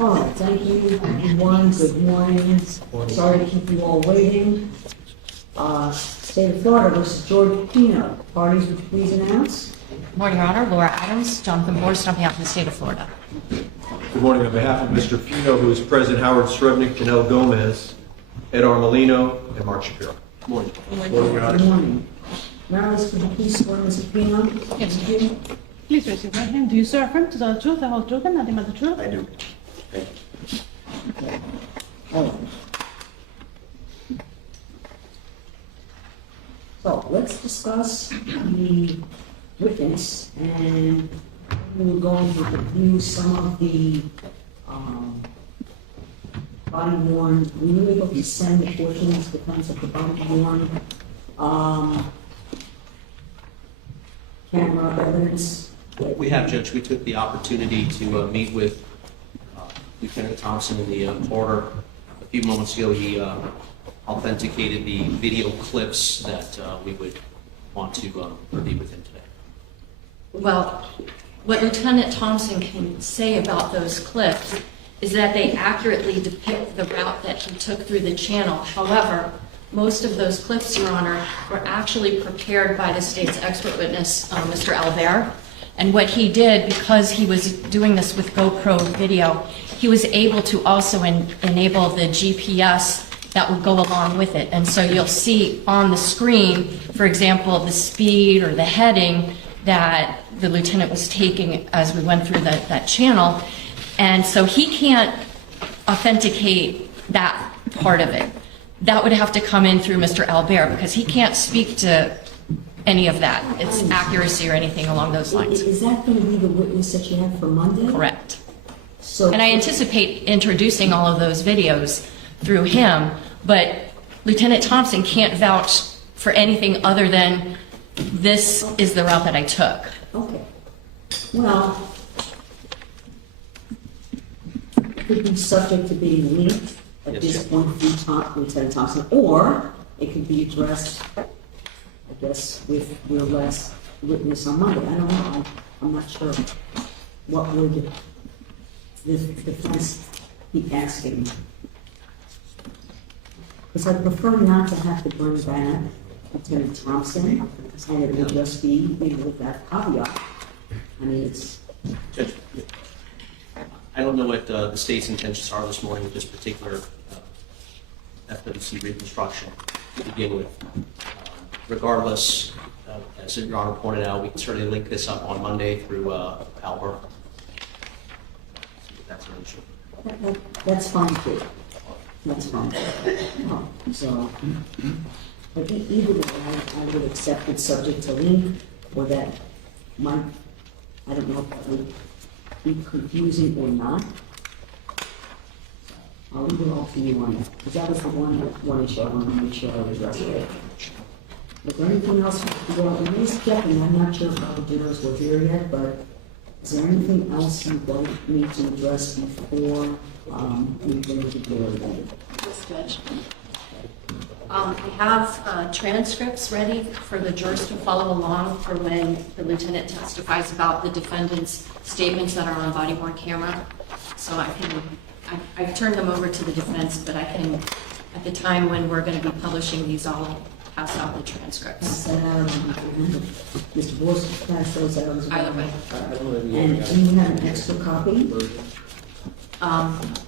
All right, thank you, everyone. Good morning. Sorry to keep you all waiting. State of Florida versus George Pino. Parties, would you please announce? Good morning, Your Honor. Laura Adams, Jonathan Borston on behalf of the state of Florida. Good morning. On behalf of Mr. Pino, who is present, Howard Srebnick, Janelle Gomez, Ed Molino, and Mark Shapiro. Good morning. Good morning. Marilyn, could you please swear Mr. Pino? Yes, thank you. Please raise your right hand. Do you swear affirm to tell the truth, the whole truth, and nothing but the truth? I do. All right. So let's discuss the witness, and we're going to review some of the body worn. We were able to send the portions, defense of the body worn camera evidence. We have, Judge. We took the opportunity to meet with Lieutenant Thompson in the corridor. A few moments ago, he authenticated the video clips that we would want to review with him today. Well, what Lieutenant Thompson can say about those clips is that they accurately depict the route that he took through the channel. However, most of those clips, Your Honor, were actually prepared by the state's expert witness, Mr. Albert. And what he did, because he was doing this with GoPro video, he was able to also enable the GPS that would go along with it. And so you'll see on the screen, for example, the speed or the heading that the lieutenant was taking as we went through that channel. And so he can't authenticate that part of it. That would have to come in through Mr. Albert because he can't speak to any of that. It's accuracy or anything along those lines. Is that going to be the witness that you have for Monday? Correct. So, And I anticipate introducing all of those videos through him, but Lieutenant Thompson can't vouch for anything other than this is the route that I took. okay. Well, it could be subject to being leaked at Yes, this sir. point through Lieutenant Thompson, or it could be addressed, I guess, with your last witness on Monday. I don't know. I'm not sure what would the defense be asking. Because I prefer not to have to bring back Lieutenant Thompson, and it would just be, with that caveat. I mean, it's, Judge, I don't know what the state's intentions are this morning with this particular FWC reconstruction to begin with. Regardless, as Your Honor pointed out, we can certainly link this up on Monday through Albert. That's an issue. that's fine too. That's fine. So, but either way, I would accept it subject to link, or that might, I don't know if that would be confusing or not. I'll leave it all to you on that, because that was the one issue I wanted to make sure I was addressing it. Is there anything else? Well, in this checking, I'm not sure if all the dinners were here yet, but is there anything else you'd like me to address before we go into the Yes, Judge. I have transcripts ready for the jurors to follow along for when the lieutenant testifies about the defendant's statements that are on body-worn camera. So I've turned them over to the defense, but I can, at the time when we're going to be publishing these, I'll pass out the transcripts. pass that out? Mr. Borston, pass those out as well. Either way. And do you have an extra copy?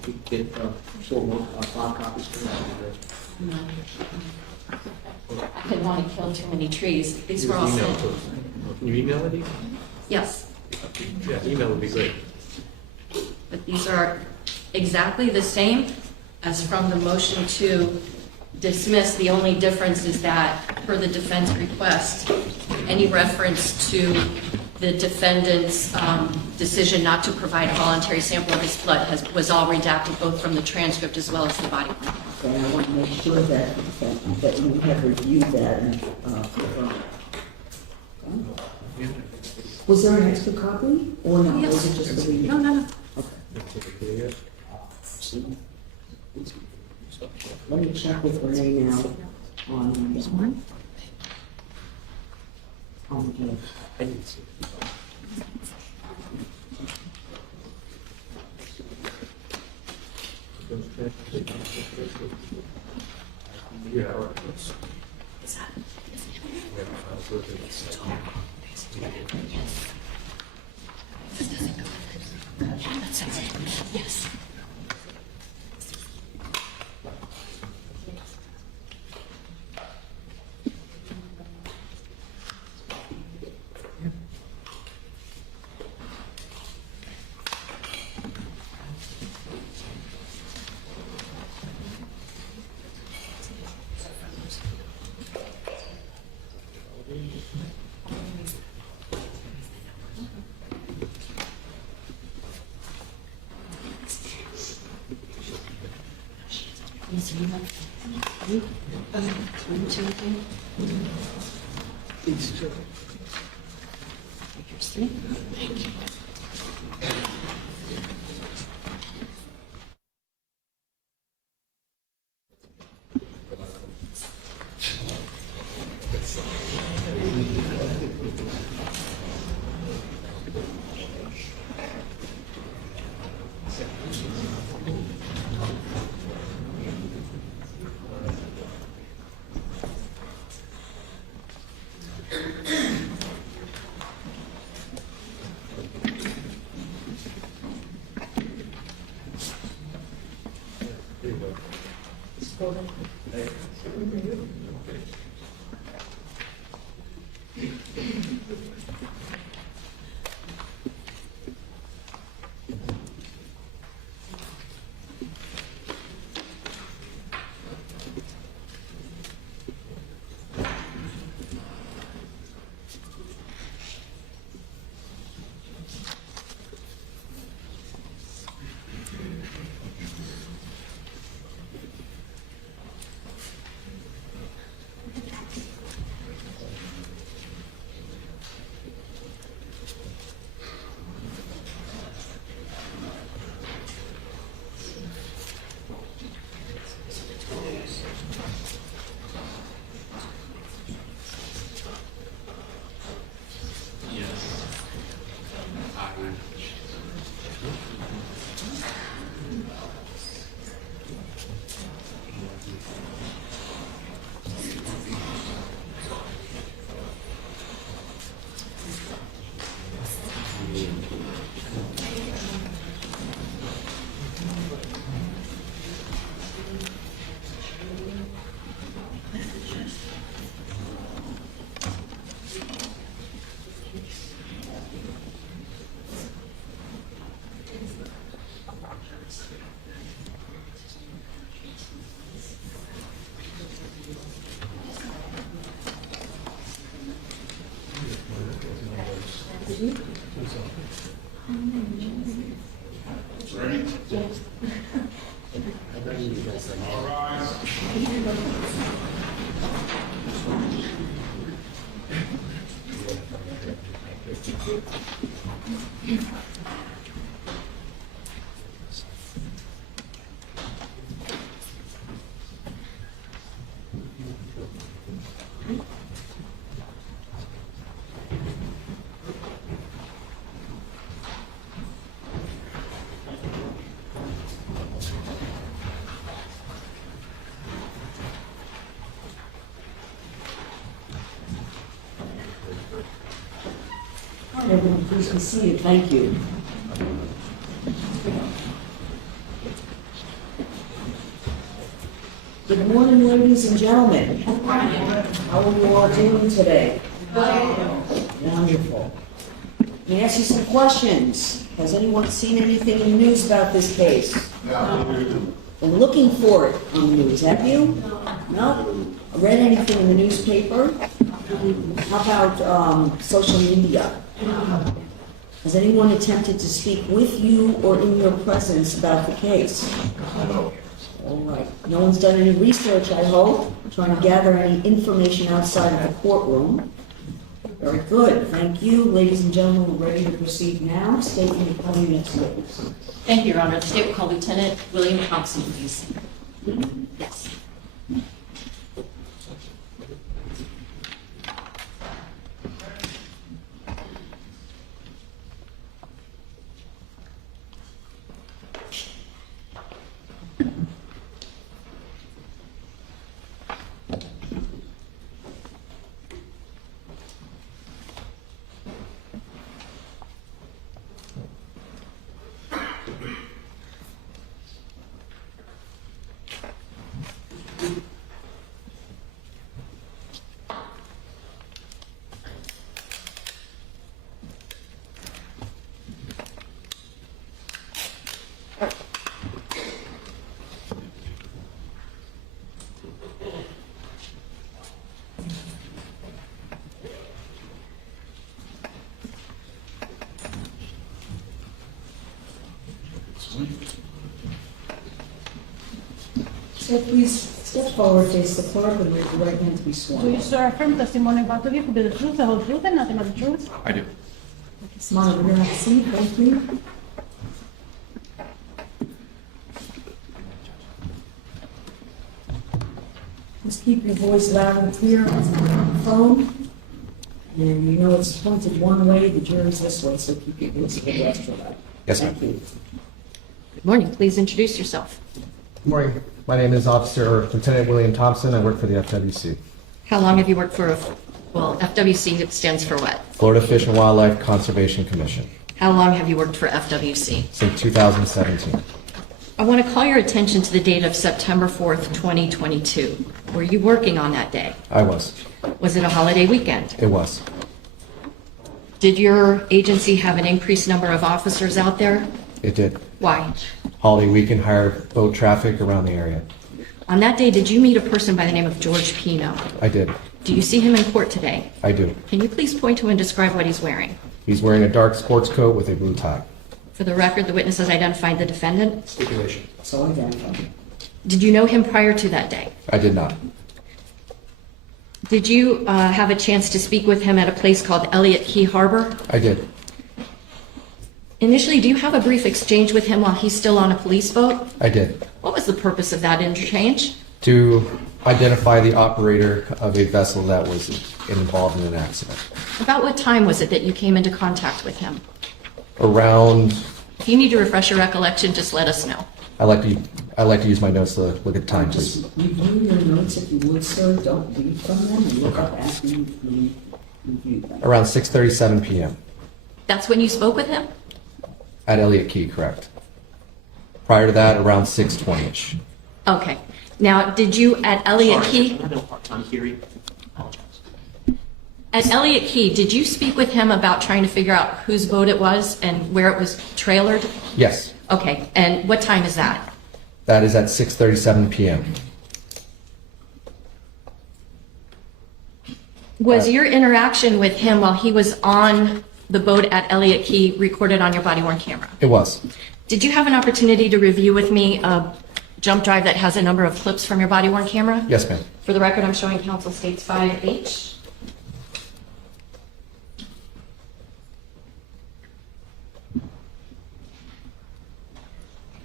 We get 5 copies for that. No. I didn't want to kill too many trees. These were all Email sent. to us. Can you email it? Yes, Yeah, email would be great. but these are exactly the same as from the motion to dismiss. The only difference is that, per the defense request, any reference to the defendant's decision not to provide a voluntary sample of his blood was all redacted, both from the transcript as well as the body. Okay, I want to make sure that you have reviewed that and confirmed. Okay. Was there an extra copy, or no? Yes. Was it just the reading? No. Okay. Let me check with Renee now on this one. Yes. Yes, you want you? 1, 2, 3. Here's 3. Thank you. Everyone, please be seated. Thank you. Good morning, ladies and gentlemen. How are you all doing today? Wonderful. Let me ask you some questions. Has anyone seen anything in the news about this case? No. Been looking for it on the news, have you? No? Read anything in the newspaper? How about social media? Has anyone attempted to speak with you or in your presence about the case? No. All right. No one's done any research, I hope, trying to gather any information outside of the courtroom. Very good. Thank you. Ladies and gentlemen, we're ready to proceed now. State and call your next witness. Thank you, Your Honor. The state will call Lieutenant William Thompson, please. Yes. So please step forward, face the clerk, and raise your right hand to be Do sworn. you swear affirm testimony about to give will be the truth, the whole truth, and nothing but the truth? I do. Smile, we're gonna have a seat, thank you. Just keep your voice loud and clear on the phone. And you know it's pointed one way, the jury's this way, so keep your voice a little extra loud. Yes, ma'am. Thank you. Good morning. Please introduce yourself. Good morning. My name is Officer Lieutenant William Thompson. I work for the FWC, How long have you worked for, well, FWC stands for what? Florida Fish and Wildlife Conservation Commission, How long have you worked for FWC? since 2017. I want to call your attention to the date of September 4th, 2022. Were you working on that day? I was. Was it a holiday weekend? It was. Did your agency have an increased number of officers out there? It did. Why? Holiday weekend, higher boat traffic around the area. On that day, did you meet a person by the name of George Pino? I did. Do you see him in court today? I do. Can you please point to and describe what he's wearing? He's wearing a dark sports coat with a blue tie. For the record, the witness has identified the defendant. Stipulation. So identify. Did you know him prior to that day? I did not. Did you have a chance to speak with him at a place called Elliott Key Harbor? I did. Initially, do you have a brief exchange with him while he's still on a police boat? I did. What was the purpose of that interchange? To identify the operator of a vessel that was involved in an accident. About what time was it that you came into contact with him? Around, If you need to refresh your recollection, just let us know. I like to use my notes to look at time, please. Just review your notes if you would, sir. Don't read from them and look up after you review them. Around 6:37 p.m. That's when you spoke with him? at Elliott Key, correct. Prior to that, around 6:20ish. Okay. Now, did you at Elliott Key? I'm having a hard time hearing. Apologize. At Elliott Key, did you speak with him about trying to figure out whose boat it was and where it was trailered? Yes, Okay, and what time is that? that is at 6:37 p.m. Was your interaction with him while he was on the boat at Elliott Key recorded on your body-worn camera? It was. Did you have an opportunity to review with me a jump drive that has a number of clips from your body-worn camera? Yes, ma'am. For the record, I'm showing Council States 5H.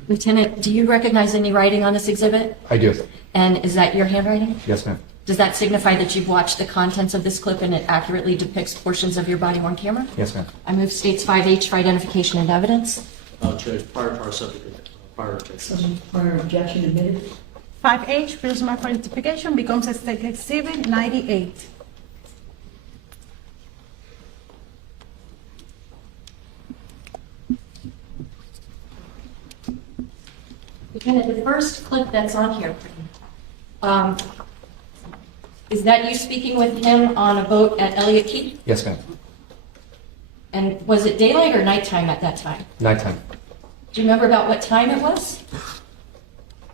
Lieutenant, do you recognize any writing on this exhibit? I do. And is that your handwriting? Yes, ma'am. Does that signify that you've watched the contents of this clip and it accurately depicts portions of your body-worn camera? Yes, ma'am. I move States 5H for identification and evidence. Judge, prior to our subject, prior objection. Some prior objection admitted. 5H, Bills marked for identification, becomes a State Exhibit 98. Lieutenant, the first clip that's on here, is that you speaking with him on a boat at Elliott Key? Yes, ma'am. And was it daylight or nighttime at that time? Nighttime. Do you remember about what time it was?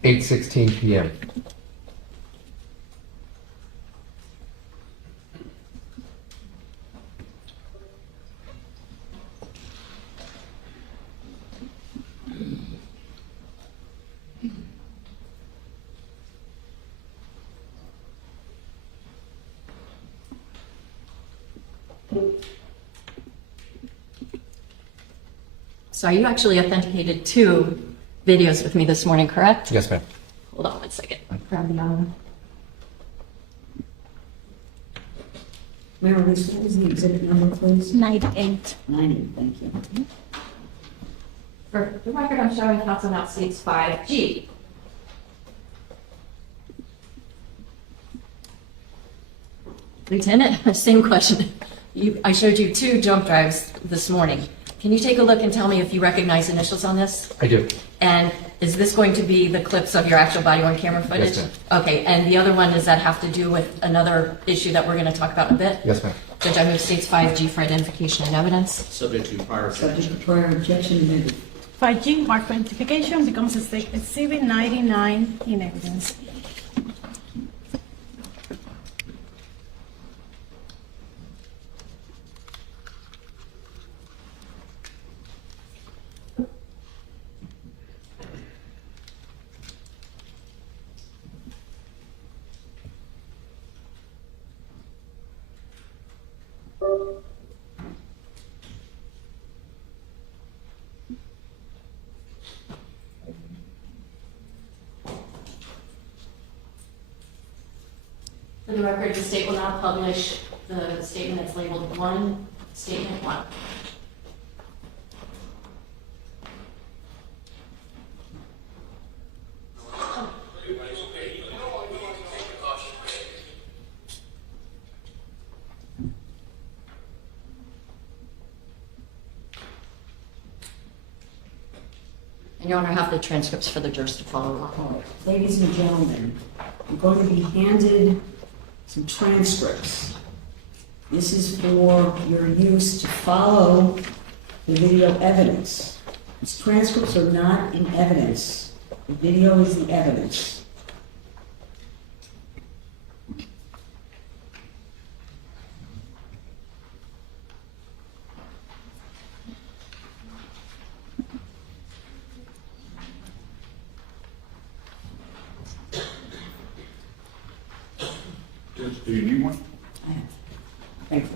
8:16 p.m. So you actually authenticated 2 videos with me this morning, correct? Yes, ma'am. Hold on one second. Grab the other one. Mayor Reese, what is the exhibit number, please? 98. 90, thank you. For the record, I'm showing Council now States 5G. Lieutenant, same question. I showed you 2 jump drives this morning. Can you take a look and tell me if you recognize initials on this? I do. And is this going to be the clips of your actual body-worn camera footage? Yes, Okay, and the other one, does that have to do with another issue that we're going to talk about in a bit? Yes, ma'am. Judge, I move States 5G for identification and evidence. Subject to prior Subject objection. to prior objection admitted. 5G, marked for identification, becomes a State Exhibit 99 in evidence. For the record, the state will now publish the statement that's labeled one, statement one. And Your Honor, I have the transcripts for the jurors to follow along. Ladies and gentlemen, you're going to be handed some transcripts. This is for your use to follow the video evidence. These transcripts are not in evidence. The video is the evidence. Do you need one? I have. Thank you.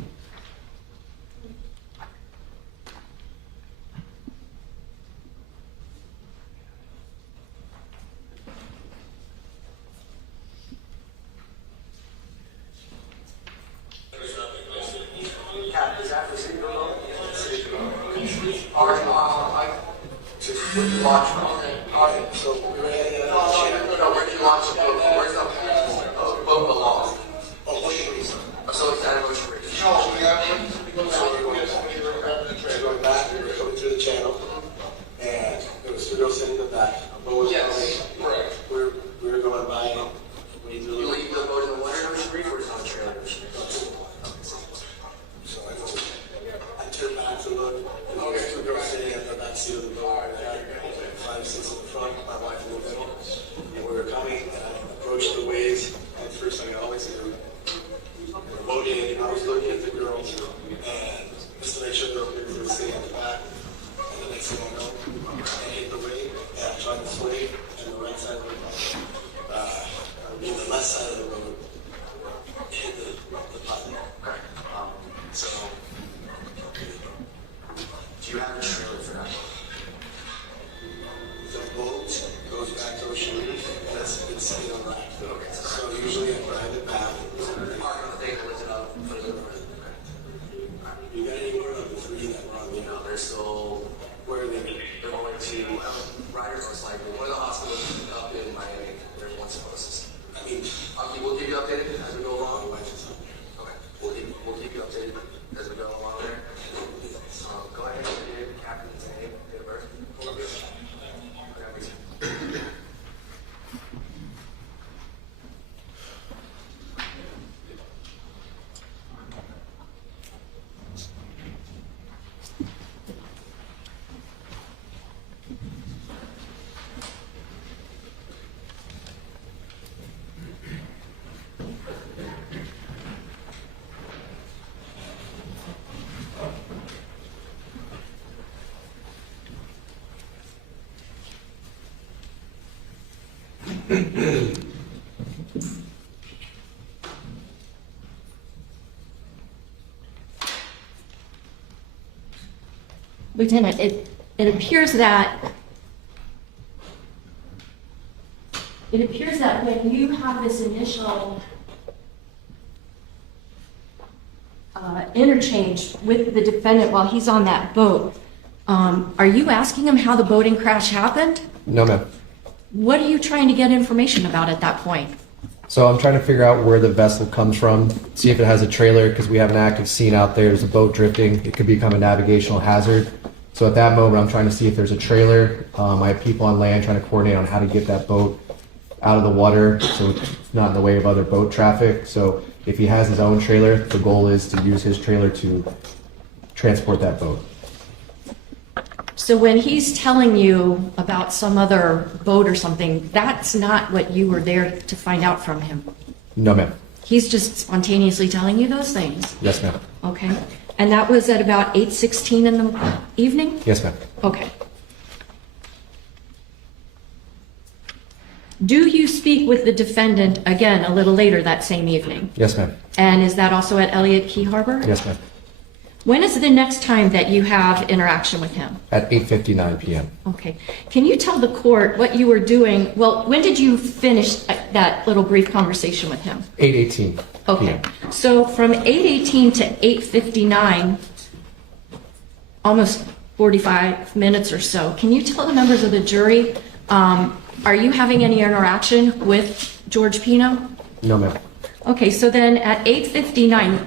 Alright, so we're ready to where do you launch the boat? Where's the boat belong? Oh, Ocean Breeze. So it's at Ocean Breeze. No, we have so we're going back, we're coming through the channel, and there was 2 girls sitting in the back. Yes, correct. We're going by, what do you do? You leave the boat in the water in Ocean Breeze, or is it on the trailer? So I turned back to look, and there was 2 girls sitting at the back seat of the boat. 5, 6 in the front, my wife in the middle, and we were coming, and I approached the waves, and first thing I always do, we're boating, and I was looking at the girls, and just to make sure they were sitting at the back, and the next thing I know, I hit the wave, and I tried to sway, and the right side of the boat, I mean the left side of the road, hit the button. Okay. So, do you have a trailer for that? The boat goes back to Ocean Reef, and it's sitting on rack. Okay. So usually a private path. Park on the thing that lifts it up for the river. You got any more of the 3 that were on the they're still, where are they? They're going to, riders most likely. One of the hospitals up in Miami, there's one supposed. I mean, we'll keep you updated as we go along. Okay. We'll keep you updated as we go along there. Go ahead and give the captain's name, date of birth. Lieutenant, it appears that when you have this initial interchange with the defendant while he's on that boat, are you asking him how the boating crash happened? No, ma'am. What are you trying to get information about at that point? So I'm trying to figure out where the vessel comes from, see if it has a trailer, because we have an active scene out there. There's a boat drifting. It could become a navigational hazard. So at that moment, I'm trying to see if there's a trailer. I have people on land trying to coordinate on how to get that boat out of the water so it's not in the way of other boat traffic. So if he has his own trailer, the goal is to use his trailer to transport that boat. So when he's telling you about some other boat or something, that's not what you were there to find out from him? No, ma'am. He's just spontaneously telling you those things? Yes, ma'am. Okay. And that was at about 8:16 in the evening? Yes, ma'am. Okay. Do you speak with the defendant again a little later that same evening? Yes, ma'am. And is that also at Elliott Key Harbor? Yes, ma'am. When is the next time that you have interaction with him? At 8:59 p.m. Okay. Can you tell the court what you were doing? Well, when did you finish that little brief conversation with him? 8:18. Okay, so from 8:18 to 8:59, almost 45 minutes or so, can you tell the members of the jury, are you having any interaction with George Pino? No, ma'am. Okay, so then at 8:59,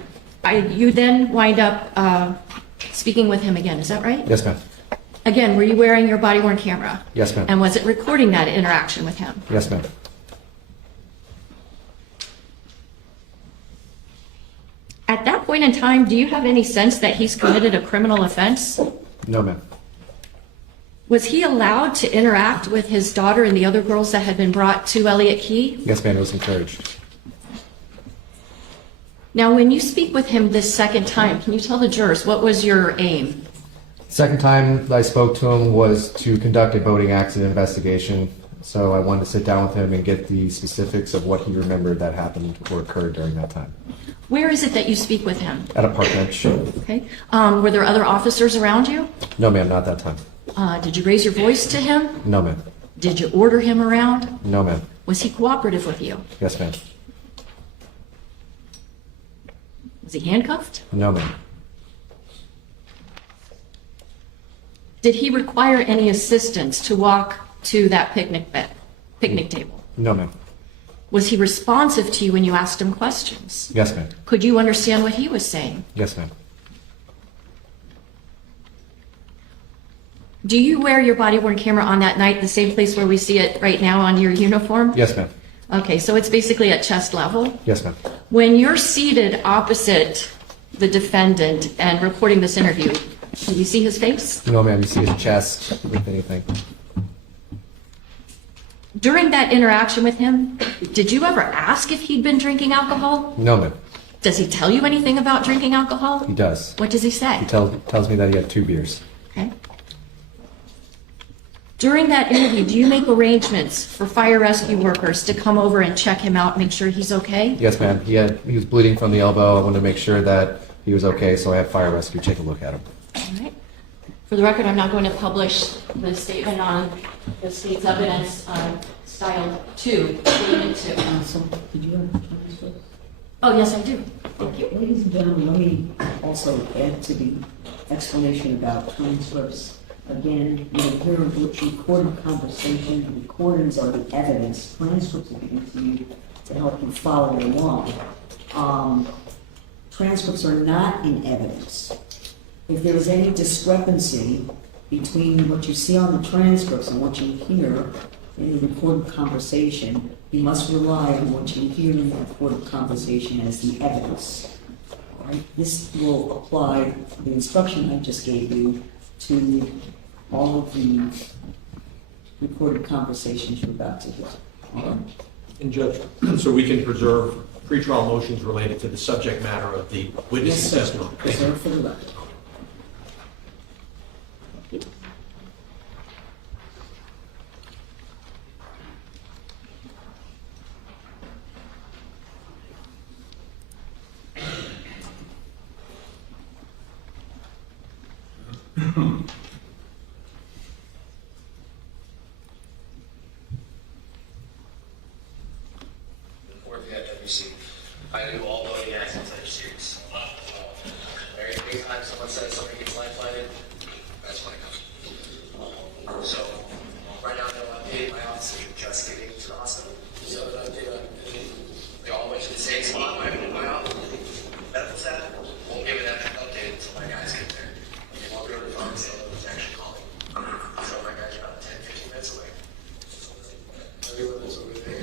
you then wind up speaking with him again, is that right? Yes, ma'am. Again, were you wearing your body-worn camera? Yes, ma'am. And was it recording that interaction with him? Yes, ma'am. At that point in time, do you have any sense that he's committed a criminal offense? No, ma'am. Was he allowed to interact with his daughter and the other girls that had been brought to Elliott Key? Yes, ma'am. It was encouraged. Now, when you speak with him this second time, can you tell the jurors, what was your aim? Second time I spoke to him was to conduct a boating accident investigation. So I wanted to sit down with him and get the specifics of what he remembered that happened or occurred during that time. Where is it that you speak with him? At a park bench. Okay. Were there other officers around you? No, ma'am, not that time. Did you raise your voice to him? No, ma'am. Did you order him around? No, ma'am. Was he cooperative with you? Yes, ma'am. Was he handcuffed? No, ma'am. Did he require any assistance to walk to that picnic table? No, ma'am. Was he responsive to you when you asked him questions? Yes, ma'am. Could you understand what he was saying? Yes, ma'am. Do you wear your body-worn camera on that night, the same place where we see it right now on your uniform? Yes, ma'am. Okay, so it's basically at chest level. Yes, ma'am. When you're seated opposite the defendant and reporting this interview, can you see his face? No, ma'am. You see his chest, if anything. During that interaction with him, did you ever ask if he'd been drinking alcohol? No, ma'am. Does he tell you anything about drinking alcohol? He does. What does he say? He tells me that he had 2 beers. Okay. During that interview, do you make arrangements for fire rescue workers to come over and check him out, make sure he's okay? Yes, ma'am. He was bleeding from the elbow. I wanted to make sure that he was okay, so I had fire rescue take a look at him. All right. For the record, I'm not going to publish the statement on the state's evidence style 2, statement 2. So, did you have a transcript? Oh, yes, I do. Thank you. Ladies and gentlemen, let me also add to the explanation about transcripts. Again, you'll hear recorded conversation, the recordings are the evidence, transcripts are given to you to help you follow along. Transcripts are not in evidence. If there is any discrepancy between what you see on the transcripts and what you hear in the recorded conversation, you must rely on what you hear in the recorded conversation as the evidence. All right? This will apply, the instruction I just gave you, to all of the recorded conversations you're about to hear. All right? And Judge, so we can preserve pretrial motions related to the subject matter of the witness testimony. Preserve for the record. I do all voting actions I series. Anytime someone says something gets light-flighted, that's when it comes. So, right now, no update. My office is just getting to the hospital. So, they all went to the same spot. My office, medical staff, won't give it an update until my guys get there. They won't go to the phone and say, oh, he's actually calling. So, my guys are about 10, 15 minutes away. Everyone is over there.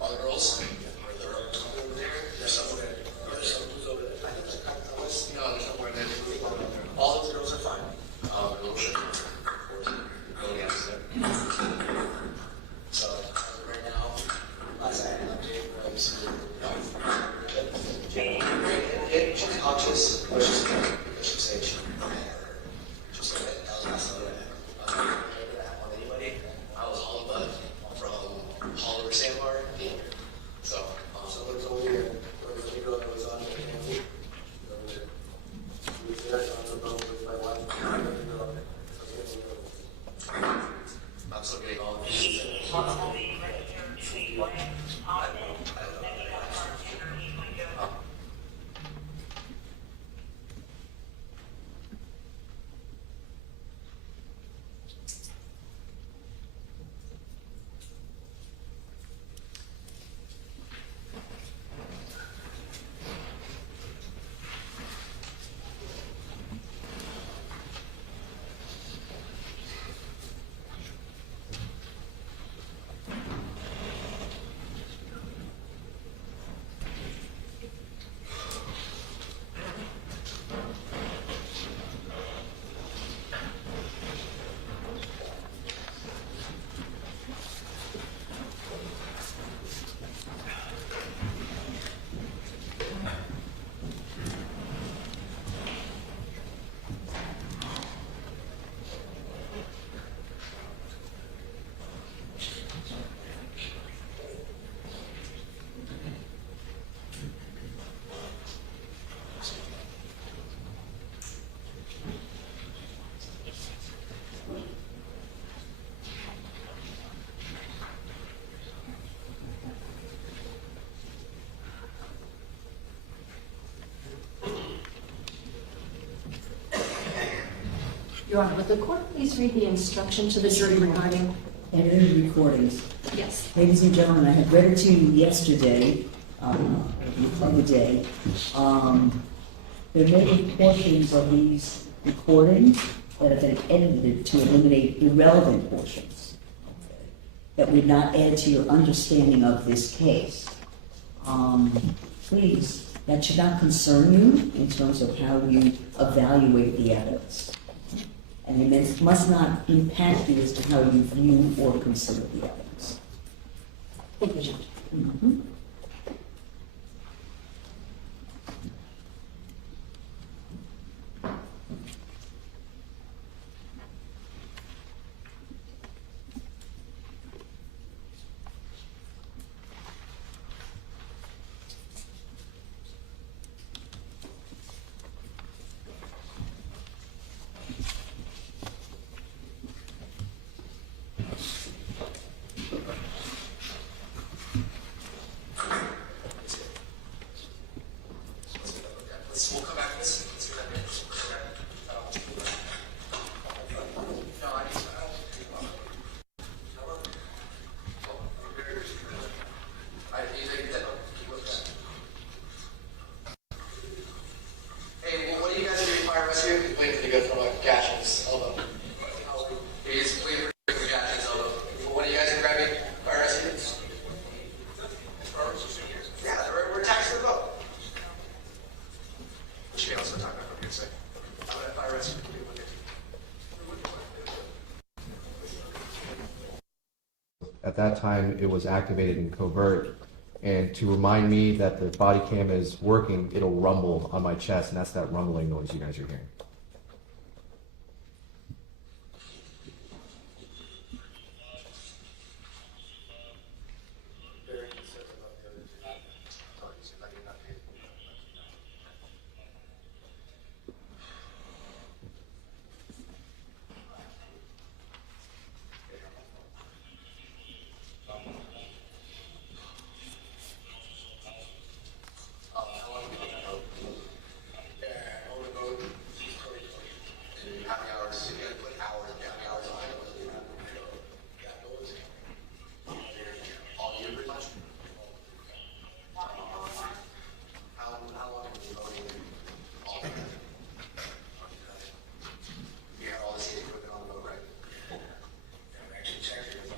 All the girls? There's somewhere there. There's some who's over there. I think there's no, there's somewhere there. All those girls are fine. So, right now, last I had an update, she's conscious, but she's good because she's saying she's like that. That was last time I had on anybody. I was all but from all over Sandbar. So there's only where the video that was on the family. We was there on the road with my wife. I'm still getting all of this. Your Honor, would the court please read the instruction to the jury regarding? Edited recordings. Yes. Ladies and gentlemen, I had read it to you yesterday, of the day. There may be portions of these recordings that have been edited to eliminate irrelevant portions that would not add to your understanding of this case. Please, that should not concern you in terms of how you evaluate the evidence. And it must not impact you as to how you view or consider the evidence. Thank you, Judge. Mhm. We'll come back to this. Let's do that next. No, I don't. Hey, well, what do you guys do in fire rescue? He's waiting to go from a gash in his elbow. He's waiting for a gash in his elbow. Well, what do you guys do grabbing fire rescue? Yeah, we're attached to the boat. Which we also talk about what you're saying. I'm gonna fire rescue. At that time, it was activated in covert, and to remind me that the body cam is working, it'll rumble on my chest, and that's that rumbling noise you guys are hearing. Very concerned about the other two. Authorities, if I do not pay. How long have you been on the boat? Yeah, on the boat. And how many hours? You gotta put hours, how many hours on it? Yeah, no one's all year pretty much. How long have you been boating? All day. You had all the safety equipment on the boat, right? Yeah, I actually checked it. You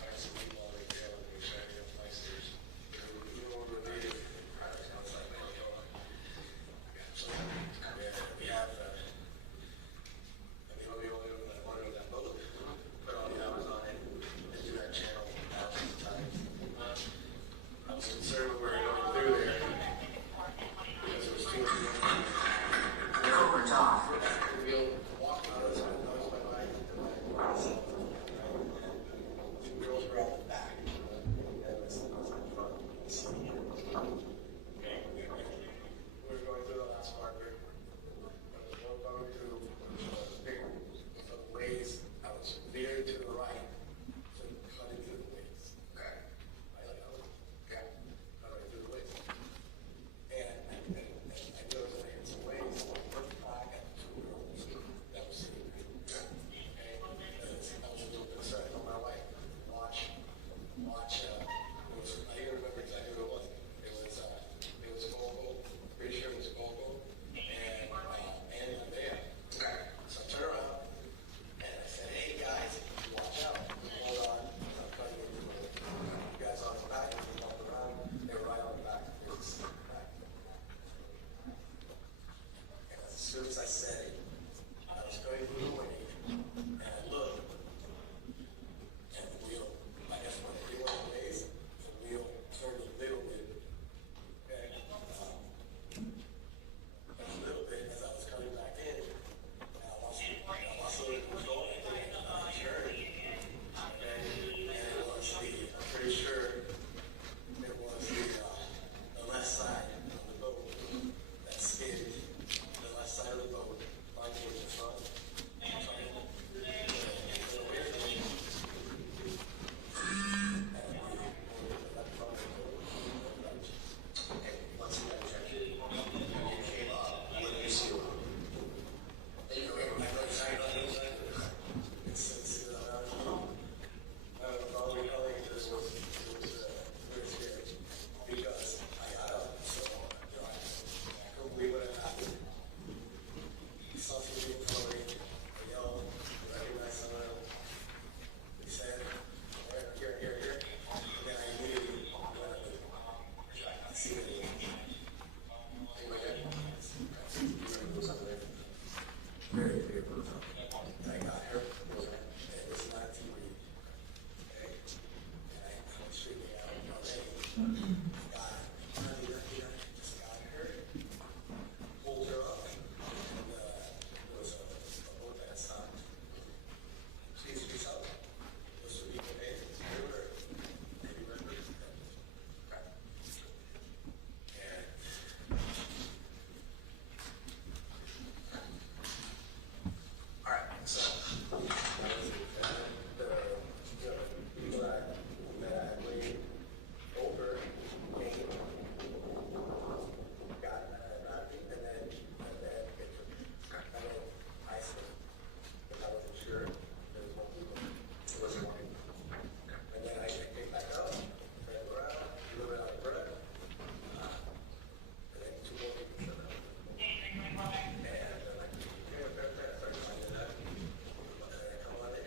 had some people on the tail and they shut it up nice. You know what we're doing? We have, and the only one of that boat, put all the hours on it, and do that channel thousands of times. I was concerned when we were going through there, because it was too much. Over top. We'll walk out of this, I was my mind, two girls were out the back, and I was in front. Okay. We were going through the last part there. I was going through the ways, I was veering to the right, so cutting through the ways. Okay. Okay. Cutting through the ways. And I noticed I had some ways, I got two girls that was sitting there. Okay. I was a little bit concerned on my wife. Watch, I even remember exactly what it was. It was Gogo, pretty sure it was Gogo, and Nevaeh. Okay. So I turned around, and I said, hey guys, watch out, hold on, I'm cutting into it. You guys on the back, they walked around, they were right on the back. It was back. And as soon as I said it, I was going through the wave, and I looked, and the wheel, I guess when the wheel waves, the wheel turned a little bit. Okay. A little bit as I was coming back in. And I lost a little control. I think I turned. And it was I'm pretty sure it was the left side of the boat that skidded. The left side of the boat I got her, it was not to read. Okay? And I was freaking out already. God, just got her, pulled her up, and there was a boat that stopped. Please reach out. This would be amazing. Maybe remember. Okay. And all right, so the people that I waited over came, got and then I know I said, but I wasn't sure there was one people. It wasn't one. And then I came back up, turned around, a little bit out of breath, and then two more people showed up. And like, I started finding out. Come on in.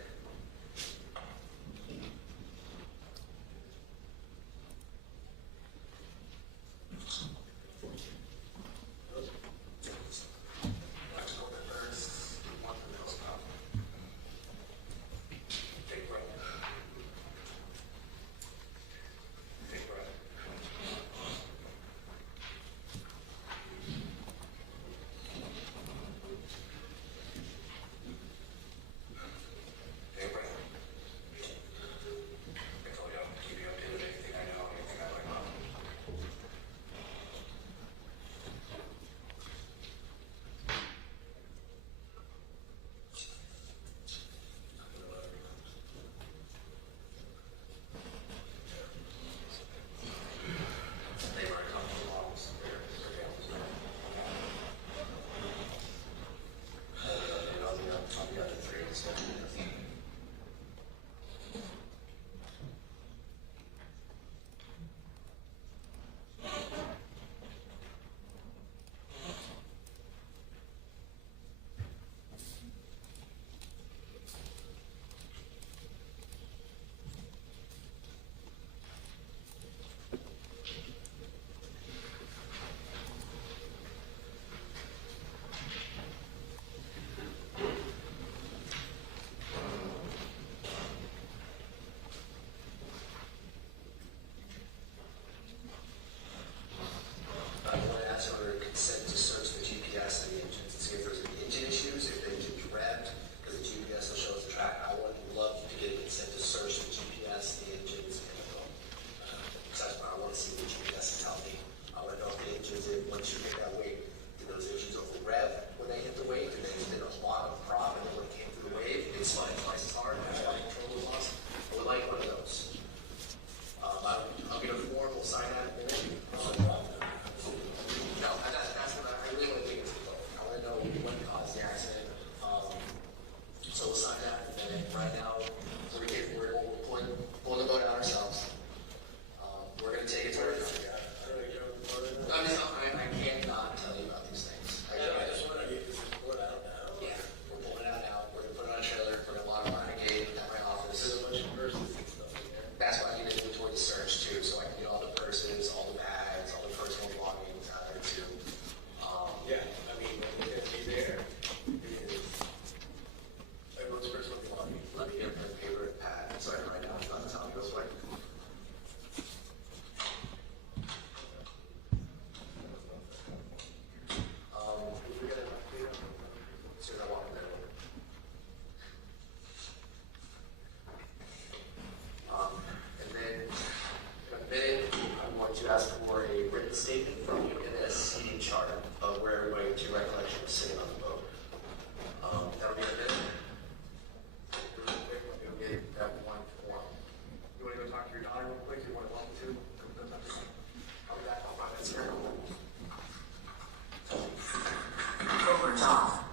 Let's go first. One of those up. Take breath. Take breath. Take breath. I told you I'll keep you updated with anything I know, anything I like. They were a couple of models. I'll be out to 3 and stuff. I want to ask for consent to search the GPS and the engines to see if there's any engine issues, if the engine's revved, because the GPS will show us the track. I would love to get consent to search the GPS, the engines, and the boat. Because I want to see what GPS tell me. I want to know if the engines, once you hit that weight, did those engines over rev when they hit the wave? Did they hit a lot of prop and then when it came through the wave, it spun twice as hard, that's why control was lost? I would like one of those. I'll get a form, we'll sign that in a minute. No, that's what I really want to dig into the boat. I want to know what caused the accident. So we'll sign that, and then right now, we're pulling the boat out ourselves. We're going to take it to our I can't not tell you about these things. I just want to get this report out now. Yeah, we're pulling it out now. We're going to put it on a trailer. We're going to lock it behind a gate at my office. There's a bunch of purses and stuff in there. That's why I need an inventory search too, so I can get all the purses, all the bags, all the personal belongings out there too. Yeah, I mean, when we're going to be there, everyone's personal belongings. Let me get a pen and paper and pad so I can write down the time goes away. If we get an update as soon as I walk in there. And then in a minute, I'm going to ask for a written statement from you in a seating chart of where everybody to recollection is sitting on the boat. That'll be in a minute. You'll get that one form. You want to go talk to your daughter real quick? You want to walk me to? I'll be back. I'll find that here. Over top.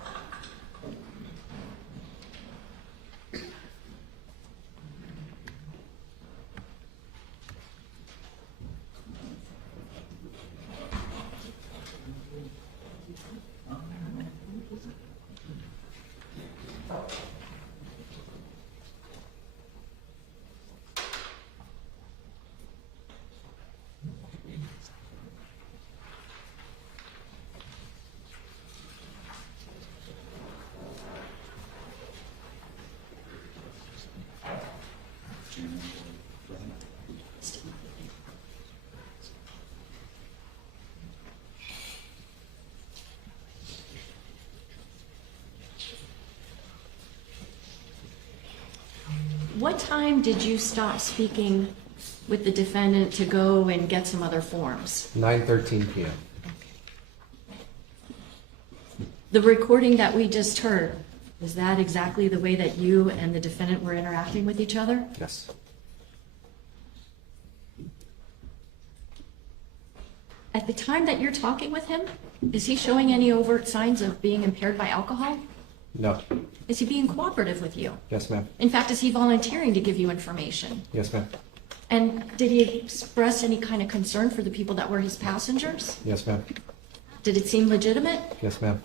what time did you stop speaking with the defendant to go and get some other forms? 9:13 p.m. The recording that we just heard, is that exactly the way that you and the defendant were interacting with each other? Yes. At the time that you're talking with him, is he showing any overt signs of being impaired by alcohol? No. Is he being cooperative with you? Yes, ma'am. In fact, is he volunteering to give you information? Yes, ma'am. And did he express any kind of concern for the people that were his passengers? Yes, ma'am. Did it seem legitimate? Yes, ma'am.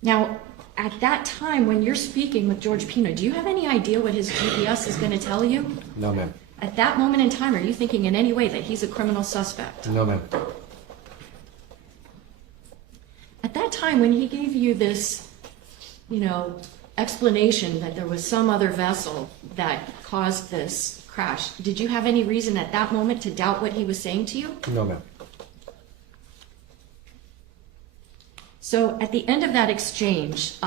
Now, at that time when you're speaking with George Pino, do you have any idea what his GPS is going to tell you? No, ma'am. At that moment in time, are you thinking in any way that he's a criminal suspect? No, ma'am. At that time when he gave you this, explanation that there was some other vessel that caused this crash, did you have any reason at that moment to doubt what he was saying to you? No, ma'am. So at the end of that exchange,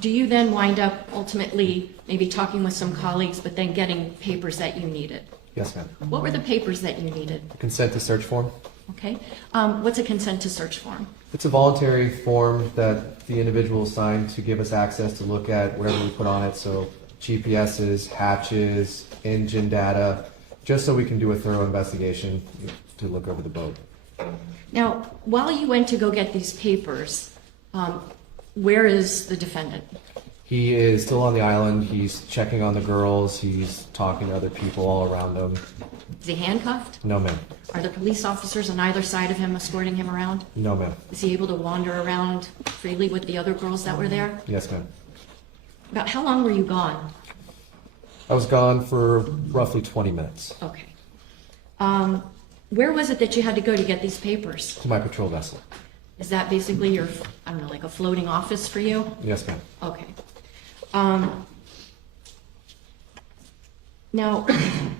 do you then wind up ultimately maybe talking with some colleagues, but then getting papers that you needed? Yes, ma'am. What were the papers that you needed? Consent to search form. Okay. What's a consent to search form? It's a voluntary form that the individual signed to give us access to look at whatever we put on it. So GPSs, hatches, engine data, just so we can do a thorough investigation to look over the boat. Now, while you went to go get these papers, where is the defendant? He is still on the island. He's checking on the girls. He's talking to other people all around him. Is he handcuffed? No, ma'am. Are there police officers on either side of him escorting him around? No, ma'am. Is he able to wander around freely with the other girls that were there? Yes, ma'am. About how long were you gone? I was gone for roughly 20 minutes Okay. Where was it that you had to go to get these papers? to my patrol vessel. Is that basically your, I don't know, like a floating office for you? Yes, ma'am. Okay. Now,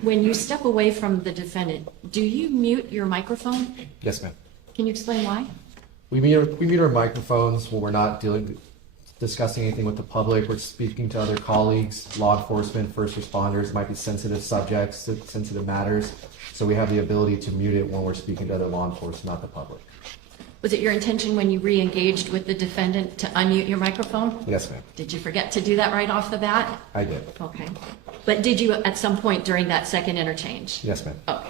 when you step away from the defendant, do you mute your microphone? Yes, ma'am. Can you explain why? We mute our microphones when we're not discussing anything with the public. We're speaking to other colleagues, law enforcement, first responders, might be sensitive subjects, sensitive matters. So we have the ability to mute it when we're speaking to other law enforcement, not the public. Was it your intention when you re-engaged with the defendant to unmute your microphone? Yes, ma'am. Did you forget to do that right off the bat? I did. Okay. But did you at some point during that second interchange? Yes, ma'am. Okay.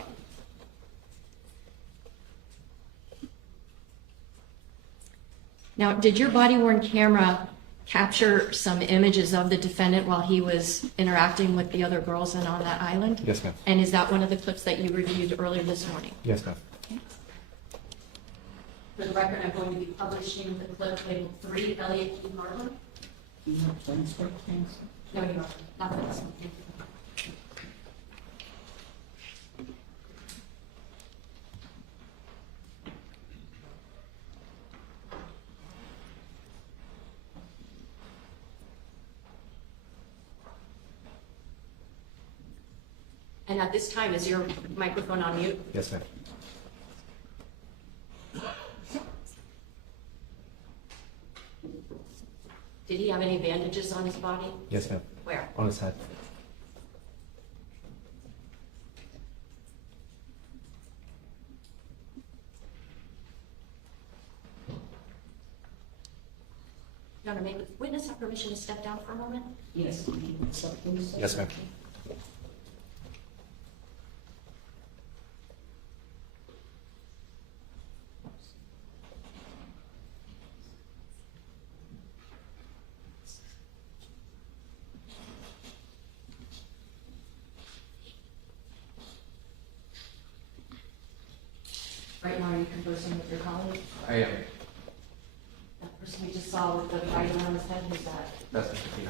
Now, did your body-worn camera capture some images of the defendant while he was interacting with the other girls and on that island? Yes, ma'am. And is that one of the clips that you reviewed earlier this morning? Yes, ma'am. For the record, I'm going to be publishing the clip labeled 3 Elliott Key Harbor. Do you have transcript things? No, you don't. Not for this one. And at this time, is your microphone on mute? Yes, ma'am. Did he have any bandages on his body? Yes, ma'am. Where? On his head. Your Honor, may the witness have permission to step down for a moment? Yes. Accept, please. Yes, ma'am. Right now, are you conversing with your colleague? I am. That person we just saw with the writing on his head, who's that? That's Mr. Pino.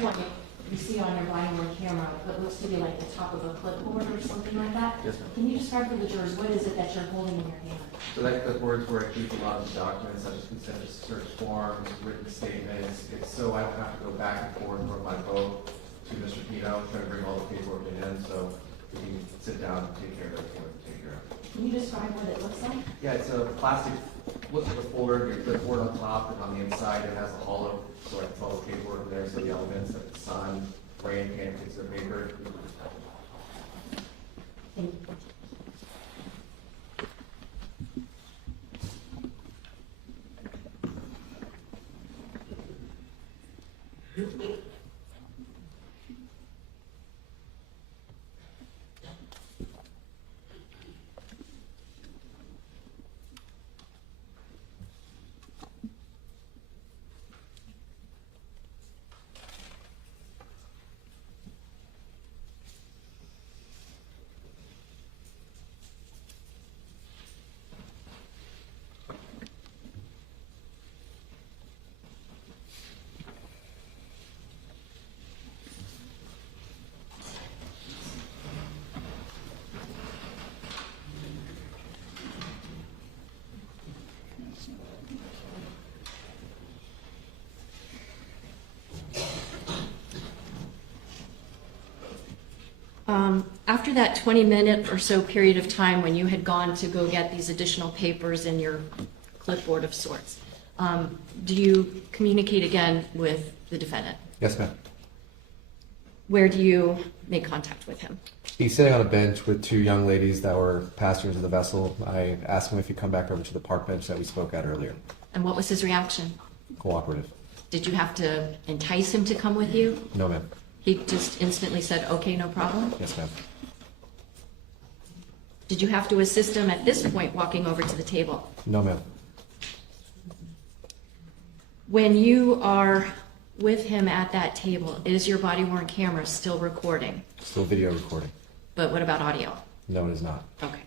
point, you see on your body-worn camera what looks to be like the top of a clipboard or something like that. Yes, ma'am. Can you describe for the jurors, what is it that you're holding in your hand? So that clipboard is where I keep a lot of the documents such as consent to search forms, written statements. It's so I don't have to go back and forth from my vote to Mr. Pino, trying to bring all the paperwork in, so we can sit down and take care of everything we have to take care of. Can you describe what it looks like? Yeah, it's a plastic, looks like a folder, your clipboard on top, and on the inside it has a hollow, so I can put all the paperwork in there, so the elements like the sun, rain, pancakes, or paper. Thank you. After that 20-minute or so period of time when you had gone to go get these additional papers in your clipboard of sorts, do you communicate again with the defendant? Yes, ma'am. Where do you make contact with him? He's sitting on a bench with two young ladies that were passengers of the vessel. I asked him if he'd come back over to the park bench that we spoke at earlier. And what was his reaction? Cooperative. Did you have to entice him to come with you? No, ma'am. He just instantly said, okay, no problem? Yes, ma'am. Did you have to assist him at this point walking over to the table? No, ma'am. When you are with him at that table, is your body-worn camera still recording? Still video recording. But what about audio? No, it is not. Okay.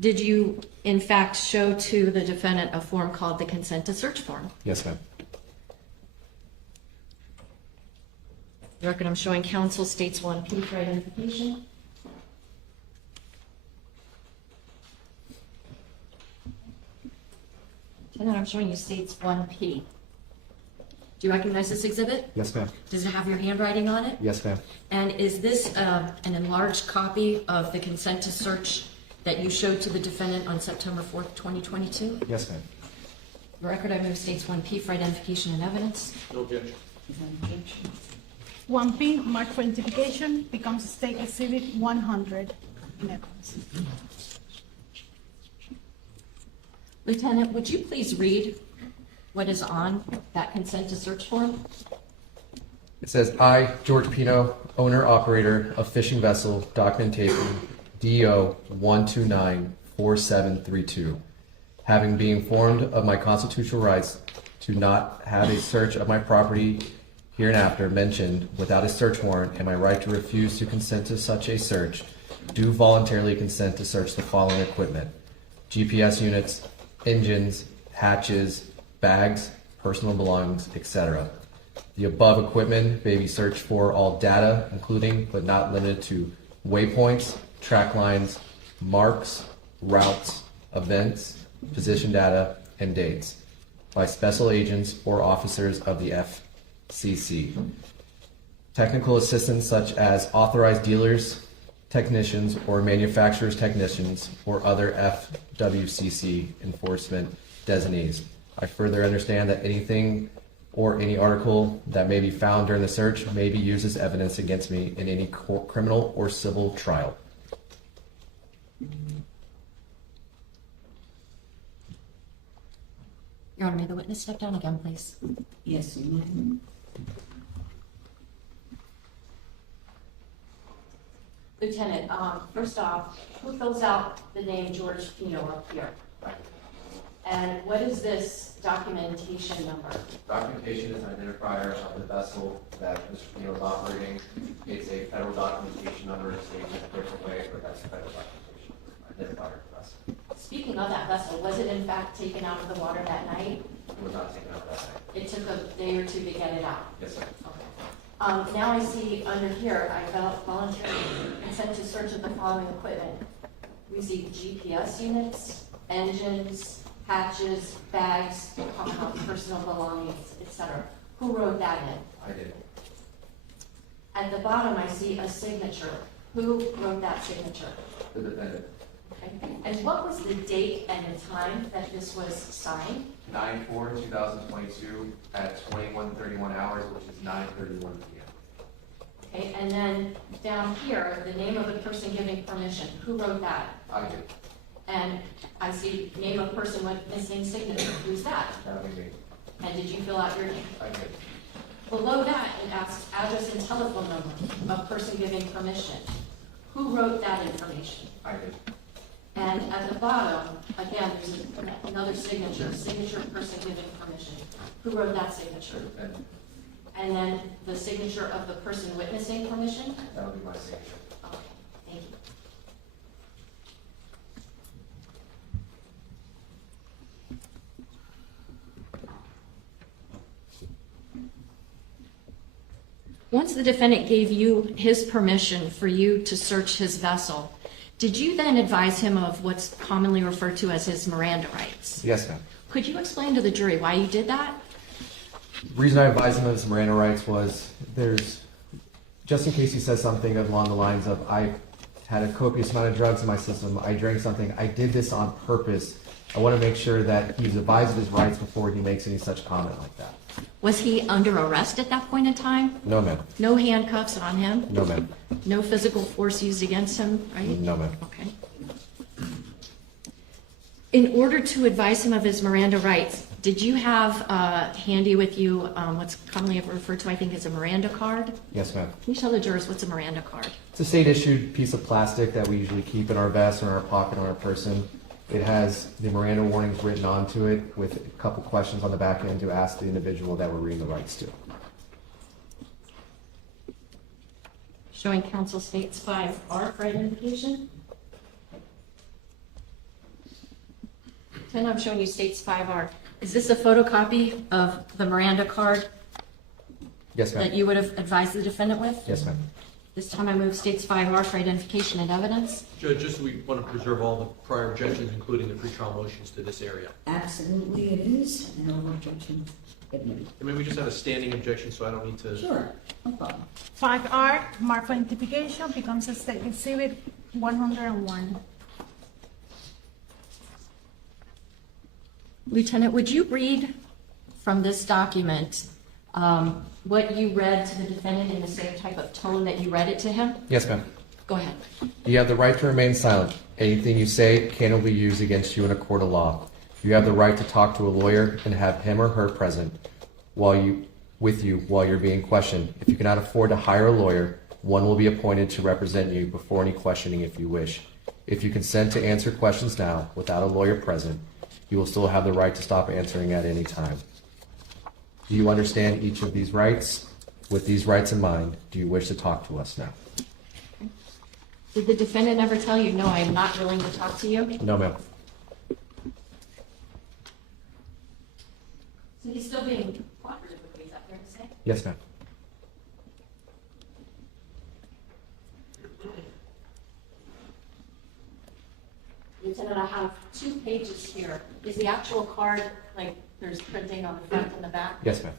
Did you, in fact, show to the defendant a form called the consent to search form? Yes, ma'am. The record I'm showing counsel states 1P for identification. Defendant, I'm showing you states 1P. Do you recognize this exhibit? Yes, ma'am. Does it have your handwriting on it? Yes, ma'am. And is this an enlarged copy of the consent to search that you showed to the defendant on September 4th, 2022? Yes, ma'am. The record I move states 1P for identification and evidence. No objection. 1P, marked for identification, becomes State Exhibit 100 in evidence. Lieutenant, would you please read what is on that consent to search form? It says, I, George Pino, owner, operator of fishing vessel, documentation, DO 1294732, having been informed of my constitutional rights to not have a search of my property hereinafter mentioned without a search warrant and my right to refuse to consent to such a search, do voluntarily consent to search the following equipment: GPS units, engines, hatches, bags, personal belongings, etc. The above equipment may be searched for all data, including but not limited to waypoints, track lines, marks, routes, events, position data, and dates by special agents or officers of the FCC. Technical assistance such as authorized dealers, technicians, or manufacturers' technicians, or other FWCC enforcement designees. I further understand that anything or any article that may be found during the search may be used as evidence against me in any criminal or civil trial. Your Honor, may the witness step down again, please? Yes, ma'am. Lieutenant, first off, who fills out the name George Pino up here? And what is this documentation number? Documentation is an identifier of the vessel that Mr. Pino is operating. It's a federal documentation number, so it's a different way, but that's a federal documentation identifier of the vessel. Speaking of that vessel, was it in fact taken out of the water that night? It was not taken out that night. It took a day or two to get it out. Yes, sir. Okay. Now I see under here, I voluntarily consent to search of the following equipment. We see GPS units, engines, hatches, bags, personal belongings, etc. Who wrote that in? I did. At the bottom, I see a signature. Who wrote that signature? The defendant. Okay. And what was the date and the time that this was signed? 9/4/2022 at 21:31 hours, which is 9:31 p.m. Okay, and then down here, the name of the person giving permission. Who wrote that? I did. And I see name of person with missing signature. Who's that? That would be me. And did you fill out your name? I did. Below that, it asks address and telephone number of person giving permission. Who wrote that information? I did. And at the bottom, again, there's another signature of person giving permission. Who wrote that signature? The defendant. And then the signature of the person witnessing permission? That would be my signature. Okay, thank you. Once the defendant gave you his permission for you to search his vessel, did you then advise him of what's commonly referred to as his Miranda rights? Yes, ma'am. Could you explain to the jury why you did that? The reason I advised him of his Miranda rights was just in case he says something along the lines of, I had a copious amount of drugs in my system, I drank something, I did this on purpose. I want to make sure that he's advised of his rights before he makes any such comment like that. Was he under arrest at that point in time? No, ma'am. No handcuffs on him? No, ma'am. No physical force used against him, right? No, ma'am. Okay. In order to advise him of his Miranda rights, did you have handy with you what's commonly referred to, I think, as a Miranda card? Yes, ma'am. Can you tell the jurors what's a Miranda card? It's a state-issued piece of plastic that we usually keep in our vest or in our pocket or our person. It has the Miranda warnings written onto it with a couple questions on the back end to ask the individual that we're reading the rights to. Showing counsel states 5R for identification. 10, I'm showing you states 5R. Is this a photocopy of the Miranda card Yes, ma'am. that you would have advised the defendant with? Yes, ma'am. This time I move states 5R for identification and evidence. Judge, just so we want to preserve all the prior objections, including the pretrial motions to this area. Absolutely it is, and no objection admitted. And maybe we just have a standing objection, so I don't need to. Sure, no problem. 5R, mark for identification, becomes a state exhibit 101. Lieutenant, would you read from this document what you read to the defendant in the same type of tone that you read it to him? Yes, ma'am. Go ahead. You have the right to remain silent. Anything you say cannot be used against you in a court of law. You have the right to talk to a lawyer and have him or her present while you're being questioned. If you cannot afford to hire a lawyer, one will be appointed to represent you before any questioning if you wish. If you consent to answer questions now without a lawyer present, you will still have the right to stop answering at any time. Do you understand each of these rights? With these rights in mind, do you wish to talk to us now? Did the defendant ever tell you, no, I am not willing to talk to you? No, ma'am. So he's still being cooperative with me, is that fair to say? Yes, ma'am. Lieutenant, I have 2 pages here. Is the actual card, like, there's printing on the front and the back? Yes, ma'am.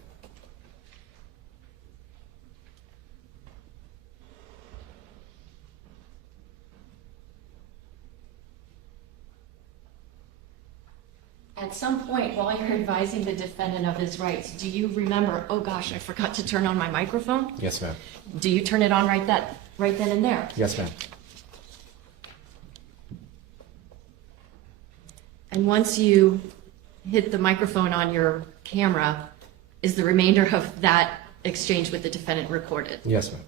At some point while you're advising the defendant of his rights, do you remember, oh gosh, I forgot to turn on my microphone? Yes, ma'am. Do you turn it on right then and there? Yes, ma'am. And once you hit the microphone on your camera, is the remainder of that exchange with the defendant recorded? Yes, ma'am.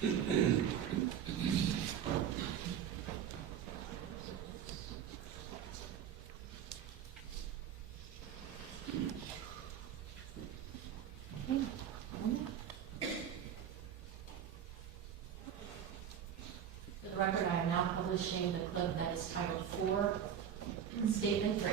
For the record, I am now publishing the clip that is titled 4, Statement 3.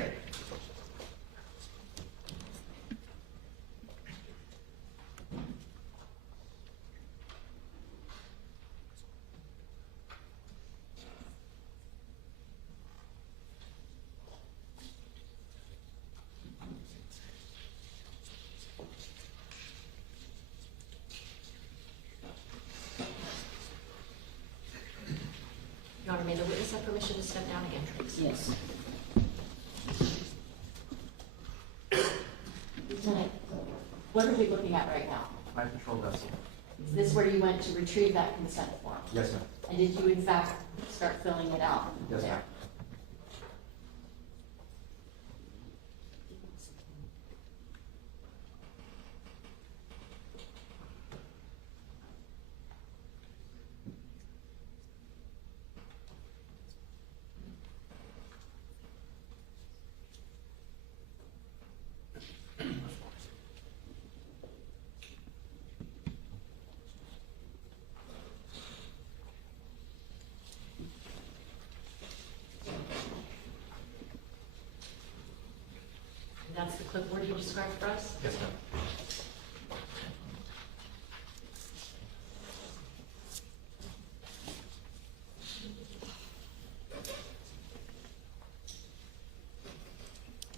Your Honor, may the witness have permission to step down again, please? Yes. Lieutenant, what are we looking at right now? My patrol vessel. Is this where you went to retrieve that consent form? Yes, ma'am. And did you in fact start filling it out? Yes, there? ma'am. And that's the clipboard you described for us? Yes, ma'am.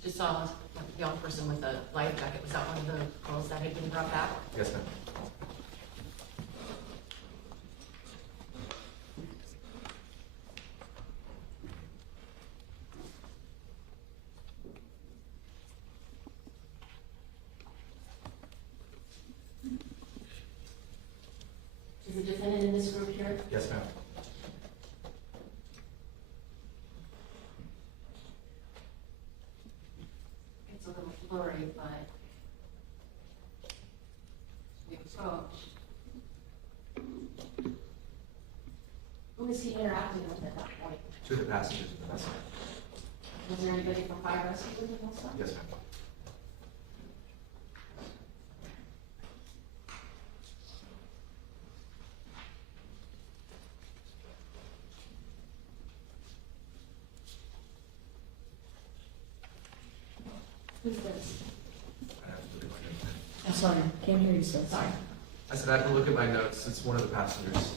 Just saw a young person with a life jacket. Was that one of the girls that had been brought back? Yes, ma'am. Is the defendant in this group here? Yes, ma'am. It's a little blurry, but we approach. Who is he interacting with at that point? Two of the passengers of the vessel. Was there anybody from fire rescue with him also? Yes, ma'am. Who's this? I have to look at my notes. I'm sorry, can't hear you, sir. Sorry. I said I have to look at my notes. It's one of the passengers.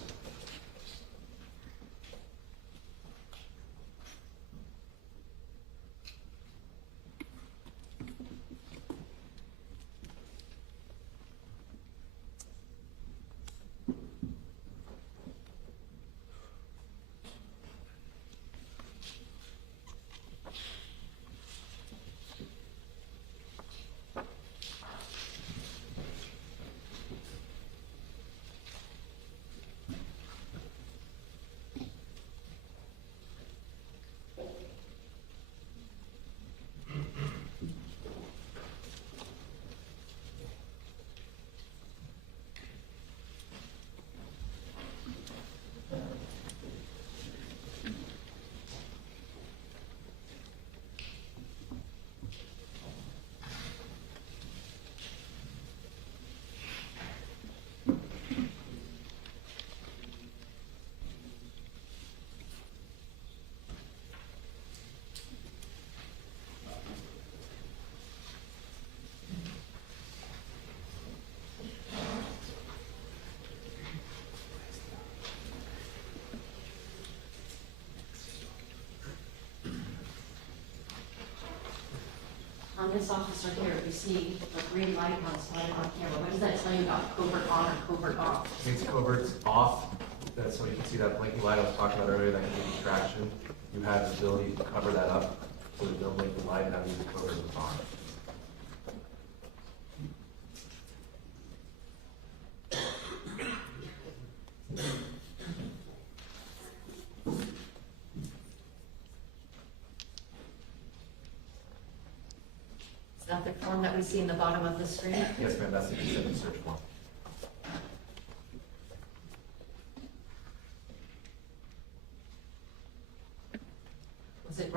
On this officer here, you see a green light on his light on camera. What does that tell you about covert on or covert off? Makes coverts off. That's so you can see that blinking light I was talking about earlier that can be distraction. You have the ability to cover that up so there's no blinking light and that means the covert is on. Is that the form that we see in the bottom of the screen? Yes, ma'am, that's the consent search form.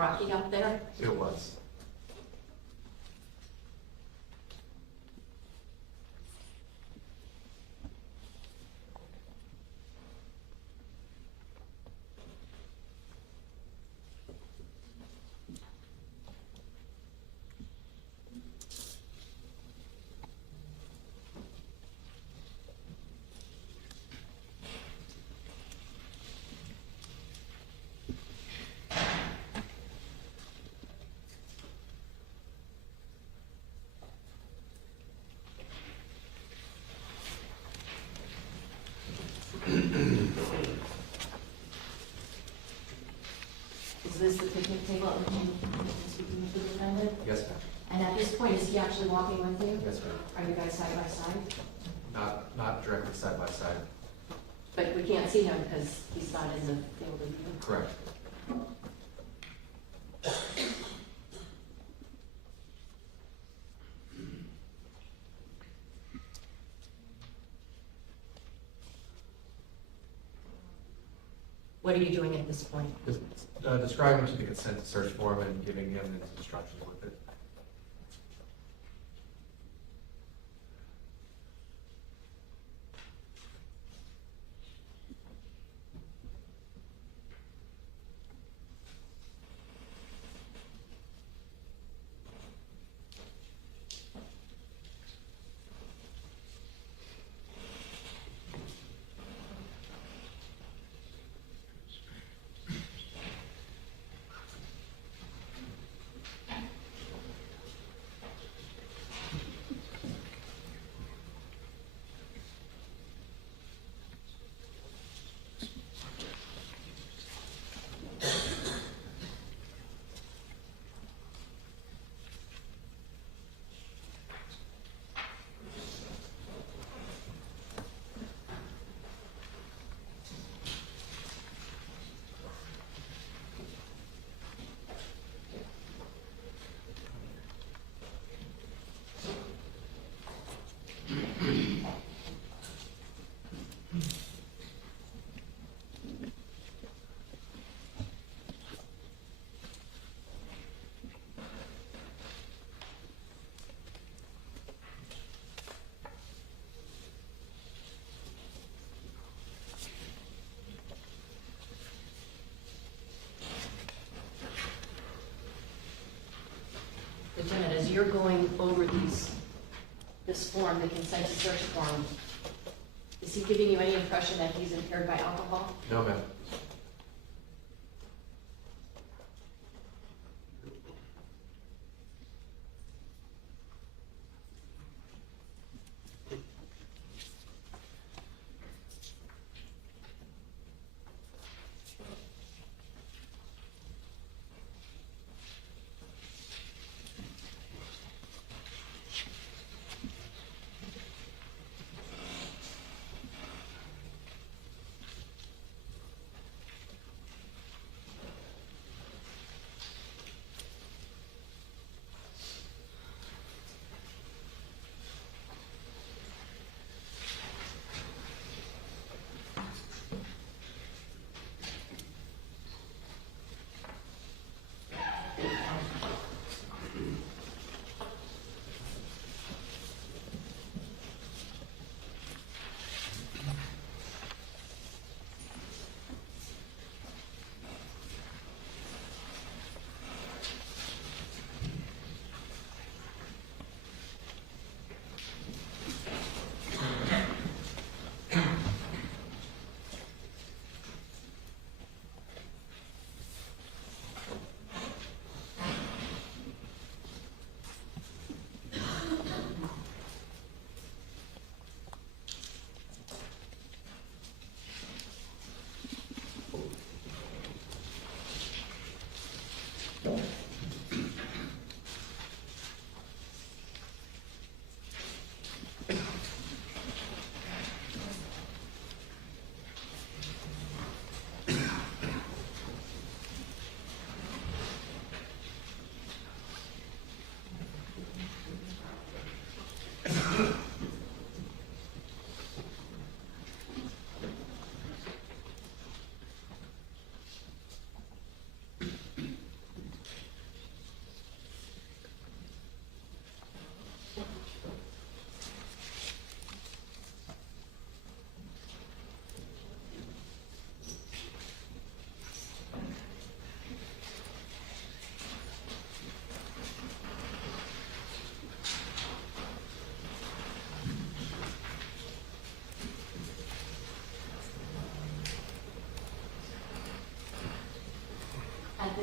rocky out there? It was. Is this the picnic table at which you're speaking with the defendant? Yes, ma'am. And at this point, is he actually walking with you? Yes, ma'am. Are you guys side by side? Not directly side by side. But we can't see him because he's not in the field of view. Correct. What are you doing at this point? Describing to the consent to search form and giving him his instructions with it. Lieutenant, as you're going over this form, the consent to search form, is he giving you any impression that he's impaired by alcohol? No, ma'am.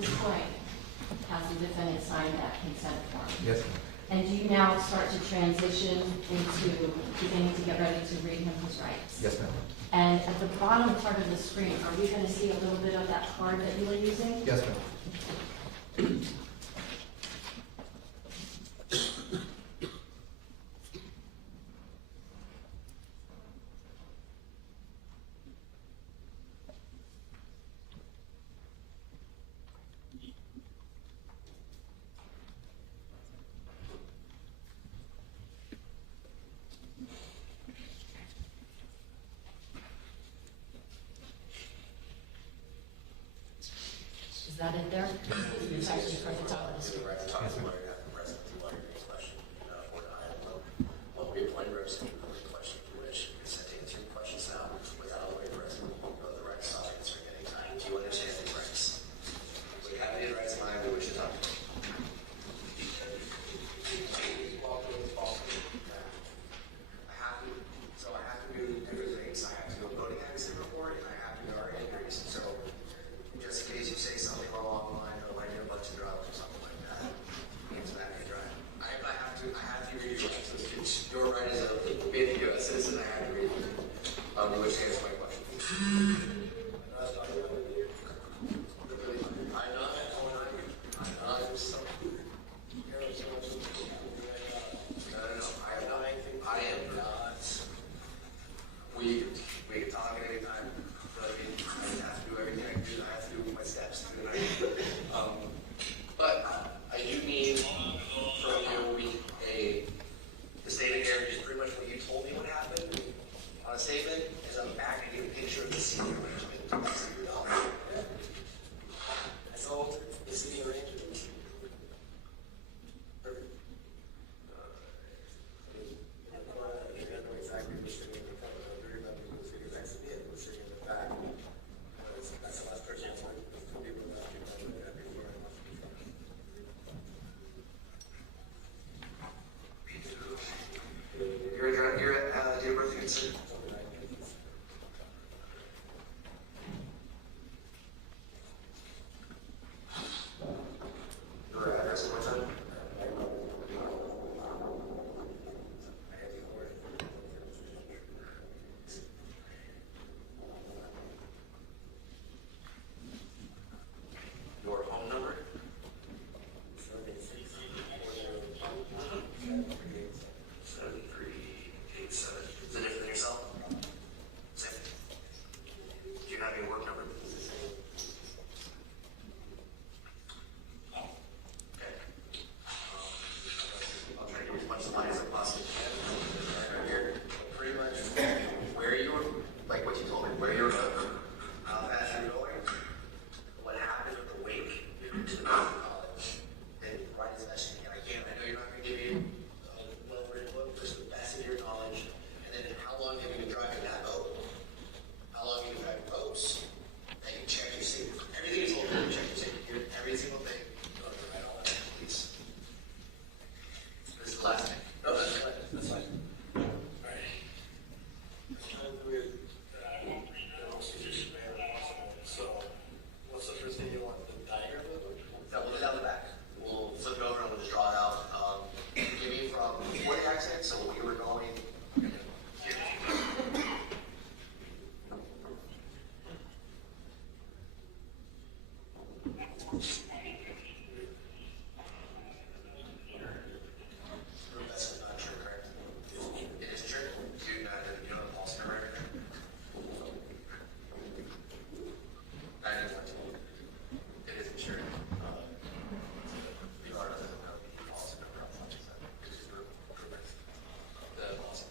this point, has the defendant signed that consent form? Yes, ma'am. And do you now start to transition into beginning to get ready to read him his rights? Yes, ma'am. And at the bottom part of the screen, are we going to see a little bit of that card that you were using? Yes, ma'am. Is that it there? It's actually from the top of the screen. Reappointed representative of the question for which consenting to questions now without a waiver as we go to the right side during any time. Do you understand these rights? We have any rights in mind we wish to talk about? I have to do different things. I have to do a voting accuracy report and I have to do our injuries. So just in case you say something along the line of like you're about to drive or something like that, it's back to drive. I have to read your rights. Your right as a being a U.S. citizen, I have to read it. Which answers my question. I'm not. I am not. We can talk at any time. But I have to do everything I can do. I have to do my steps. But I do need from you the statement here is pretty much what you told me would happen. On a statement is on the back, I give a picture of the seating arrangement. I told the seating arrangement. Perfect. I know exactly who's sitting in the front of the room, who's sitting next to me, and who's sitting in the back. That's the last person I'm talking to. Two people that I've looked at before I must be front. You're at your birth consider. Your address one more time. Your home number. 7387. Is it different than yourself? Same. Do you have your work number? Okay. I'll try to give you as much light as I possibly can. Right here. Pretty much where you were, like what you told me, where you were going, how fast you were going, what happened with the wake to the college, and right as best you can. I know you're not going to give you well-written book, just the best of your knowledge, and then how long have you been driving that boat? How long have you been driving boats? And you check your safety. Everything is open. You check your safety gear. Every single thing. You don't have to write all that, please. This is the last thing. No, that's fine. That's fine. All right. So, what's the first thing you want? The diagram of it? No, we'll do it on the back. We'll flip it over and we'll just draw it out. Give me from before the accident, so we were going. That's not true, correct? It is true. You know the pulse number right there? 91. It is insured. You are the policy number of the policy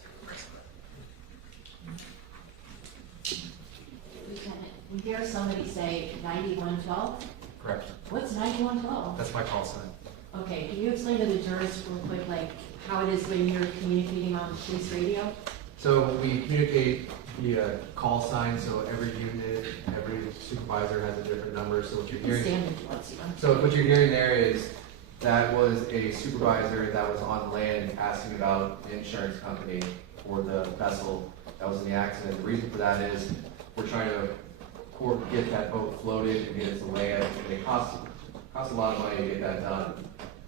We hear somebody say 9112. Correct. What's 9112? That's my call sign. Okay, can you explain to the jurors real quick, like, how it is when you're communicating on police radio? So we communicate via call sign, so every unit, every supervisor has a different number, so what you're hearing. Stand if you want to. So what you're hearing there is, that was a supervisor that was on land asking about the insurance company for the vessel that was in the accident. The reason for that is, we're trying to get that boat floated and get it to land, and Costs a lot of money to get that done.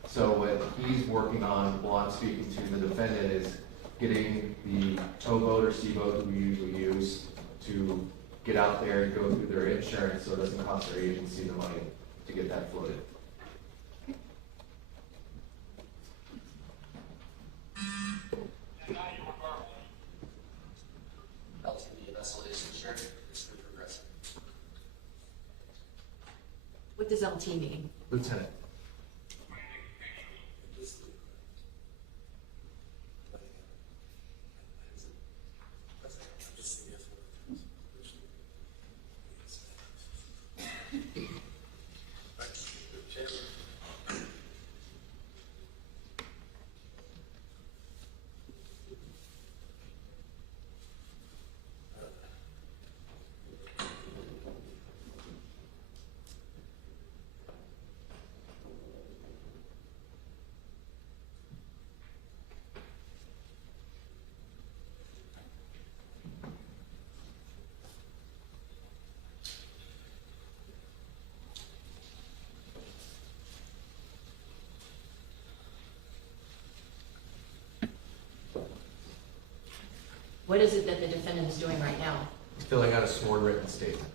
So what he's working on, while I'm speaking to the defendant, is getting the towboat or seaboat that we usually use to get out there and go through their insurance so it doesn't cost their agency the money to get that floated. LTD vessel is insured, it's through Progressive. What does LT mean? Lieutenant. What is it that the defendant is doing right now? He's filling out a sworn written statement.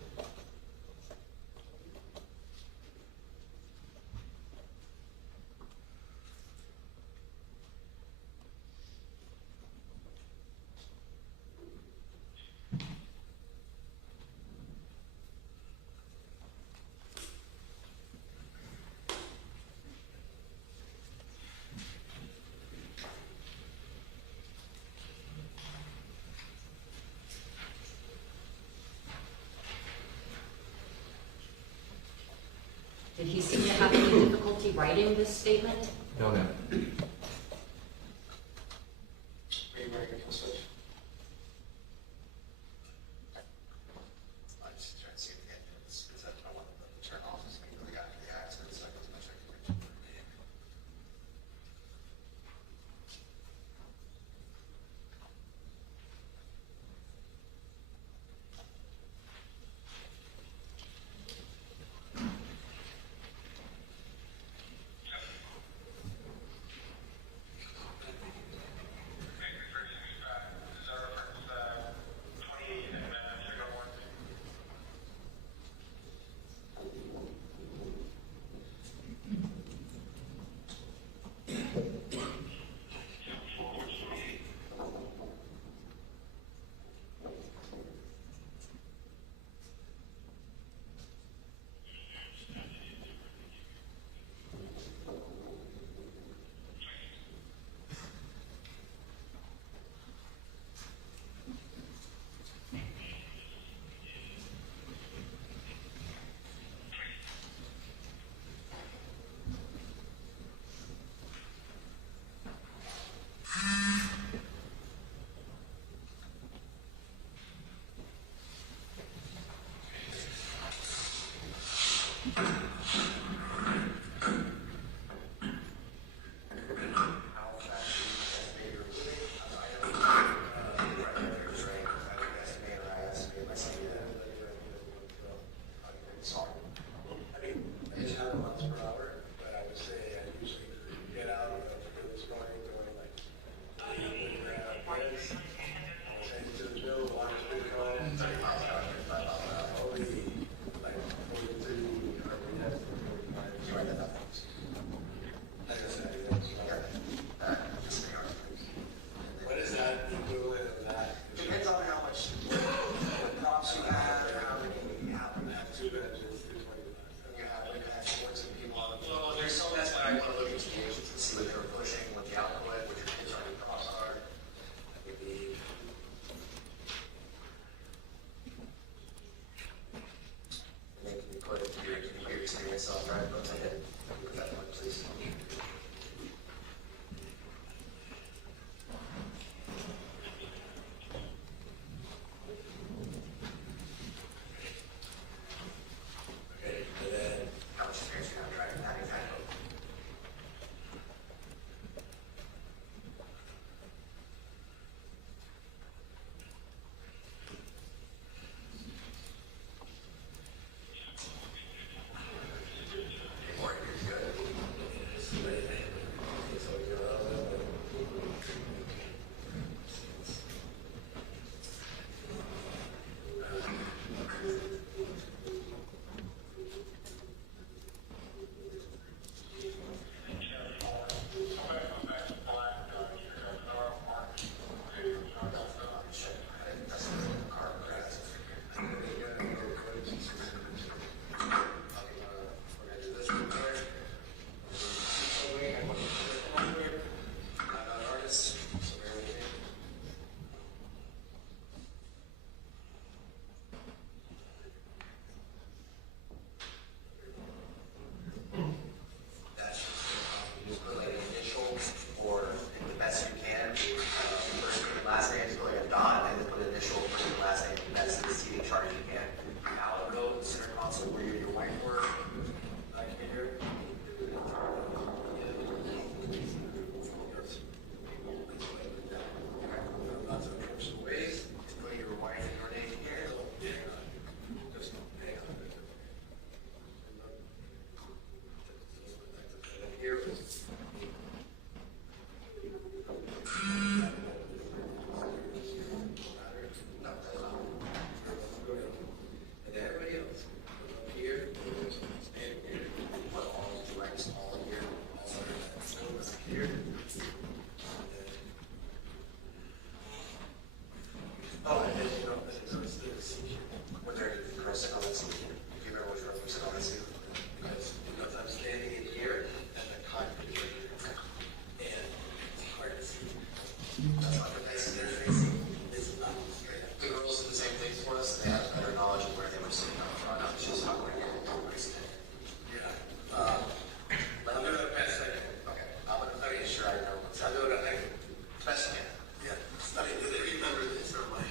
Did he seem to have any difficulty writing this statement? No, ma'am. Are you ready to kill switch? I just try to see if the engines, because I want them to turn off as quickly after the accident, so I can as much I can reach. the seating chart again. Now I'll go to the center console where your wife were. I can hear. Lots of approachable ways. Just put your wife and your name here. Just hang on. Here. No, that's not. And then everybody else. Up here. Stand here. Put all the rights all here. All here. Oh, and then, you know, we're there to cross the comments. If you remember which reference the comments to. Because, you know, I'm standing in here and the concrete is right here. And it's hard to see. That's not the best interfacing. It's not straight up. The girls did the same things for us. They had better knowledge of where they were sitting on the front. It's just not going to get yeah. I'll do it in a second. Okay. I'll make sure I know. I'll do it in a second. Best again. Yeah. I mean, do they remember this or my?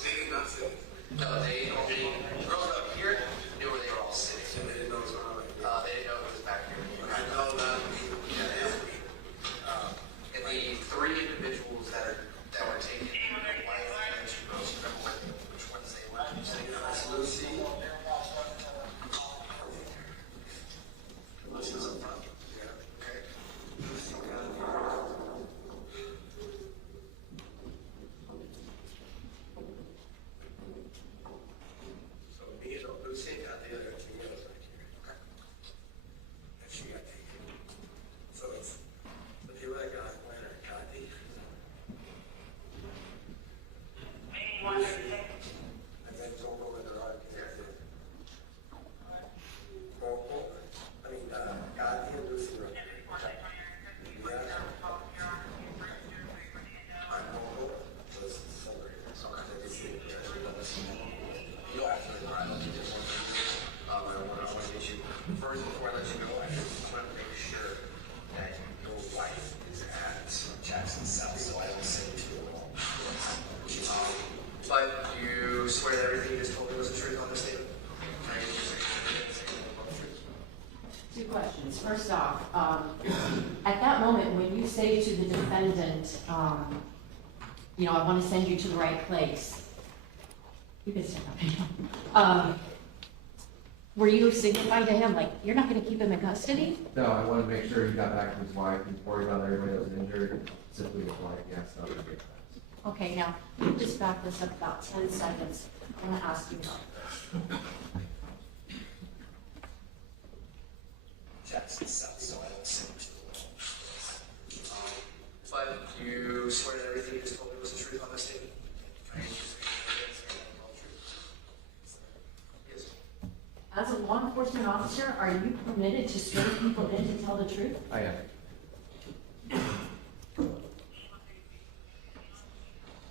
They did not say. No, they only, the girls up here knew where they were all sitting. So they didn't know it was around. They didn't know it was back here. I know that. And the three individuals that were taken, the wife and two girls, remember which ones they were? That's Lucy. Lucy was up front. Yeah. Okay. Lucy got here. So me and Lucy got the other two girls right here. Okay. And she got taken. So it's the people that got Leonard, Katy. And then go over the right here. Katy and Lucy right here. Yeah. I'm Mobile. So it's separated. So I think it's you don't have to I don't think there's one thing. I want to get you first before I let you go. I want to make sure that your wife is at Jackson South, so I don't say to you at all. But you swear that everything you just told me was the truth on this statement? Two questions. First off, at that moment when you say to the defendant, you know, I want to send you to the right place, you can stand up. Were you signifying to him, like, you're not going to keep him in custody? No, I wanted to make sure he got back to his wife and worried about everybody that was injured, specifically his wife. Yes, that would be fast. Okay, now, just back this up about 10 seconds. I want to ask you about this. Jackson South, so I don't say to the wall. But you swear that everything you just told me was the truth on this statement? Yes. As a law enforcement officer, are you permitted to swear people in to tell the truth? I am.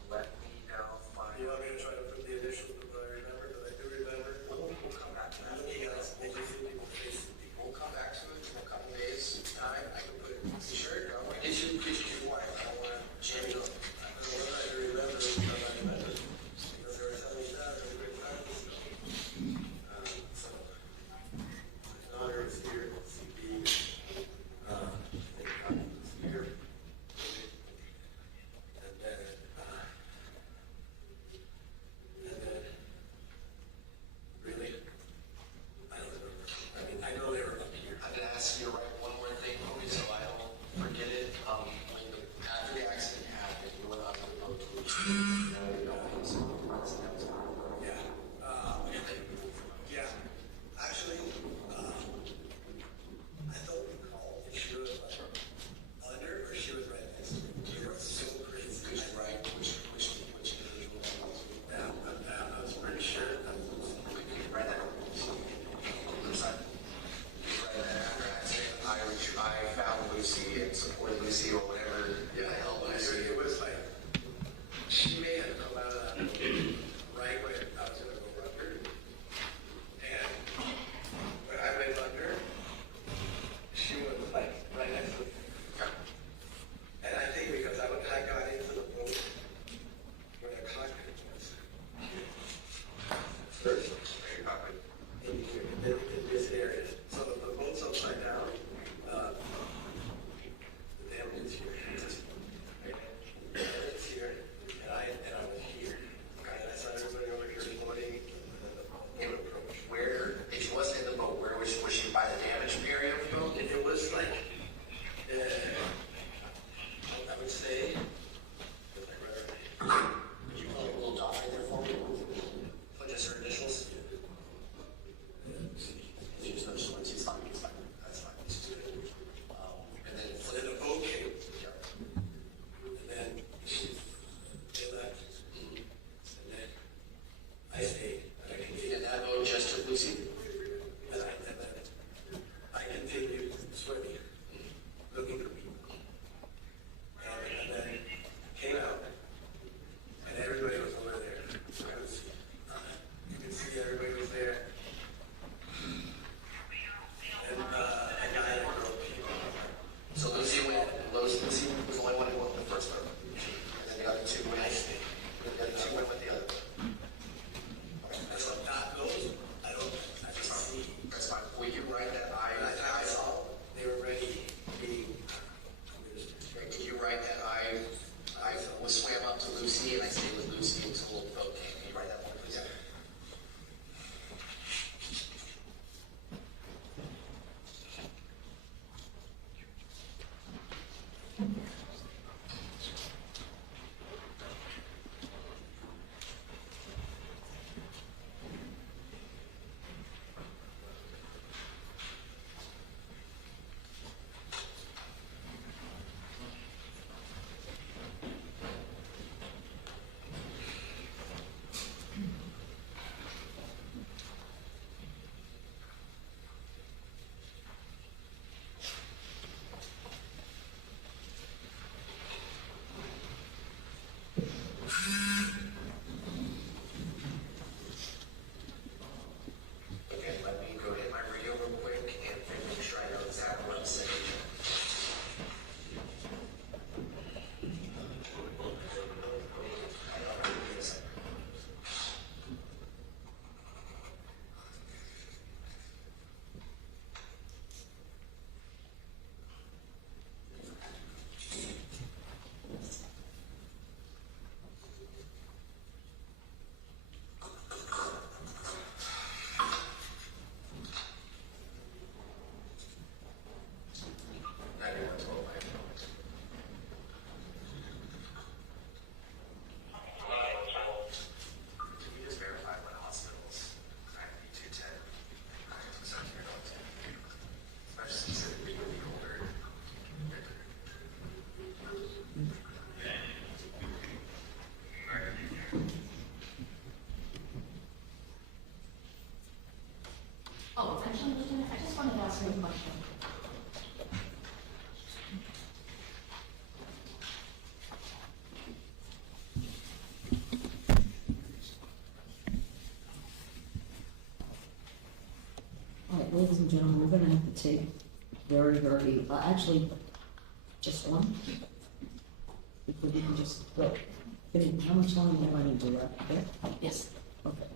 Let me now find. You want me to try to put the initials of what I remember? Because I do remember. We'll come back to that. Yes, maybe people face it. We'll come back to it in a couple days. Time. I can put it. Sure. Did you wife? I don't want to change up. I don't know what I remember. I remember. Because there were so many times. So, his honor is here. CP. and gentlemen, we're gonna have to take very, actually, just one. Because we can just, look, how much longer do I need to do that? Okay? Yes. Okay.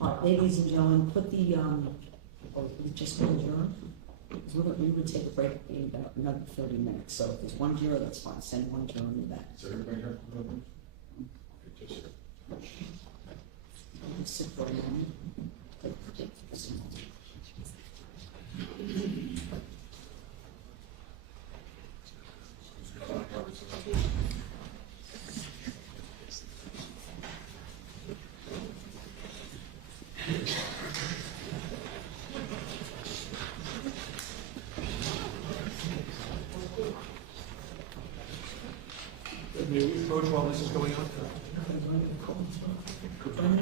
All right, ladies and gentlemen, put the, just one juror. We would take a break in about another 30 minutes, so if there's one juror, that's fine, send one juror in the back. Is everybody here? Sit for a moment. May we approach while this is going on?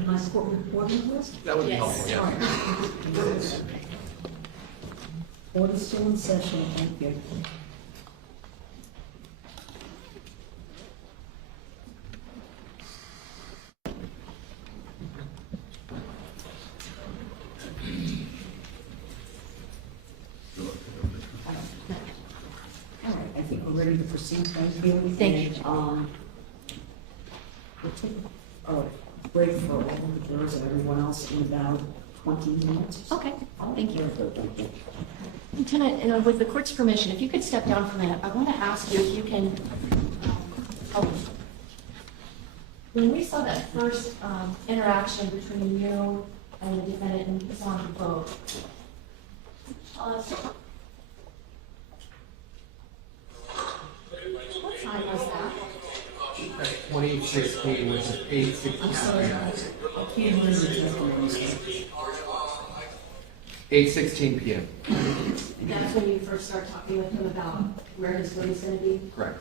My court reporting list? That would be Yes. helpful, yeah. Order still in session, thank you. All right, I think we're ready to proceed, thank you. Thank you. And, we'll take a break for all the jurors and everyone else in about 20 minutes. Okay, thank you. Thank you. Lieutenant, with the court's permission, if you could step down for a minute, I want to ask you if you can, when we saw that first interaction between you and the defendant and he was on the boat, what time was that? 2016, which is 8:16. I'm sorry, I can't hear you, gentlemen. 8:16 p.m. That's when you first start talking with him about where his boat is going to be? Correct.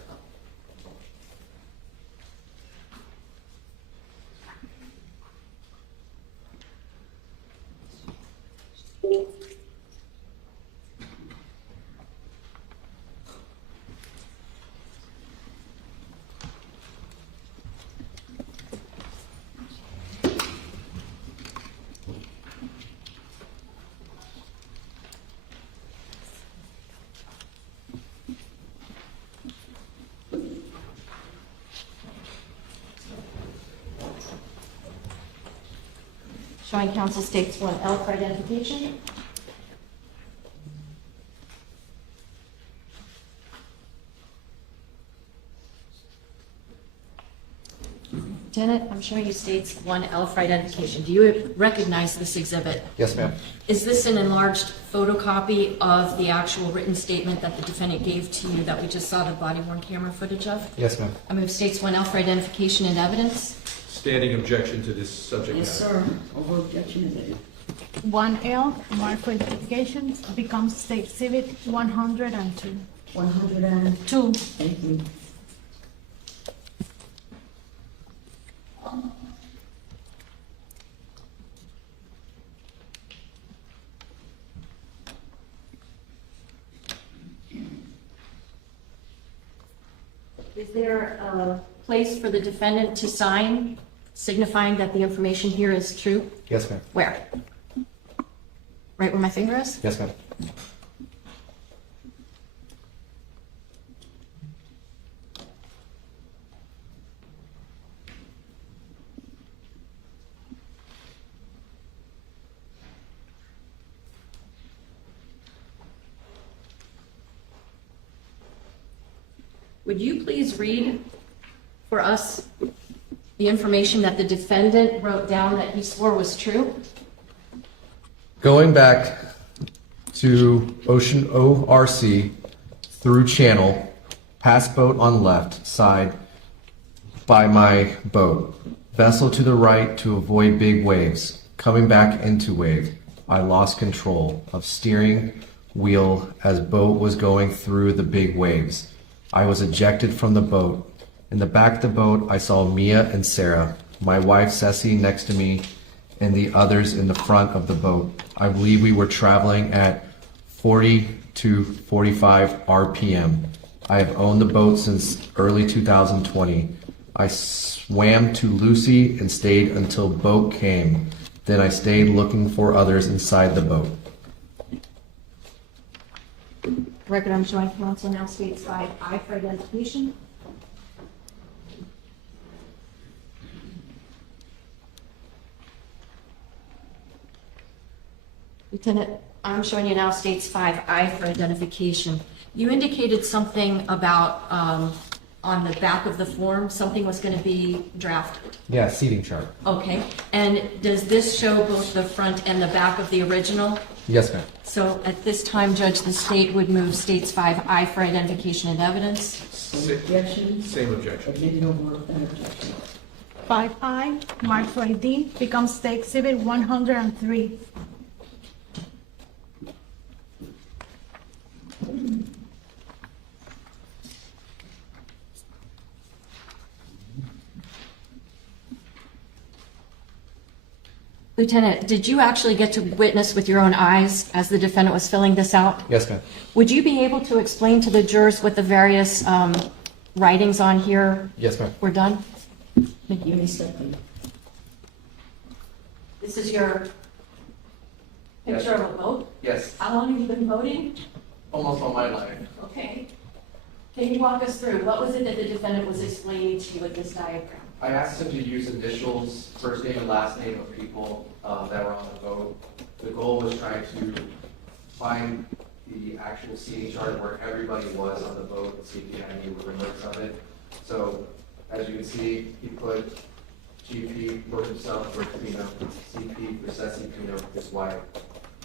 Showing counsel states 1L for identification. Lieutenant, I'm showing you states 1L for identification. Do you recognize this exhibit? Yes, ma'am. Is this an enlarged photocopy of the actual written statement that the defendant gave to you that we just saw the body-worn camera footage of? Yes, ma'am. I move states 1L for identification and evidence. Standing objection to this subject matter. Yes, sir. Over objection is it? 1L, marked for identification, becomes State Exhibit 102. 102. Thank you. Is there a place for the defendant to sign, signifying that the information here is true? Yes, ma'am. Where? Right where my finger is? Yes, ma'am. Would you please read for us the information that the defendant wrote down that he swore was true? Going back to Ocean ORC through channel, past boat on left side by my boat. Vessel to the right to avoid big waves. Coming back into wave. I lost control of steering wheel as boat was going through the big waves. I was ejected from the boat. In the back of the boat, I saw Mia and Sarah, my wife Ceci next to me, and the others in the front of the boat. I believe we were traveling at 40 to 45 RPM. I have owned the boat since early 2020. I swam to Lucy and stayed until boat came. Then I stayed looking for others inside the boat. Record I'm showing counsel now states 5I for identification. Lieutenant, I'm showing you now states 5I for identification. You indicated something about, on the back of the form, something was going to be drafted. Yeah, seating chart. Okay, and does this show both the front and the back of the original? Yes, ma'am. So at this time, Judge, the state would move states 5I for identification and evidence. Same objection? Same objection. Admitted over an objection. 5I, marked for ID, becomes State Exhibit 103. Lieutenant, did you actually get to witness with your own eyes as the defendant was filling this out? Yes, ma'am. Would you be able to explain to the jurors what the various writings on here Yes, ma'am. were done? Give me a second. This is your picture of a vote. Yes, How long have you been voting? almost all my life. Okay. Can you walk us through, what was it that the defendant was explaining to you with this diagram? I asked him to use initials, first name and last name of people that were on the vote. The goal was trying to find the actual seating chart where everybody was on the vote and see if he had any remotes of it. So, as you can see, he put GP for himself for Pino, CP for Ceci Pino, his wife.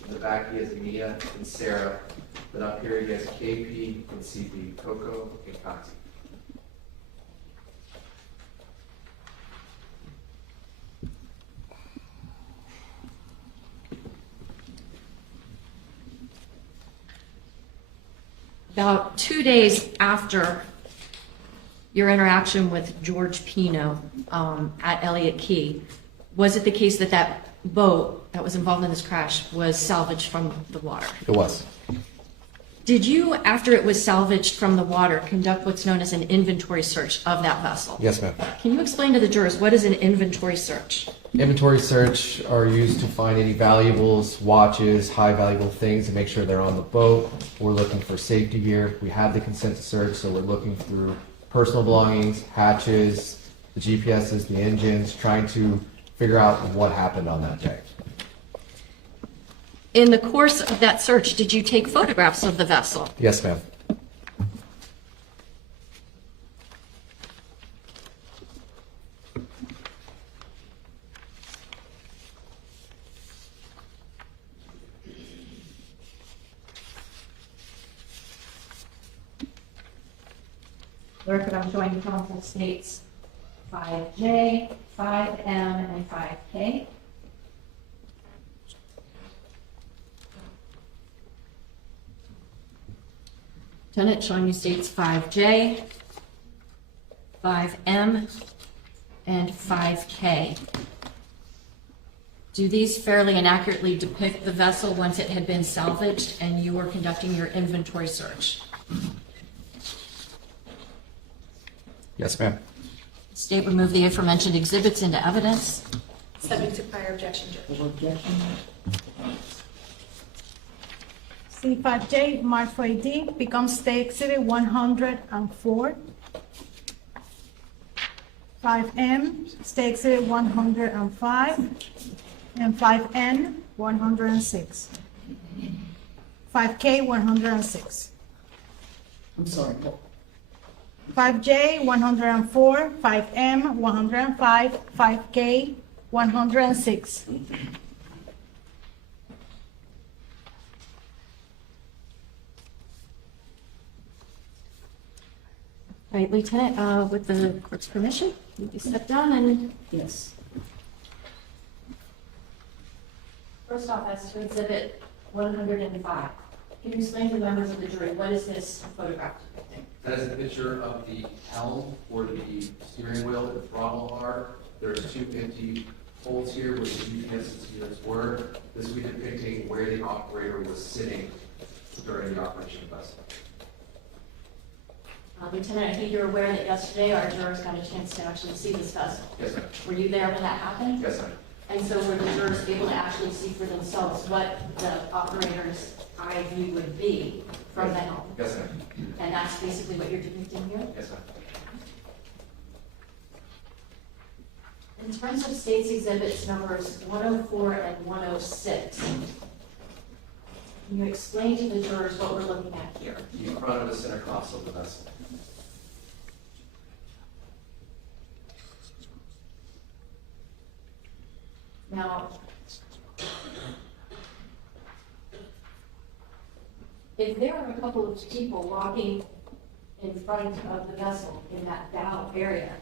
In the back, he has Mia and Sarah. Then up here, he has KP and CP, Coco and Kati. About 2 days after your interaction with George Pino at Elliott Key, was it the case that that boat that was involved in this crash was salvaged from the water? It was. Did you, after it was salvaged from the water, conduct what's known as an inventory search of that vessel? Yes, ma'am. Can you explain to the jurors what is an inventory search? Inventory search are used to find any valuables, watches, high valuable things, and make sure they're on the boat. We're looking for safety gear. We have the consent to search, so we're looking through personal belongings, hatches, the GPSs, the engines, trying to figure out what happened on that day. In the course of that search, did you take photographs of the vessel? Yes, ma'am. The record I'm showing counsel states 5J, 5M, and 5K. Lieutenant showing you states 5J, 5M, and 5K. Do these fairly and accurately depict the vessel once it had been salvaged and you were conducting your inventory search? Yes, ma'am. The state would move the aforementioned exhibits into evidence. Subject to prior objection, Judge. Over objection? C5J, marked for ID, becomes State Exhibit 104. 5M, State Exhibit 105, and 5N, 106. 5K, 106. I'm sorry. 5J, 104, 5M, 105, 5K, 106. All right, Lieutenant, with the court's permission, you can step down and Yes. first off, as to exhibit 105. Can you explain to the members of the jury, what is this photograph depicting? That is a picture of the helm or the steering wheel and throttle bar. There's two empty holes here where the GPS units were. This will be depicting where the operator was sitting during the operation of the vessel. Lieutenant, I think you're aware that yesterday our jurors got a chance to actually see this vessel. Yes, ma'am. Were you there when that happened? Yes, ma'am. And so were the jurors able to actually see for themselves what the operator's eye view would be from the helm. Yes, ma'am. And that's basically what you're depicting here? Yes, ma'am. In terms of states exhibits numbers 104 and 106, can you explain to the jurors what we're looking at here? The front of the center console of the vessel. Now, if there are a couple of people walking in front of the vessel in that bow area,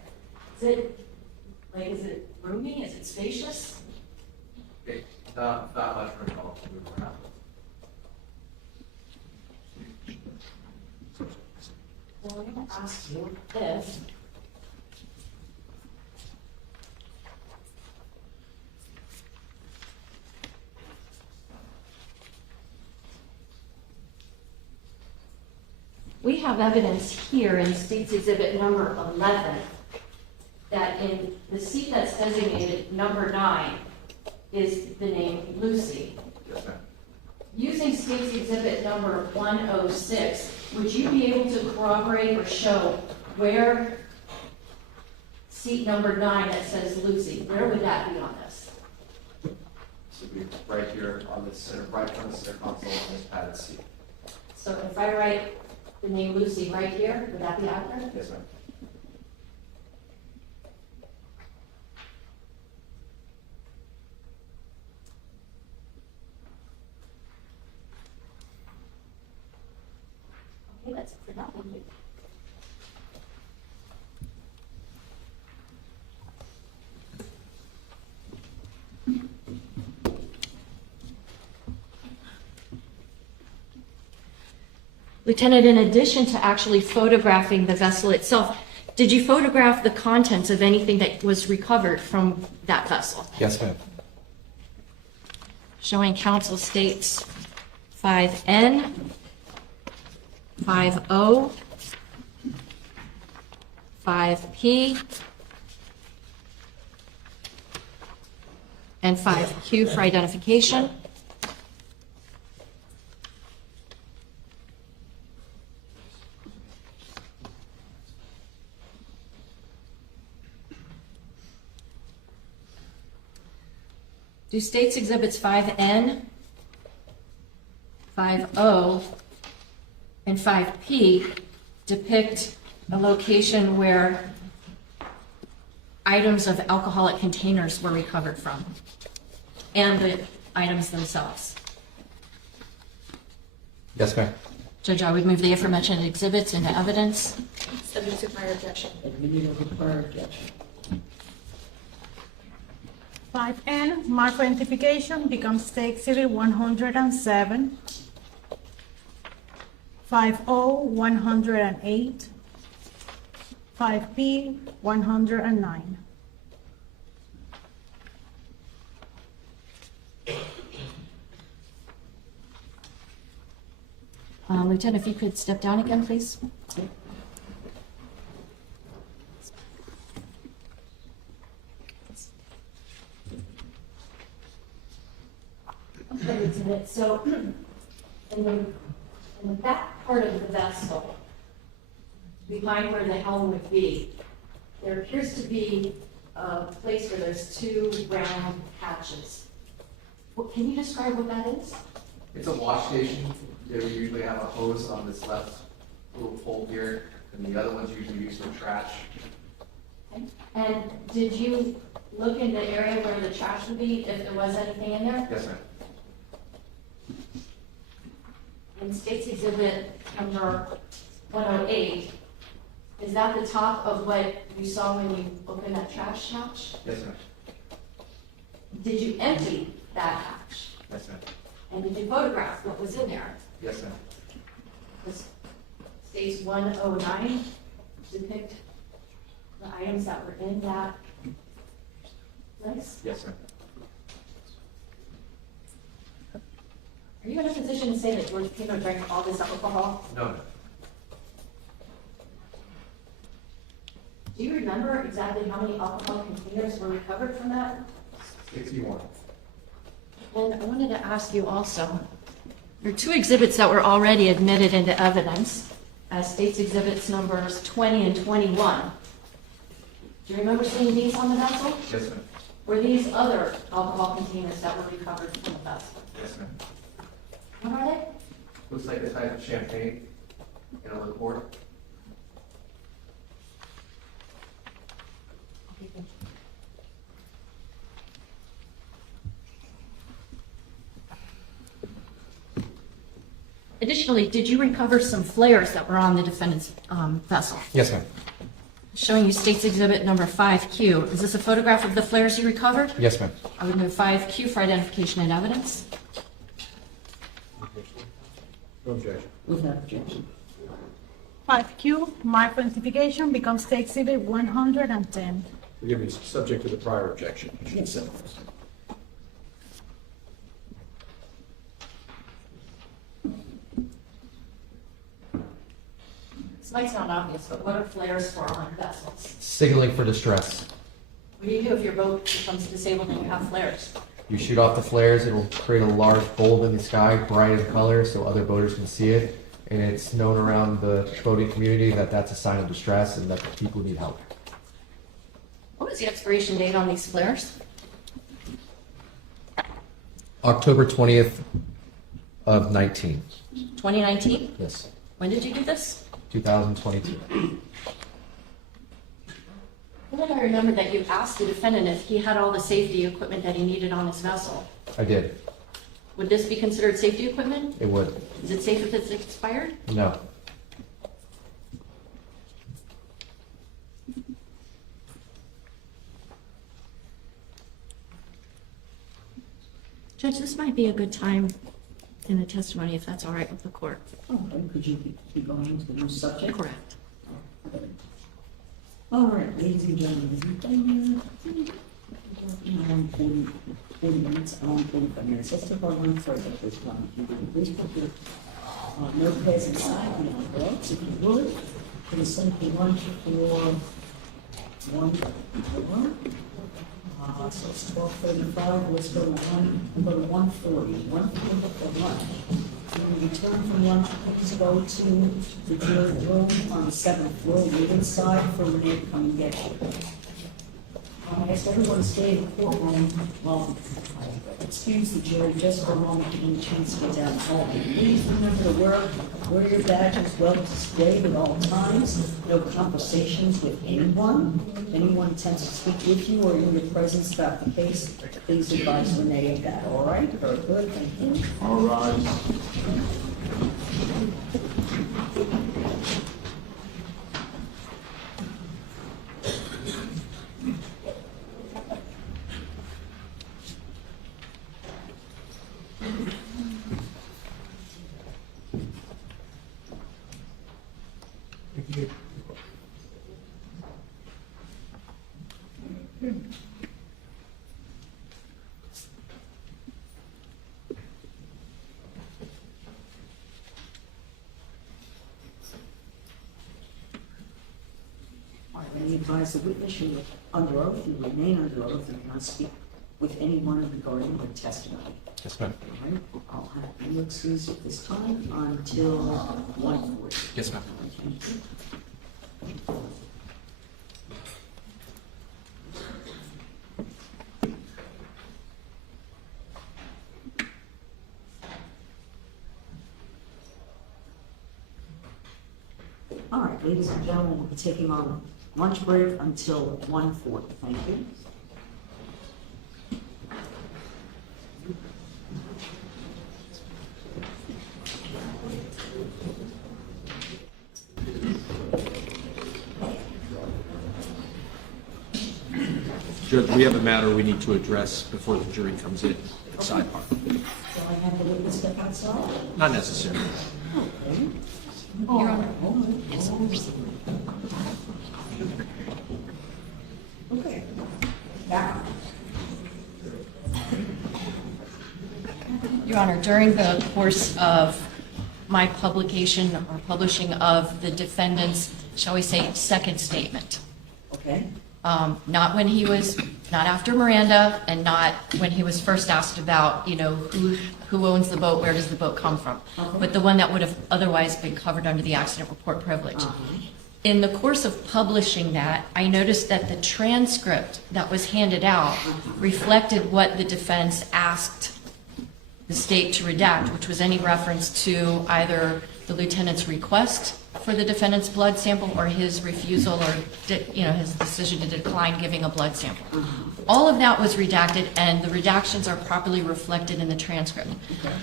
is it roomy? Is it spacious? Okay, not much room at all to move around. So I'm going to ask you if we have evidence here in State's Exhibit number 11 that in the seat that's designated number 9 is the name Lucy. Yes, ma'am. Using State's Exhibit number 106, would you be able to corroborate or show where seat number 9 that says Lucy, where would that be on this? So we right here on the center, right front of the center console on this padded seat. So if I write the name Lucy right here, would that be accurate? Yes, ma'am. Okay, that's it for that one. Lieutenant, in addition to actually photographing the vessel itself, did you photograph the contents of anything that was recovered from that vessel? Yes, ma'am. Showing counsel states 5N, 5O, 5P, and 5Q for identification. Do states exhibits 5N, 5O, and 5P depict a location where items of alcoholic containers were recovered from, and the items themselves? Yes, ma'am. Judge, I would move the aforementioned exhibits into evidence. Subject to prior objection. Prior objection. 5N, mark for identification, becomes State Exhibit 107. 5O, 108. 5P, 109. Lieutenant, if you could step down again, please. Okay, Lieutenant, so in the back part of the vessel, behind where the helm would be, there appears to be a place where there's two round hatches. Can you describe what that is? It's a wash station. They usually have a hose on this left little pole here, and the other one's usually used for trash. Okay. And did you look in the area where the trash would be, if there was anything in there? Yes, ma'am. In State's Exhibit number 108, is that the top of what you saw when you opened that trash hatch? Yes, ma'am. Did you empty that hatch? Yes, ma'am. And did you photograph what was in there? Yes, ma'am. Does State's 109 depict the items that were in that place? Yes, ma'am. Are you in a position to say that George Pino drank all this alcohol? No, ma'am. Do you remember exactly how many alcohol containers were recovered from that? 61. And I wanted to ask you also, There are two exhibits that were already admitted into evidence as State's Exhibits numbers 20 and 21. Do you remember seeing these on the vessel? Yes, ma'am. Were these other alcohol containers that were recovered from the vessel? Yes, ma'am. What are they? Looks like a type of champagne in a liqueur. Additionally, did you recover some flares that were on the defendant's vessel? Yes, ma'am. Showing you State's Exhibit number 5Q. Is this a photograph of the flares you recovered? Yes, ma'am. I would move 5Q for identification and evidence. No objection. Without objection. 5Q, mark for identification, becomes State Exhibit 110. Forgive me, subject to the prior objection. Yes. This might sound obvious, but what are flares for on vessels? Signaling for distress. What do you do if your boat becomes disabled and you have flares? You shoot off the flares, it'll create a large bulb in the sky, bright in color, so other boaters can see it. And it's known around the boating community that that's a sign of distress and that the people need help. What was the expiration date on these flares? October 20th of 19. 2019? Yes, When did you do this? 2022. Well, then I remember that you asked the defendant if he had all the safety equipment that he needed on his vessel. I did. Would this be considered safety equipment? It would. Is it safe if it's expired? No. Judge, this might be a good time in the testimony, if that's all right with the court. Okay, could you be going to the new subject? Correct. All right, ladies and gentlemen, we've been around 40 minutes, around 45 minutes. Let's take our one further this one. Please put your notepads inside the envelopes, if you would. For the simple 1 for 1. So it's 12:35. Let's go to 1:40. 1:40 for lunch. When we return from lunch, please go to the jury room on the 7th floor, wait inside for Renee to come and get you. I ask everyone to stay in the courtroom. Well, excuse the jury just for a moment, give them a chance to get down the hall. Please remember to wear your badges well displayed at all times. No conversations with anyone. If anyone attempts to speak with you or in your presence about the case, please advise Renee of that. All right? Very good. Thank you. All right. All right, let me advise the witness you are under oath, you remain under oath, and cannot speak with anyone regarding the testimony. Yes, ma'am. All right, I'll have you excused at this time until 1:40. Yes, ma'am. All right, ladies and gentlemen, we'll be taking our lunch break until 1:40. Thank you. Judge, we have a matter we need to address before the jury comes in at the sidebar. Do I have the witness step outside? Not necessarily. Okay. Your Honor. Yes. Okay. Now. Your Honor, during the course of my publication or publishing of the defendant's, shall we say, second statement, Okay. not when he was not after Miranda and not when he was first asked about, who owns the boat, where does the boat come from, but the one that would have otherwise been covered under the accident report privilege. In the course of publishing that, I noticed that the transcript that was handed out reflected what the defense asked the state to redact, which was any reference to either the lieutenant's request for the defendant's blood sample or his refusal or his decision to decline giving a blood sample. All of that was redacted, and the redactions are properly reflected in the transcript.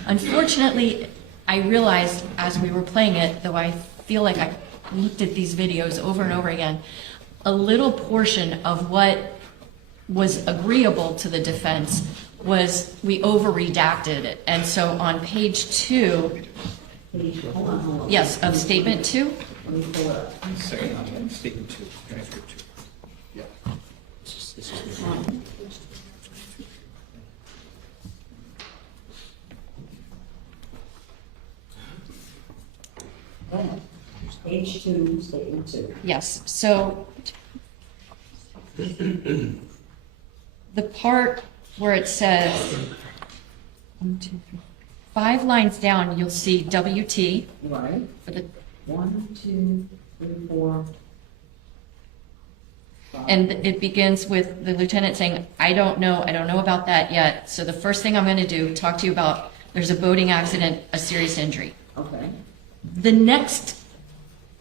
Unfortunately, I realized as we were playing it, though I feel like I looked at these videos over and over again, a little portion of what was agreeable to the defense was we over-redacted it. And so on page 2, Hold on. yes, of statement 2, Let me pull it up. Statement 2, transcript 2. Yeah. This is Go ahead. Page 2, statement 2. yes, so the part where it says, 1, 2, 3, 5 lines down, you'll see WT Right. for the, 1, 2, 3, 4. 5. and it begins with the lieutenant saying, I don't know about that yet. So the first thing I'm going to do, talk to you about, there's a boating accident, a serious injury. Okay. The next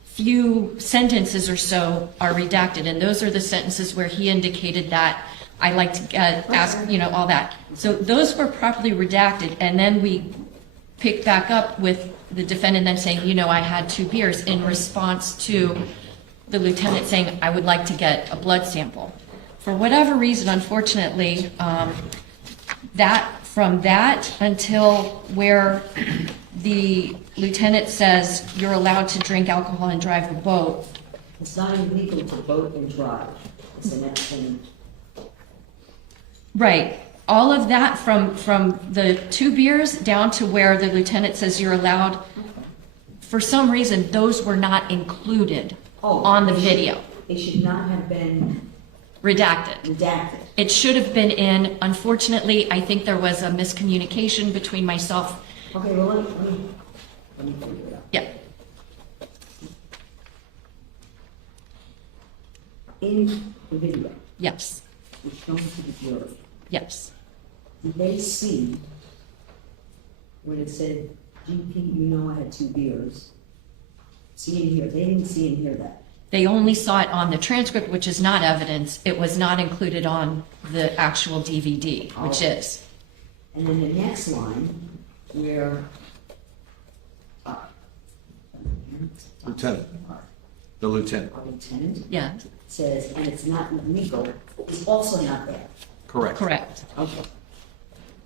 few sentences or so are redacted, and those are the sentences where he indicated that I like to ask, all that. So those were properly redacted, and then we picked back up with the defendant then saying, I had 2 beers in response to the lieutenant saying, I would like to get a blood sample. For whatever reason, unfortunately, from that until where the lieutenant says you're allowed to drink alcohol and drive a boat. It's not illegal to boat and drive. It's the next thing. Right. All of that from the 2 beers down to where the lieutenant says you're allowed, for some reason, those were not included on the video. It should not have been Redacted. redacted. It should have been in. Unfortunately, I think there was a miscommunication between myself. Okay, well, let me figure it out. Yeah. In the video, Yes. which comes to the jury, Yes. did they see when it said, GP, I had 2 beers? See and hear, they didn't see and hear that. They only saw it on the transcript, which is not evidence. It was not included on the actual DVD, which is. And then the next line, where, Lieutenant. The lieutenant. our lieutenant Yeah. says, and it's not illegal, is also not there. Correct. Correct. Okay.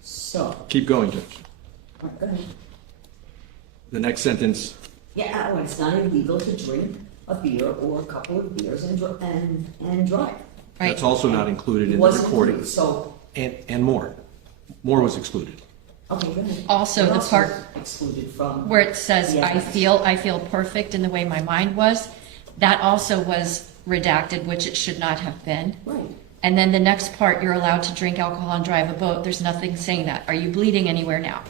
So, Keep going, Judge. all right, go ahead. The next sentence, Yeah, well, it's not illegal to drink a beer or a couple of beers and drive. Right. that's also not included in the Wasn't recording. included, so, And more. More was excluded. okay, go ahead. Also, What the else part- was excluded from. Where it says, the I evidence? feel perfect in the way my mind was, that also was redacted, which it should not have been. Right. And then the next part, you're allowed to drink alcohol and drive a boat. There's nothing saying that. Are you bleeding anywhere now?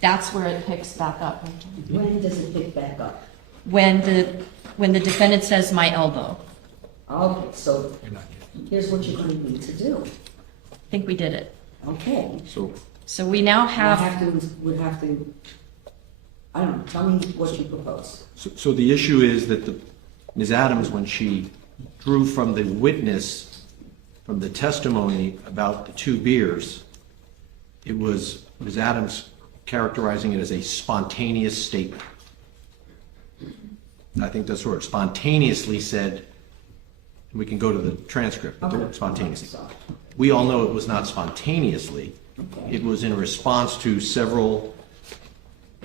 That's where it picks back up. When does it pick back up? When the defendant says my elbow. Okay, so here's what you're gonna need to do. I think we did it. Okay. So we now have, Would have to, I don't know, tell me what you propose. So the issue is that Ms. Adams, when she drew from the witness, from the testimony about the 2 beers, it was Ms. Adams characterizing it as a spontaneous statement. I think that's where it spontaneously said, and we can go to the transcript, but Okay. spontaneously. So, We all know it was not spontaneously. Okay. It was in response to several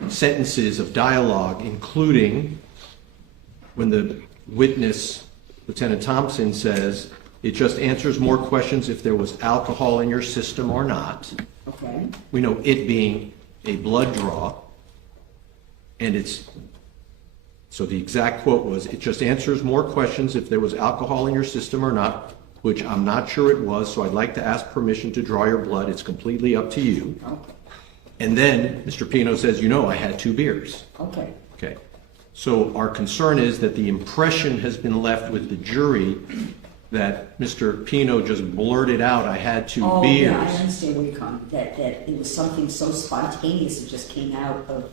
sentences of dialogue, including when the witness, Lieutenant Thompson, says, it just answers more questions if there was alcohol in your system or not. Okay, We know it being a blood draw, and so the exact quote was, it just answers more questions if there was alcohol in your system or not. which I'm not sure it was, so I'd like to ask permission to draw your blood. It's completely up to you. Okay, And then Mr. Pino says, you know, I had 2 beers. okay. Okay. So our concern is that the impression has been left with the jury that Mr. Pino just blurted out, I had 2 Oh, beers. yeah, I understand where you're coming, that it was something so spontaneous that just came out of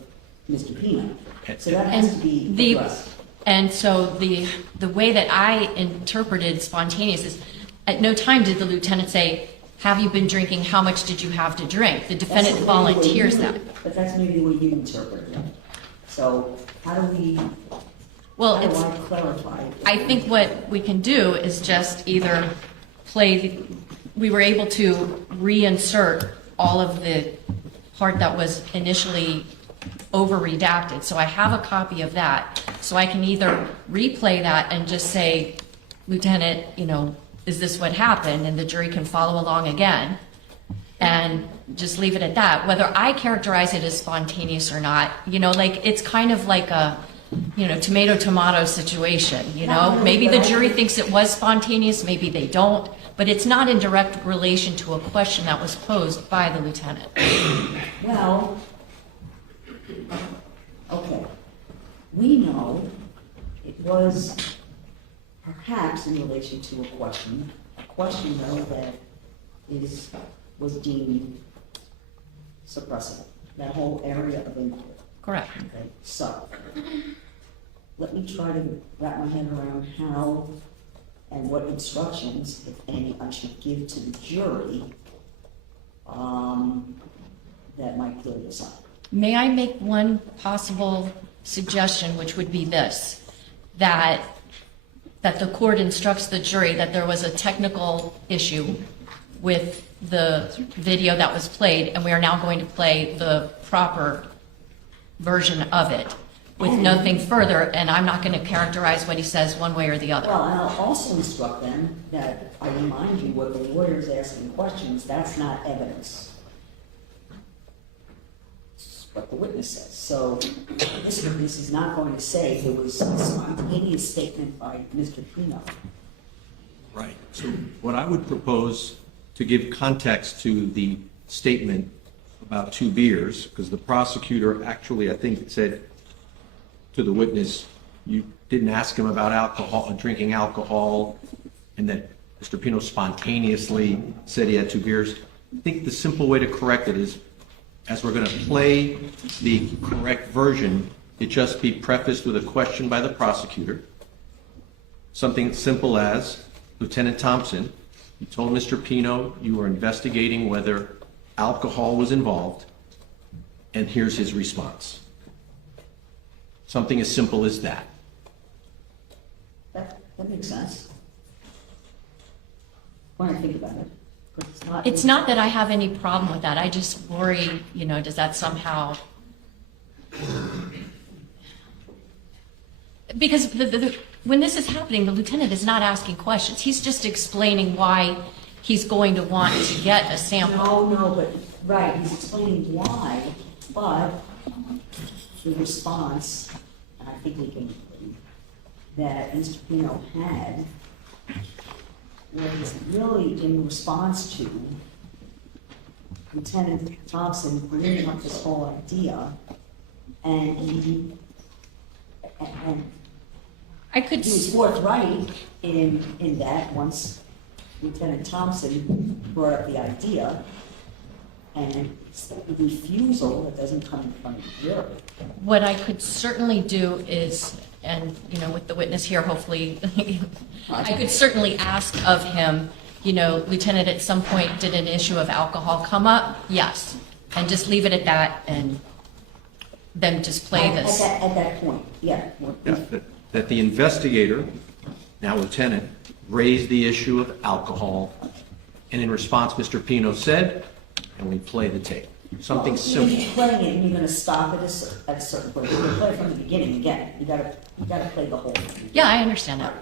Mr. Pino. So that has to be addressed. And so the way that I interpreted spontaneous is, at no time did the lieutenant say, have you been drinking? How much did you have to drink? The defendant That's maybe the way volunteers you- that. But that's maybe the way you interpret it. So how do we, Well, how do it's, I clarify it? I think what we can do is just either we were able to reinsert all of the part that was initially over-redacted. So I have a copy of that. So I can either replay that and just say, Lieutenant, you know, is this what happened? And the jury can follow along again and just leave it at that. Whether I characterize it as spontaneous or not, you know, like it's kind of like a, you know, tomato situation, you know? Maybe the jury thinks it was spontaneous, maybe they don't, but it's not in direct relation to a question that was posed by the lieutenant. Well, okay, we know it was perhaps in relation to a question though that was deemed suppressible, that whole area of inquiry. Correct. Okay, so, let me try to wrap my head around how and what instructions, if any, I should give to the jury, that might clear this up. May I make one possible suggestion, which would be this, that the court instructs the jury that there was a technical issue with the video that was played, and we are now going to play the proper version of it with nothing further, and I'm not going to characterize what he says one way or the other. Well, and I'll also instruct them that I remind you what the lawyer's asking questions, that's not evidence. It's what the witness says. So this witness is not going to say there was a spontaneous statement by Mr. Pino. Right. So what I would propose to give context to the statement about 2 beers, because the prosecutor actually, I think, said to the witness, you didn't ask him about alcohol, drinking alcohol, and that Mr. Pino spontaneously said he had 2 beers. I think the simple way to correct it is, as we're going to play the correct version, it just be prefaced with a question by the prosecutor. Something simple as, Lieutenant Thompson, you told Mr. Pino you were investigating whether alcohol was involved, and here's his response. Something as simple as that. That makes sense. When I think about it. But It's not that I have any problem with that. I just worry, you know, does that somehow... Because when this is happening, the lieutenant is not asking questions. He's just explaining why he's going to want to get a sample. No, but, right, he's explaining why, but the response, and I think we can, that Mr. Pino had was really in response to Lieutenant Thompson bringing up this whole idea, and he was forthright in that once Lieutenant Thompson brought up the idea, and the refusal that doesn't come from the jury. What I could certainly do is, and, you know, with the witness here, hopefully, I could certainly ask of him, you know, Lieutenant, at some point, did an issue of alcohol come up? Yes. And just leave it at that, and then just play this. At that point, yeah. Yeah, that the investigator, now lieutenant, raised the issue of alcohol, and in response, Mr. Pino said, and we play the tape. Something simple. If you're playing it and you're gonna stop it at a certain point, you're gonna play from the beginning again. You gotta play the whole thing. Yeah, I understand that.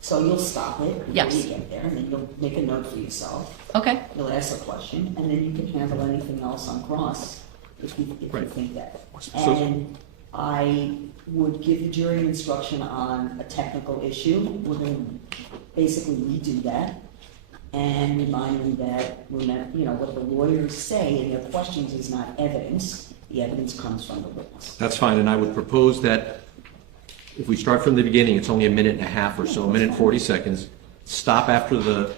So you'll stop it before Yes. you get there, and then you'll make a note for yourself. Okay. You'll ask a question, and then you can handle anything else on cross if you Right. think that. So- And I would give the jury instruction on a technical issue. We're gonna basically redo that. and remind them that, you know, what the lawyers say in their questions is not evidence. The evidence comes from the witness. That's fine, and I would propose that if we start from the beginning, it's only a minute and a half or so, a minute and 40 seconds. Stop after the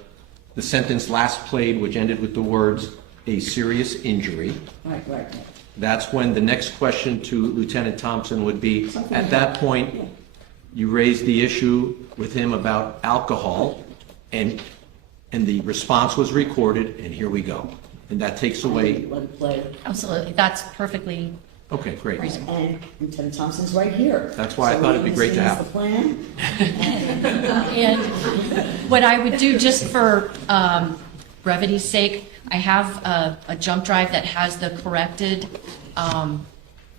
sentence last played, which ended with the words, "a serious injury." Right. That's when the next question to Lieutenant Thompson would be, at that point, you raised the issue with him about alcohol, and the response was recorded, and here we go. And that takes away, Let it play. Absolutely, that's perfectly, okay, great. And Lieutenant Thompson's right here. That's why I thought it'd be great to have So he him. understands the plan. and what I would do, just for brevity's sake, I have a jump drive that has the corrected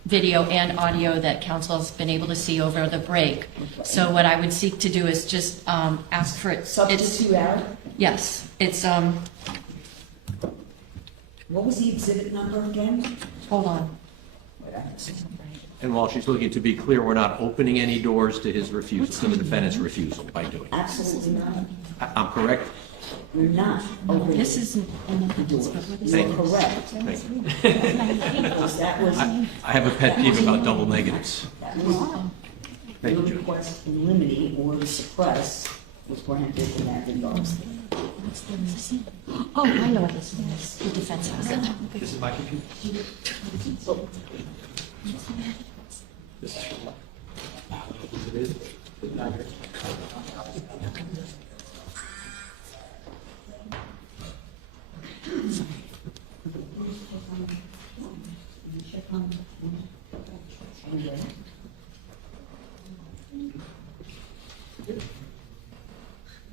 video and audio that council has been able to see over the break. So what I would seek to do is just ask for it. Substitute out. Yes, it's, What was the exhibit number again? hold on. Wait, I have to see. And while she's looking, to be clear, we're not opening any doors to his refusal, to the defendant's refusal by doing it. Absolutely not. I'm correct? You're not opening This is, the doors. You Thank are you. correct. Thank you. Because that was, I have a pet peeve about double negatives. Thank your you, Judge. request to eliminate or to suppress was granted in that regard. oh, I know what this is. The defense has it. This is my computer. This is it is. It's not yours.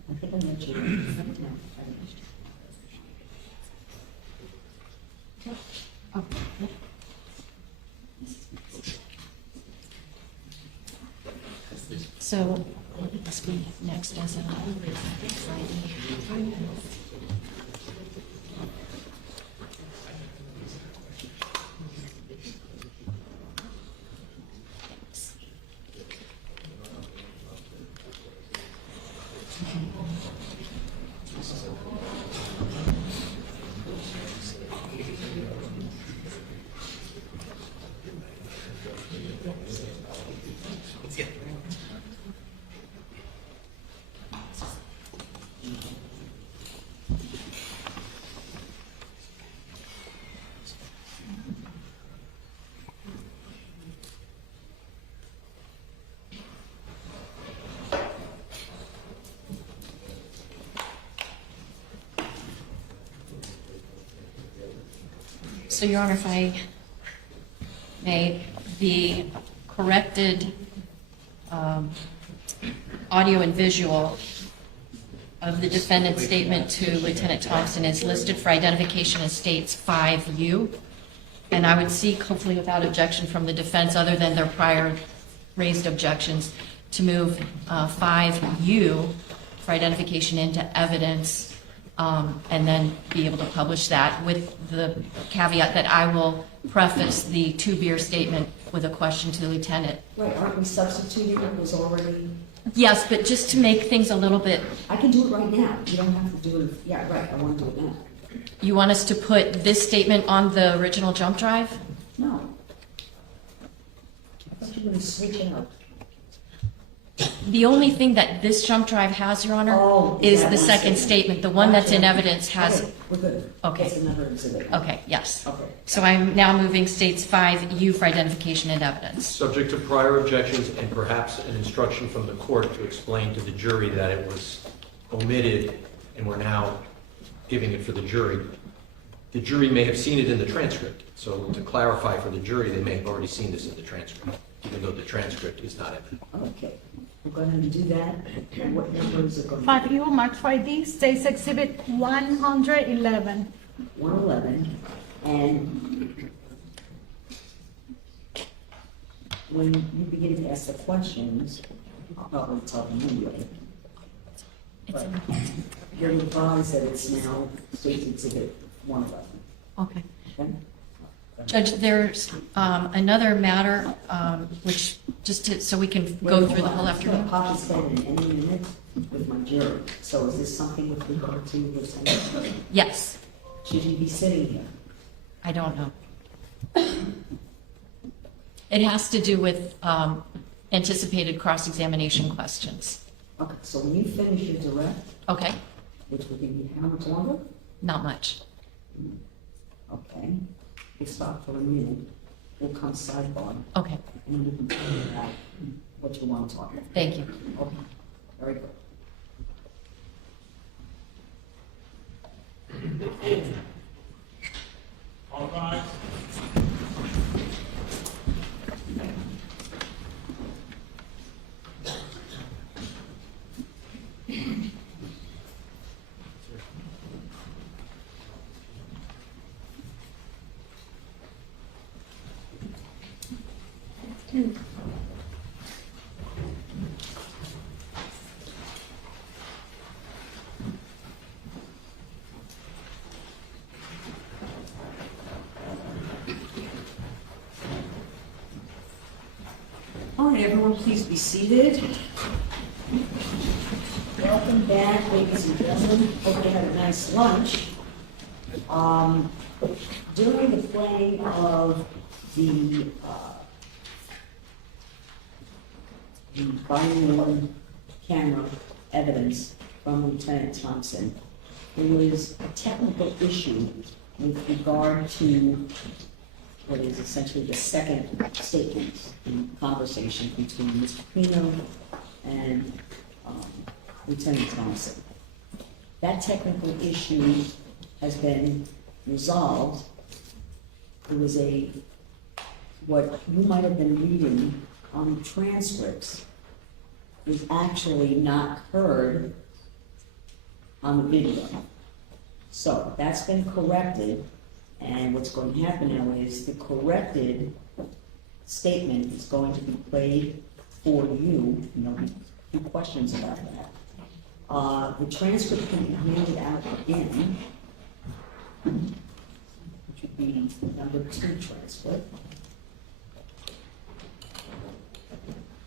I think I mentioned it. So, what would this be next as a Friday? So, Your Honor, if I may, the corrected audio and visual of the defendant's statement to Lieutenant Thompson is listed for identification as states 5U. And I would seek, hopefully without objection from the defense, other than their prior raised objections, to move 5U for identification into evidence, and then be able to publish that with the caveat that I will preface the two-beer statement with a question to the lieutenant. Right, aren't we substituting what was already? Yes, but just to make things a little bit, I can do it right now. You don't have to do it. Yeah, right, I want to do it now. you want us to put this statement on the original jump drive? No. I thought you were going to switch it out. The only thing that this jump drive has, Your Honor, Oh, is that the one second statement. The one that's in evidence has, Okay, we're good. Okay. That's another exhibit. okay, yes. Okay. So I'm now moving states 5U for identification and evidence. Subject to prior objections and perhaps an instruction from the court to explain to the jury that it was omitted and we're now giving it for the jury. The jury may have seen it in the transcript, so to clarify for the jury, they may have already seen this in the transcript, even though the transcript is not evident. Okay, we'll go ahead and do that. And what number is it going to be? 5U marked for ID, states exhibit 111. 111. And when you begin to ask the questions, I'll probably tell them anyway. But you're advised that it's now states exhibit 111. Okay. Okay? Judge, there's another matter, which, just to, so we can go through the whole afternoon. Poppy's head in any minute. with my jury. So is this something with regard to his sentence? Yes, Should he be sitting here? I don't know. It has to do with anticipated cross-examination questions. Okay, so when you finish your direct, Okay, which will be how much longer? not much. Okay, we'll stop for a minute. We'll come sidebar, Okay, and you can tell me about what you want to talk about. thank you. Okay, very good. All rise. All right, everyone, please be seated. Welcome back, ladies and gentlemen. Hope you had a nice lunch. During the playing of the body-worn camera evidence from Lieutenant Thompson, there was a technical issue with regard to what is essentially the second statement in conversation between Mr. Pino and Lieutenant Thompson. That technical issue has been resolved. There was what you might have been reading on the transcripts was actually not heard on the video. So that's been corrected. And what's going to happen now is the corrected statement is going to be played for you. There'll be a few questions about that. The transcript can be handed out again, which would be number 2 transcript.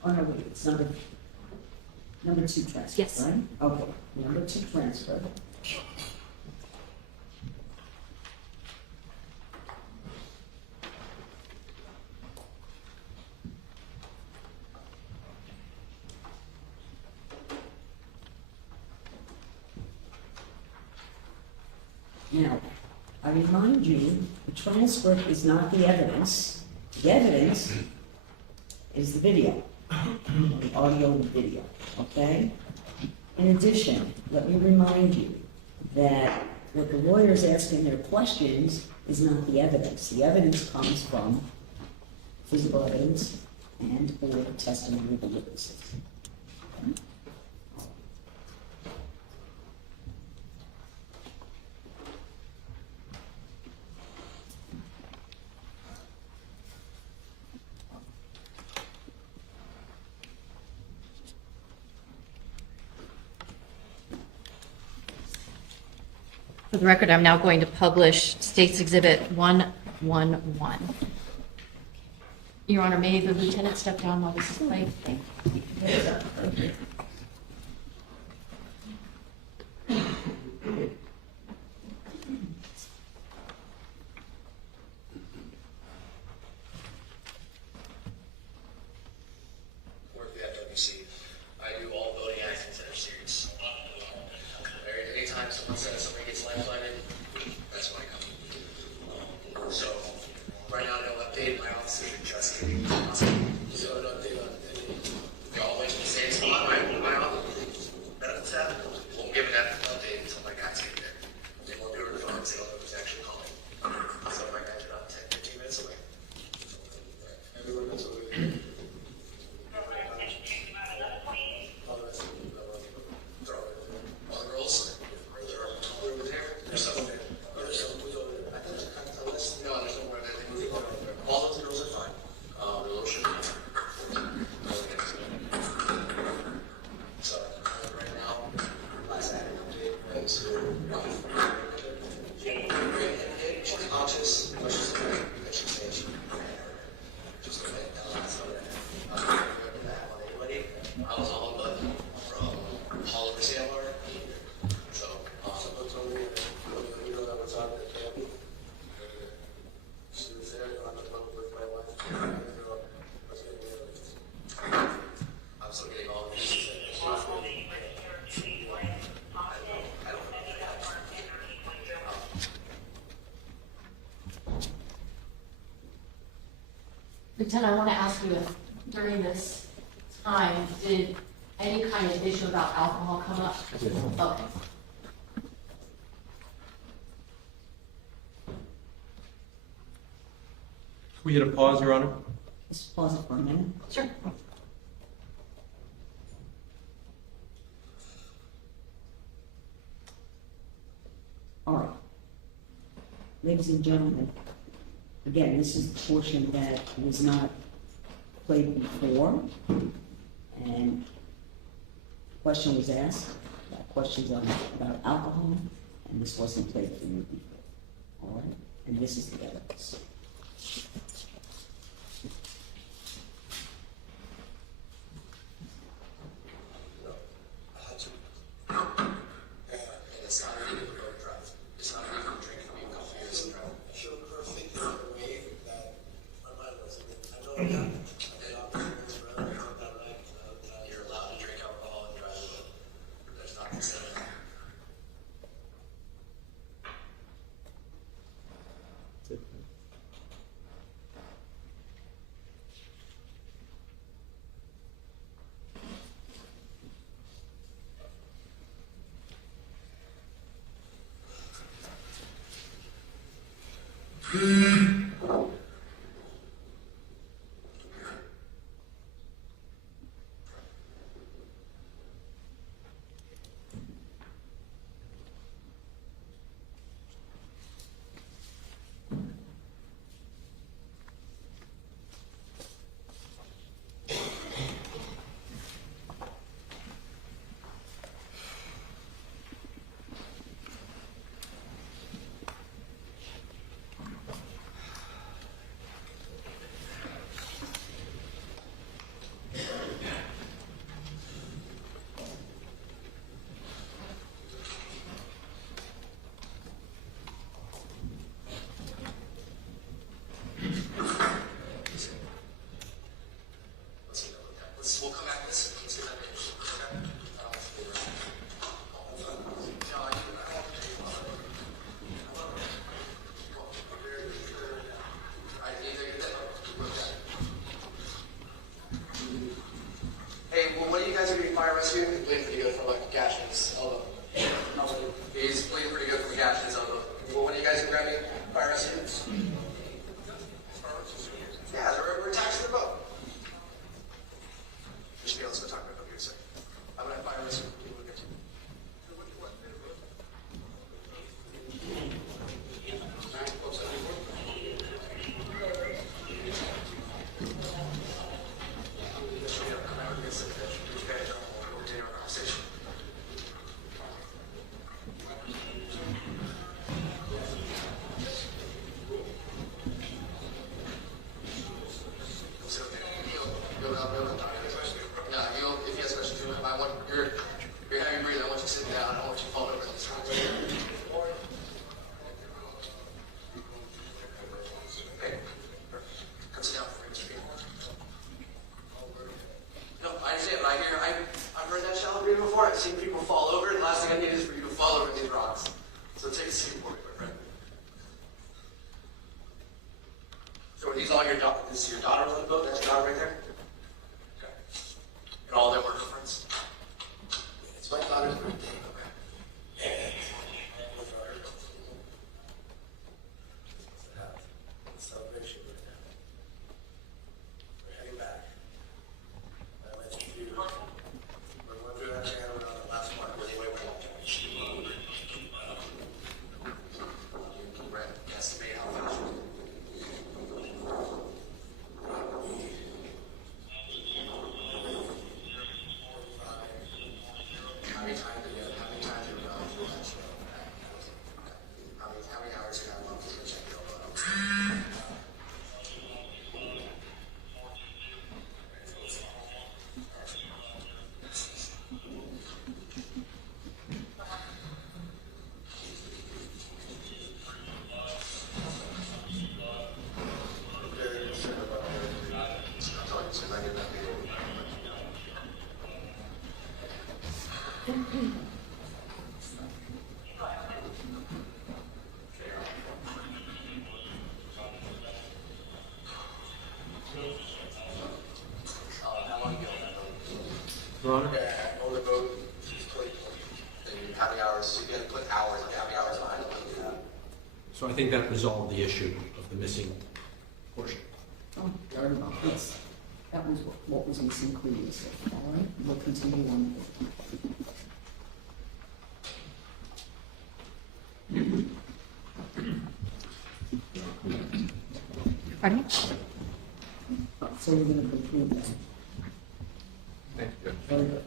Oh, no, wait, it's number 2 transcript, Yes. right? Okay, number 2 transcript. Now, I remind you, the transcript is not the evidence. The evidence is the video, the audio and video, okay? In addition, let me remind you that what the lawyers ask in their questions is not the evidence. The evidence comes from physical evidence and or testimony of the witnesses. Okay? For the record, I'm now going to publish State's Exhibit 111. Your Honor, may the lieutenant step down while this is played? Thank you. Work the FWC. I do all voting actions that are serious. Anytime someone says somebody gets lamplighted, that's when I come. So, right now, no update. My officers are just getting so an update on they all went to the same spot, right? My office, medical staff, won't give an update until my guys get there. They won't do it on the phone because they don't know who's actually calling. So my guys are about 10, 15 minutes away. Everyone knows what we're doing. All the girls, they're over there. There's some there. Oh, there's some who's over there. I think there's a list. No, there's no more. They moved over there. All those girls are fine. The lotion. So, right now, last acting update, right, so, she's conscious, but she's okay. She's saying she just go ahead and tell us so that, anybody, I was all but from Paul Lieutenant, I want to ask you if during this time, did any kind of issue about alcohol come up? Okay. We hit a pause, Your Honor? Let's pause it for a minute. Sure. All right. Ladies and gentlemen, again, this is the portion that was not played before, and the question was asked, that question's about alcohol, and this wasn't played for you before. All right? And this is the evidence. I had to. And it's not really good to drive. It's not really good drinking me a couple years and drive. I feel perfect in a way that my mind was. I know it happened. You're allowed to drink alcohol and drive, but there's not consent. We'll come back to this. Let's get that picture. Okay? I don't want to do that. No, I don't want to take I need to get that Hey, well, what do you guys are doing fire rescue? He's bleeding pretty good from a gash in his elbow. He's bleeding pretty good from a gash in his elbow. Well, what are you guys are grabbing fire rescue? Yeah, we're taxing the boat. Let's go talk about it here a second. I'm going to fire this. We'll get to it. If he has questions, I want you're having breathe. I want you sitting down. I don't want you falling over this rock. Okay. Come sit down for me, Mr. Pino. No, I understand, but I've heard that shallow breathing before. I've seen people fall over, and the last thing I need is for you to fall over these rocks. So take a seat for me, my friend. So are these all your daughters? This is your daughter on the boat? That's your daughter right there? Okay. And all of them were her friends? It's my daughter's birthday. Okay. Celebration right now. We're heading back. I went through, we're going through that channel on the last part where they went on. Right, guesstimate how fast. Your Honor? On the boat, it's 2020. And how many hours, so you had to put hours, like how many hours behind it? So I think that resolved the issue of the missing portion. Oh, very well. That was what was missing previously. All right, we'll continue on. Pardon me? So you're going to conclude that. Thank you. Very good.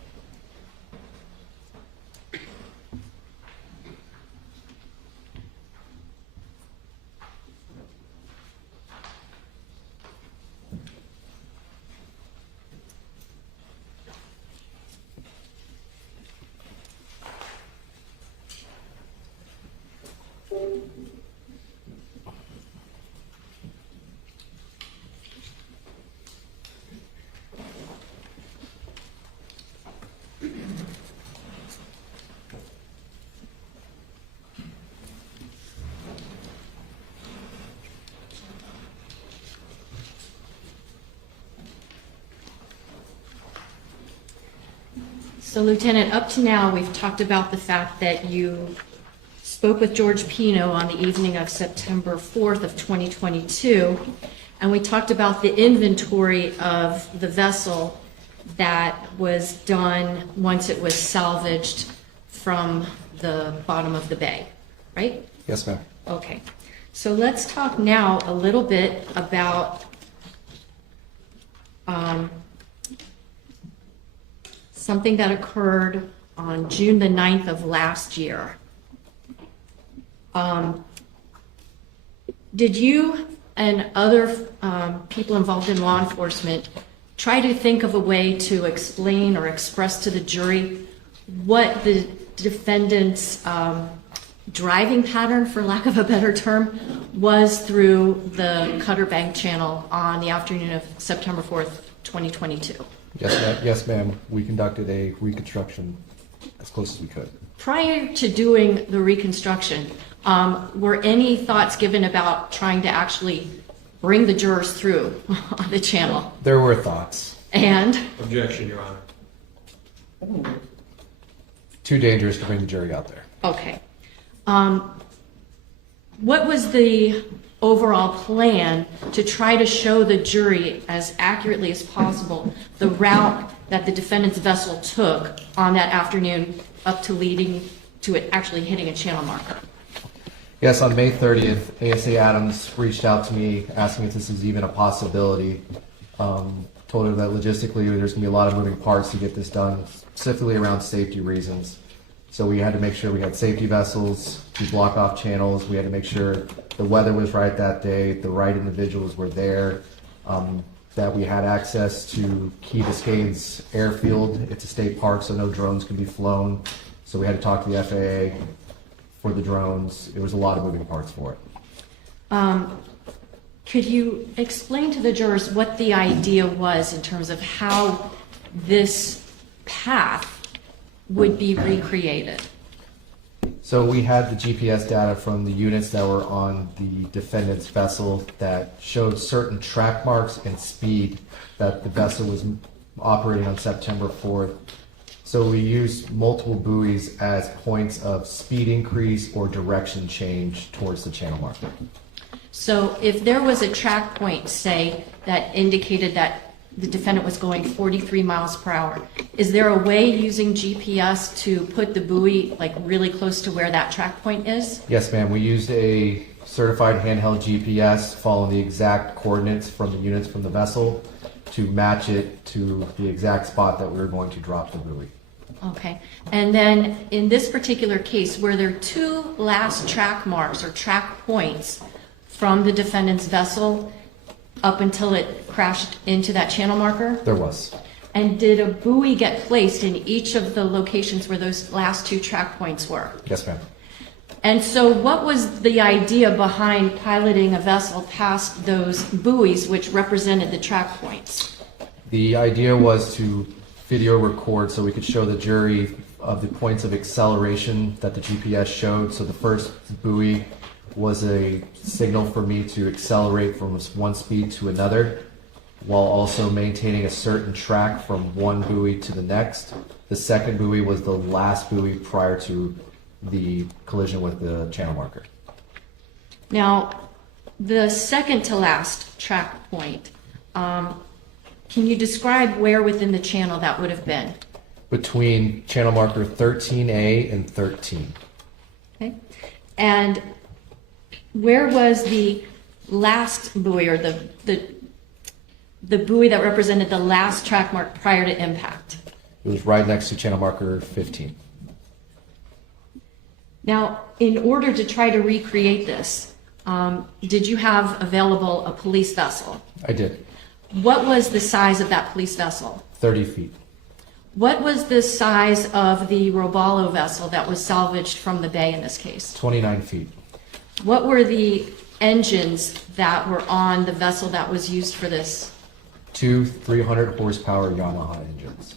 So Lieutenant, up to now, we've talked about the fact that you spoke with George Pino on the evening of September 4th of 2022, and we talked about the inventory of the vessel that was done once it was salvaged from the bottom of the bay, right? Yes, ma'am. Okay, so let's talk now a little bit about something that occurred on June the 9th of last year. Did you and other people involved in law enforcement try to think of a way to explain or express to the jury what the defendant's driving pattern, for lack of a better term, was through the Cutter Bank Channel on the afternoon of September 4th, 2022? Yes, ma'am. We conducted a reconstruction as close as we could. Prior to doing the reconstruction, were any thoughts given about trying to actually bring the jurors through on the channel? There were thoughts. And Objection, Your Honor. Too dangerous to bring the jury out there. okay, what was the overall plan to try to show the jury as accurately as possible the route that the defendant's vessel took on that afternoon up to leading to it actually hitting a channel marker? Yes, on May 30th, ASA Adams reached out to me asking if this is even a possibility. Told her that logistically there's going to be a lot of moving parts to get this done, specifically around safety reasons. So we had to make sure we had safety vessels to block off channels. We had to make sure the weather was right that day, the right individuals were there, that we had access to Key Biscayne's airfield. It's a state park, so no drones can be flown. So we had to talk to the FAA for the drones. It was a lot of moving parts for it. Could you explain to the jurors what the idea was in terms of how this path would be recreated? So we had the GPS data from the units that were on the defendant's vessel that showed certain track marks and speed that the vessel was operating on September 4th. So we used multiple buoys as points of speed increase or direction change towards the channel marker. So if there was a track point, say, that indicated that the defendant was going 43 miles per hour, is there a way using GPS to put the buoy like really close to where that track point is? Yes, ma'am. We used a certified handheld GPS following the exact coordinates from the units from the vessel to match it to the exact spot that we were going to drop the buoy. Okay. And then in this particular case, were there two last track marks or track points from the defendant's vessel up until it crashed into that channel marker? There was. And did a buoy get placed in each of the locations where those last two track points were? Yes, ma'am. And so what was the idea behind piloting a vessel past those buoys which represented the track points? The idea was to video record so we could show the jury of the points of acceleration that the GPS showed. So the first buoy was a signal for me to accelerate from one speed to another. while also maintaining a certain track from one buoy to the next. The second buoy was the last buoy prior to the collision with the channel marker. Now, the second to last track point, can you describe where within the channel that would have been? Between channel marker 13A and 13. Okay. And where was the last buoy, or the buoy that represented the last track mark prior to impact? It was right next to channel marker 15. Now, in order to try to recreate this, did you have available a police vessel? I did. What was the size of that police vessel? 30 feet. What was the size of the Robalo vessel that was salvaged from the bay in this case? 29 feet. What were the engines that were on the vessel that was used for this? 2 300 horsepower Yamaha engines.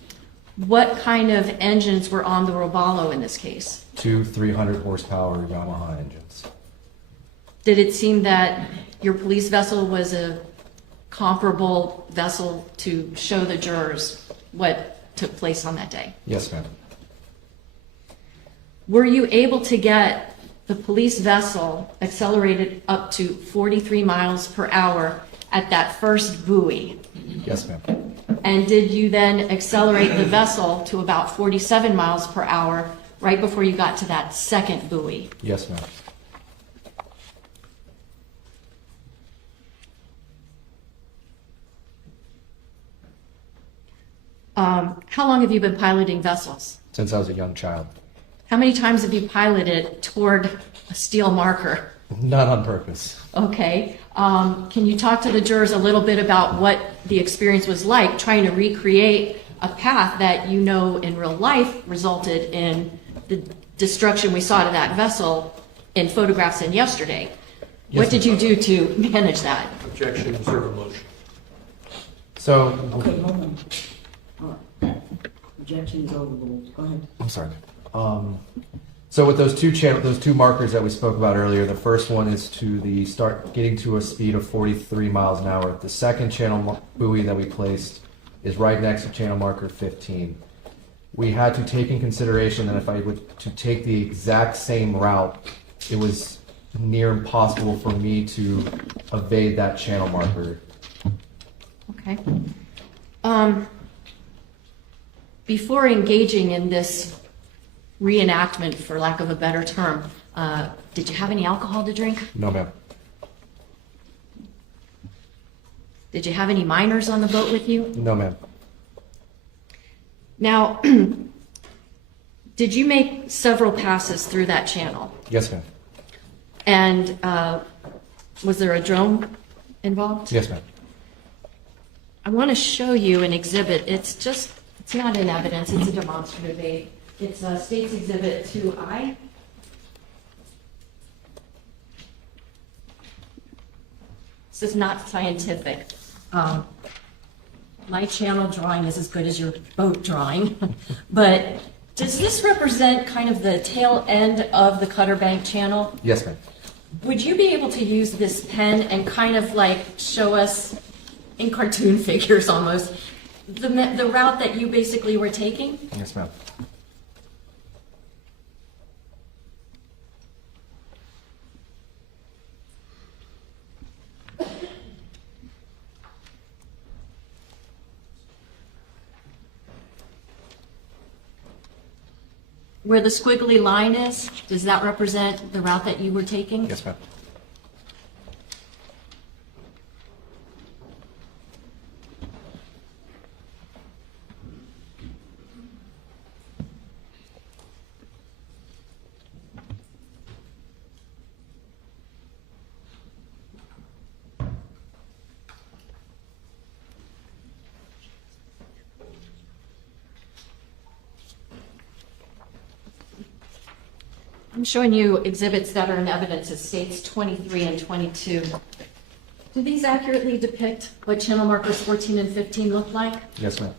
What kind of engines were on the Robalo in this case? 2 300 horsepower Yamaha engines. Did it seem that your police vessel was a comparable vessel to show the jurors what took place on that day? Yes, ma'am. Were you able to get the police vessel accelerated up to 43 miles per hour at that first buoy? Yes, ma'am. And did you then accelerate the vessel to about 47 miles per hour right before you got to that second buoy? Yes, ma'am. How long have you been piloting vessels? Since I was a young child. How many times have you piloted toward a steel marker? Not on purpose. Okay. Can you talk to the jurors a little bit about what the experience was like trying to recreate a path that you know in real life resulted in the destruction we saw to that vessel in photographs in yesterday? What did you do to manage that? Objection, reserve a motion. So, Okay, hold on. All right. Objection is overruled. Go ahead. I'm sorry. So with those two markers that we spoke about earlier, the first one is to the start getting to a speed of 43 miles an hour. The second channel buoy that we placed is right next to channel marker 15. We had to take in consideration that if I were to take the exact same route, it was near impossible for me to evade that channel marker. Okay. Before engaging in this reenactment, for lack of a better term, did you have any alcohol to drink? No, ma'am. Did you have any minors on the boat with you? No, ma'am. Now, did you make several passes through that channel? Yes, ma'am. And was there a drone involved? Yes, ma'am. I want to show you an exhibit. It's not in evidence, it's a demonstrative aid. It's State's Exhibit 2I. This is not scientific. My channel drawing is as good as your boat drawing. But does this represent kind of the tail end of the Cutter Bank channel? Yes, ma'am. Would you be able to use this pen and kind of like show us in cartoon figures almost the route that you basically were taking? Yes, ma'am. Where the squiggly line is, does that represent the route that you were taking? Yes, ma'am. I'm showing you exhibits that are in evidence as states 23 and 22. Do these accurately depict what channel markers 14 and 15 look like? Yes, ma'am.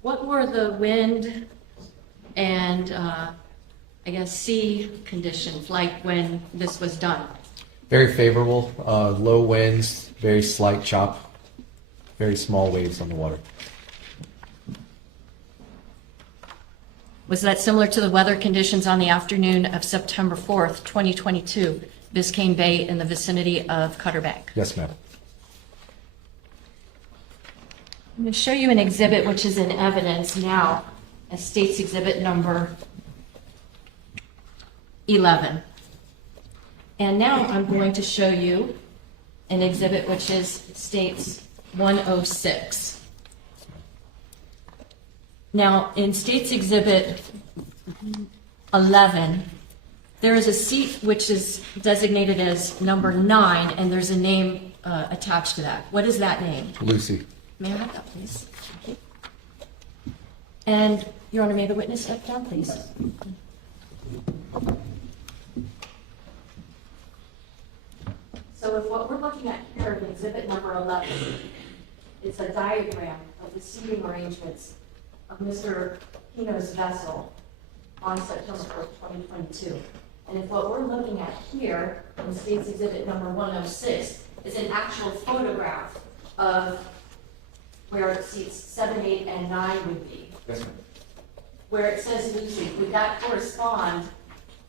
What were the wind and, I guess, sea conditions, like when this was done? Very favorable, low winds, very slight chop, very small waves on the water. Was that similar to the weather conditions on the afternoon of September 4th, 2022, Biscayne Bay in the vicinity of Cutter Bank? Yes, ma'am. I'm going to show you an exhibit which is in evidence now, as State's Exhibit number 11. And now I'm going to show you an exhibit which is State's 106. Now, in State's Exhibit 11, there is a seat which is designated as number 9, and there's a name attached to that. What is that name? Lucy. May I have that, please? Thank you. And, Your Honor, may the witness step down, please? So if what we're looking at here in exhibit number 11, it's a diagram of the seating arrangements of Mr. Pino's vessel on September 4th, 2022. And if what we're looking at here in State's Exhibit number 106 is an actual photograph of where seats 7, 8, and 9 would be. Yes, ma'am. Where it says Lucy, would that correspond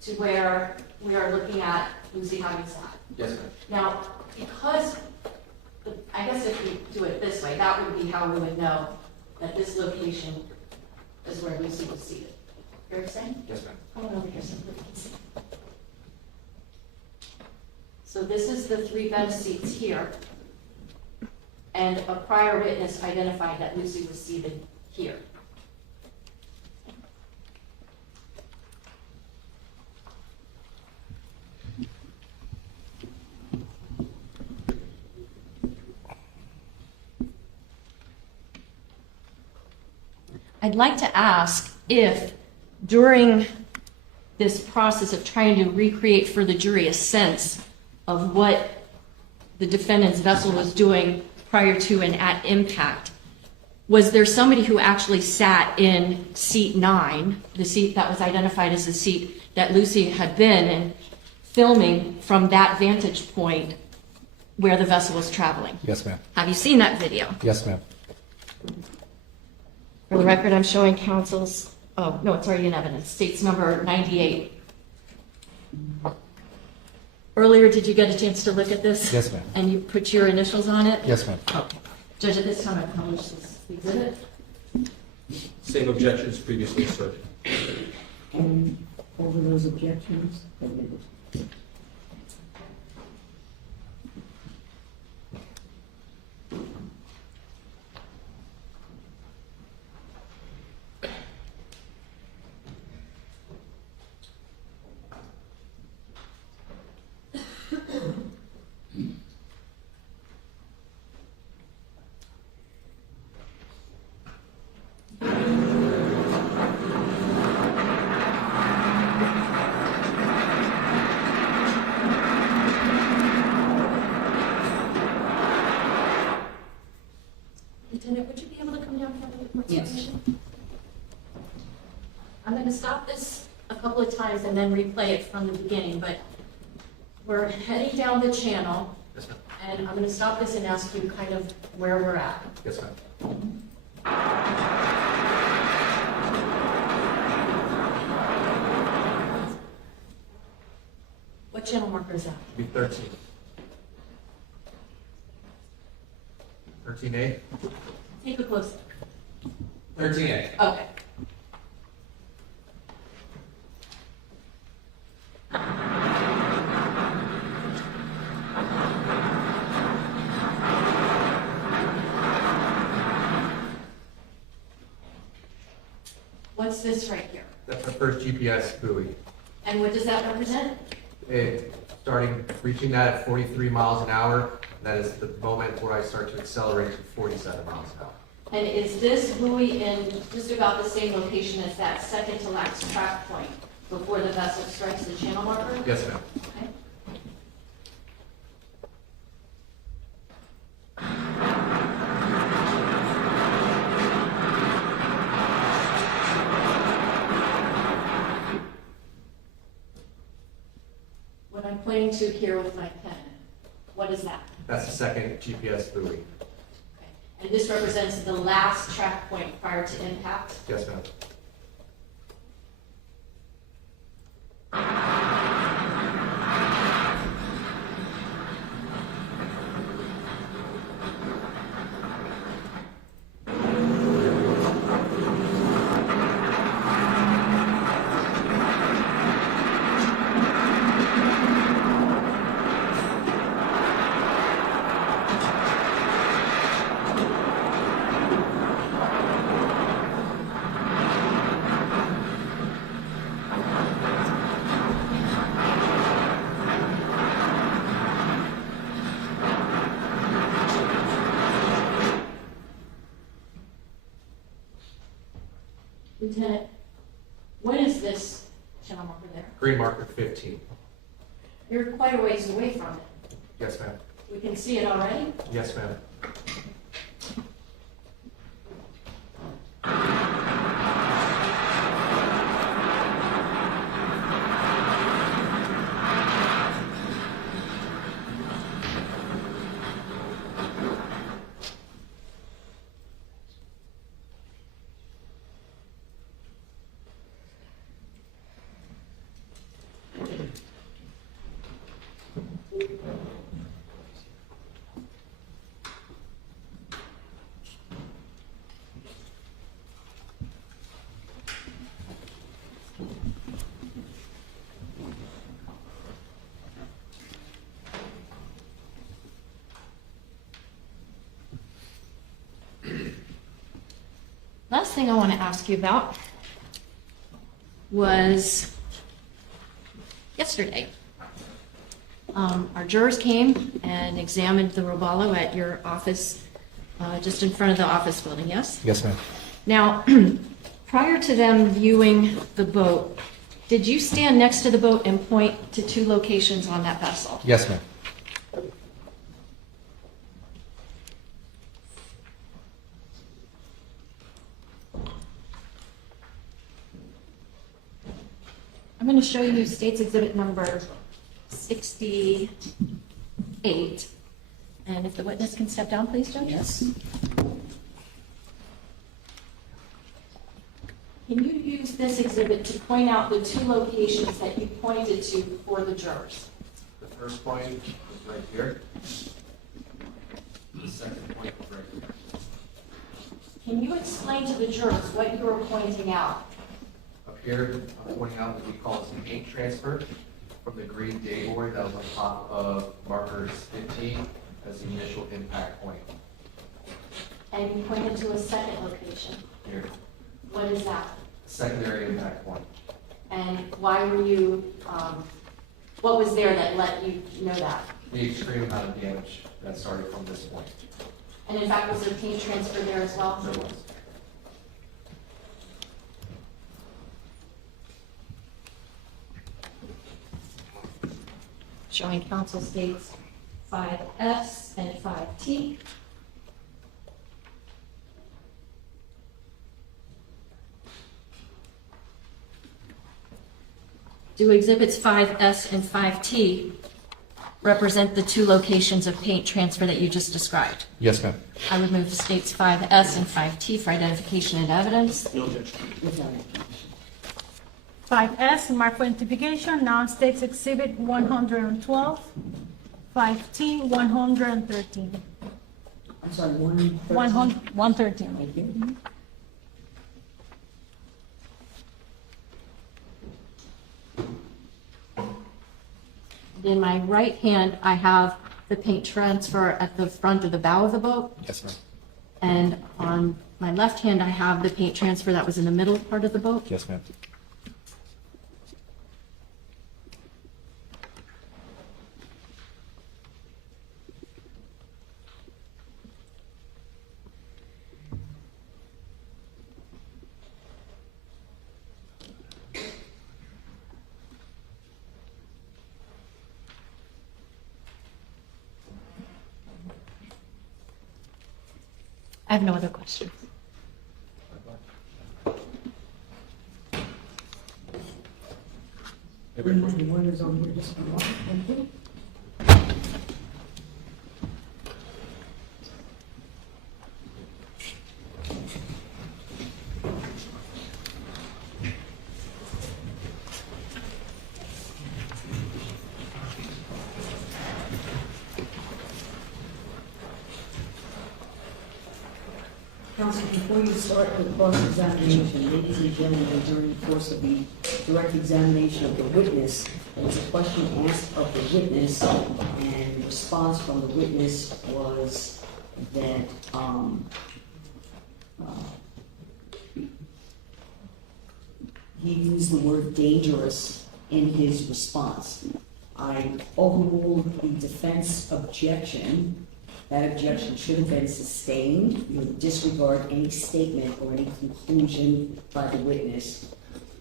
to where we are looking at Lucy having sat? Yes, ma'am. Now, because, I guess if we do it this way, that would be how we would know that this location is where Lucy was seated. You're saying? Yes, ma'am. Come on over here so we can see. So this is the 3 bench seats here. And a prior witness identified that Lucy was seated here. I'd like to ask if during this process of trying to recreate for the jury a sense of what the defendant's vessel was doing prior to and at impact, was there somebody who actually sat in seat 9, the seat that was identified as the seat that Lucy had been in, filming from that vantage point where the vessel was traveling? Yes, ma'am. Have you seen that video? Yes, ma'am. For the record, I'm showing counsel's, oh, no, it's already in evidence, State's number 98. Earlier, did you get a chance to look at this? Yes, ma'am. And you put your initials on it? Yes, ma'am. Okay. Judge, at this time, I publish this exhibit. Same objections previously asserted. And over those objections, Lieutenant, would you be able to come down for the report? Yes. I'm going to stop this a couple of times and then replay it from the beginning, but we're heading down the channel, Yes, ma'am. and I'm going to stop this and ask you kind of where we're at. Yes, ma'am. What channel marker is that? Be 13. 13A? Take a close look. 13A. Okay. What's this right here? That's the first GPS buoy. And what does that represent? Reaching that at 43 miles an hour, that is the moment where I start to accelerate to 47 miles an hour. And is this buoy in just about the same location as that second to last track point before the vessel strikes the channel marker? Yes, ma'am. Okay. pointing to here with my pen, what is that? That's the second GPS buoy. Okay. And this represents the last track point prior to impact? Yes, ma'am. Lieutenant, what is this channel marker there? Green marker 15. You're quite a ways away from it. Yes, ma'am. We can see it already? Yes, ma'am. Last thing I want to ask you about was yesterday. Our jurors came and examined the robalo at your office, just in front of the office building, yes? Yes, ma'am. Now, prior to them viewing the boat, did you stand next to the boat and point to two locations on that vessel? Yes, ma'am. I'm going to show you State's Exhibit number 68. And if the witness can step down, please, Judge? Yes. Can you use this exhibit to point out the two locations that you pointed to for the jurors? The first point is right here. The second point is right here. Can you explain to the jurors what you were pointing out? Up here, I'm pointing out what we call the paint transfer from the green dayboard that was on top of markers 15 as the initial impact point. And you pointed to a second location. Here, What is that? secondary impact point. And why were you, what was there that let you know that? The extreme amount of damage that started from this point. And in fact, was there paint transfer there as well? There was. Showing counsel states 5S and 5T. Do exhibits 5S and 5T represent the two locations of paint transfer that you just described? Yes, ma'am. I would move states 5S and 5T for identification and evidence. No objection. Lieutenant. 5S, mark for identification, now States Exhibit 112, 5T, 113. I'm sorry, 113. 113. Thank you. In my right hand, I have the paint transfer at the front of the bow of the boat. Yes, ma'am. And on my left hand, I have the paint transfer that was in the middle part of the boat. Yes, ma'am. I have no other questions. The one is over here, just one. Thank you. Counsel, before you start with cross-examination, ladies and gentlemen, during the course of the direct examination of the witness, there was a question asked of the witness, and the response from the witness was that he used the word dangerous in his response. I overruled the defense objection. That objection should have been sustained. You would disregard any statement or any conclusion by the witness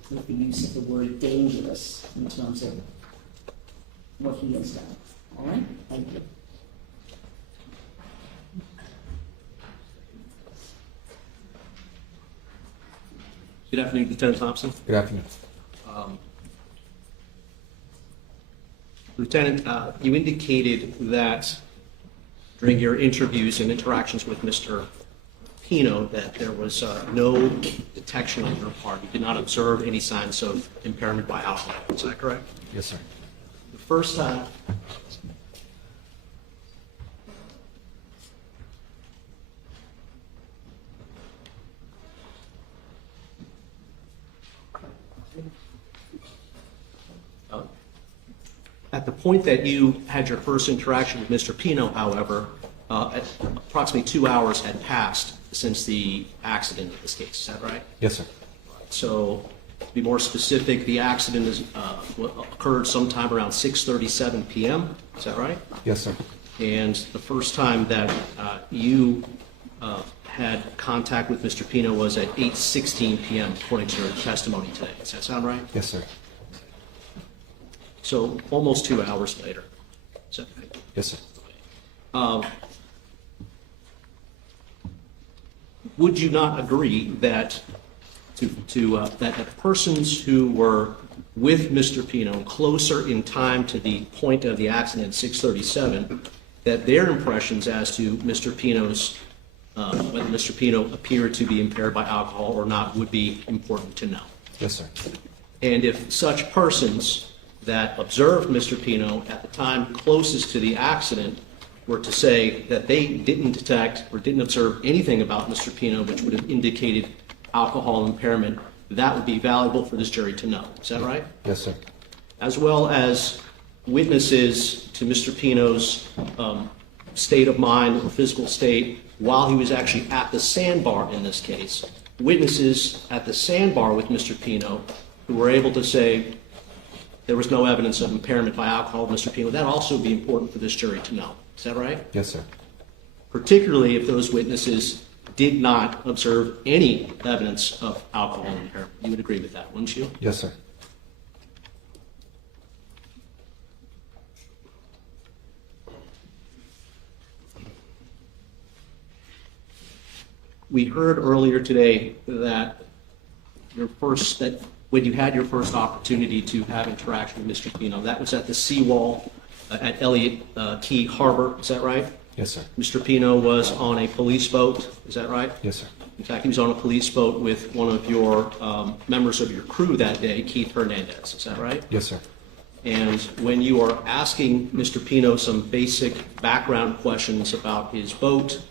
with the use of the word dangerous in terms of what he has done. All right? Thank you. Good afternoon, Lieutenant Thompson. Good afternoon. Lieutenant, you indicated that during your interviews and interactions with Mr. Pino that there was no detection on your part. You did not observe any signs of impairment by alcohol. Is that correct? Yes, sir. The first time. At the point that you had your first interaction with Mr. Pino, however, approximately 2 hours had passed since the accident in this case. Is that right? Yes, sir. So, to be more specific, the accident occurred sometime around 6:37 p.m. Is that right? Yes, sir. And the first time that you had contact with Mr. Pino was at 8:16 p.m. according to your testimony today. Does that sound right? Yes, sir. So almost 2 hours later. Is that right? Yes, sir. Would you not agree that that persons who were with Mr. Pino closer in time to the point of the accident, 6:37, that their impressions as to Mr. Pino's whether Mr. Pino appeared to be impaired by alcohol or not would be important to know? Yes, sir. And if such persons that observed Mr. Pino at the time closest to the accident were to say that they didn't detect or didn't observe anything about Mr. Pino which would have indicated alcohol impairment, that would be valuable for this jury to know. Is that right? Yes, sir. As well as witnesses to Mr. Pino's state of mind or physical state while he was actually at the sandbar in this case. Witnesses at the sandbar with Mr. Pino who were able to say there was no evidence of impairment by alcohol of Mr. Pino, that also would be important for this jury to know. Is that right? Yes, sir. Particularly if those witnesses did not observe any evidence of alcohol impairment. You would agree with that, wouldn't you? Yes, sir. We heard earlier today that when you had your first opportunity to have interaction with Mr. Pino, that was at the seawall at Elliott Key Harbor. Is that right? Yes, sir. Mr. Pino was on a police boat. Is that right? Yes, sir. In fact, he was on a police boat with one of your members of your crew that day, Keith Hernandez. Is that right? Yes, sir. And when you are asking Mr. Pino some basic background questions about his boat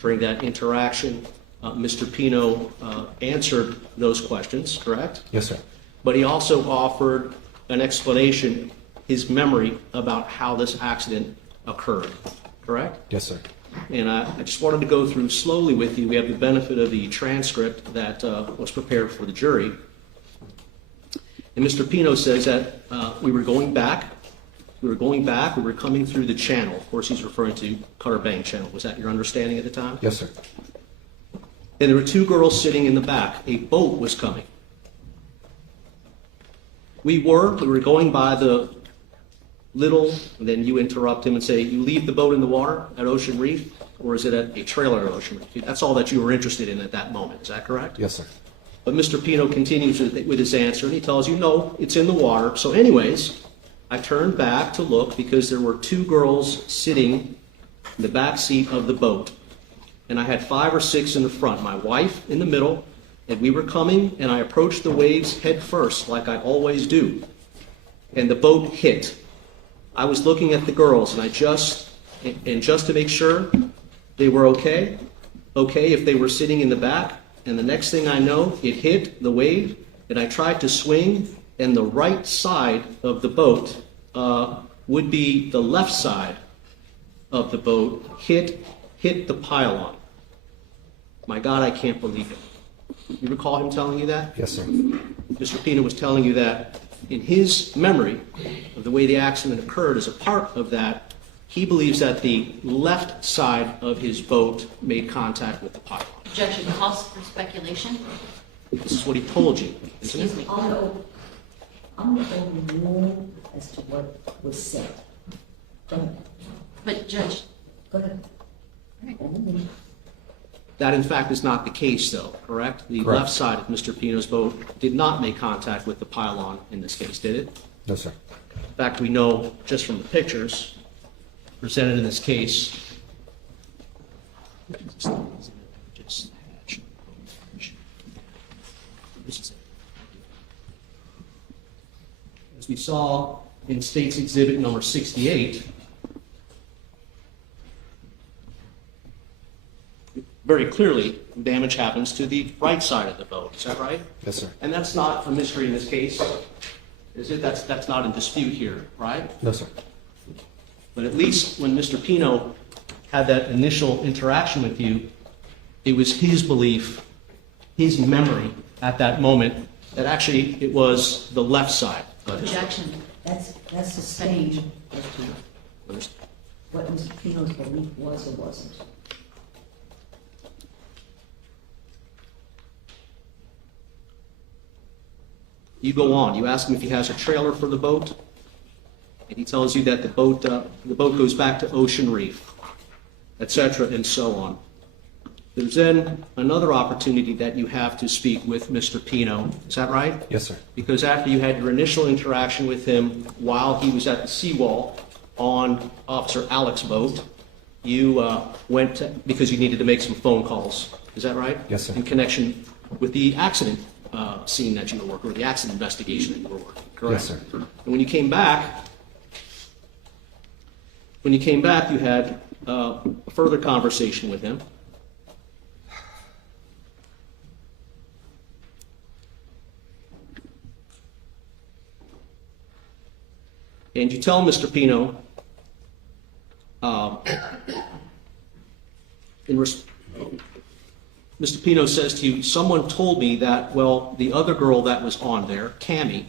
during that interaction, Mr. Pino answered those questions, correct? Yes, sir. But he also offered an explanation, his memory about how this accident occurred, correct? Yes, sir. And I just wanted to go through slowly with you. We have the benefit of the transcript that was prepared for the jury. And Mr. Pino says that we were going back, we were coming through the channel. Of course, he's referring to Cutter Bank Channel. Was that your understanding at the time? Yes, sir. And there were two girls sitting in the back. A boat was coming. We were going by the little, and then you interrupt him and say, you leave the boat in the water at Ocean Reef, or is it at a trailer at Ocean Reef? That's all that you were interested in at that moment. Is that correct? Yes, sir. But Mr. Pino continues with his answer, and he tells you, no, it's in the water. So anyways, I turned back to look because there were two girls sitting in the back seat of the boat. And I had 5 or 6 in the front, my wife in the middle, and we were coming, and I approached the waves head first, like I always do. And the boat hit. I was looking at the girls, and just to make sure they were okay if they were sitting in the back, and the next thing I know, it hit the wave, and I tried to swing, and the right side of the boat would be the left side of the boat, hit the pylon. My God, I can't believe it. You recall him telling you that? Yes, sir. Mr. Pino was telling you that in his memory of the way the accident occurred, as a part of that, he believes that the left side of his boat made contact with the pylon. Objection, calls for speculation. This is what he told you, isn't Excuse it? me. I'm going to overrule as to what was said. Go ahead. But Judge, Go ahead. That, in fact, is not the case, though, correct? The Correct. left side of Mr. Pino's boat did not make contact with the pylon in this case, did it? No, sir. In fact, we know just from the pictures presented in this case. As we saw in State's Exhibit number 68, very clearly, damage happens to the right side of the boat. Is that right? Yes, sir. And that's not a mystery in this case, is it? That's not in dispute here, right? No, sir. But at least when Mr. Pino had that initial interaction with you, it was his belief, his memory at that moment that actually it was the left side. objection. That's sustained as to what Mr. Pino's belief was or wasn't. You go on. You ask him if he has a trailer for the boat, and he tells you that the boat goes back to Ocean Reef, etc., and so on. There's then another opportunity that you have to speak with Mr. Pino. Is that right? Yes, sir. Because after you had your initial interaction with him while he was at the seawall on Officer Alec's boat, you went to, because you needed to make some phone calls. Is that right? Yes, sir. In connection with the accident scene that you were working, or the accident investigation that you were working. Correct? Yes, sir. And when you came back, you had a further conversation with him. And you tell Mr. Pino, Mr. Pino says to you, someone told me that, well, the other girl that was on there, Tammy,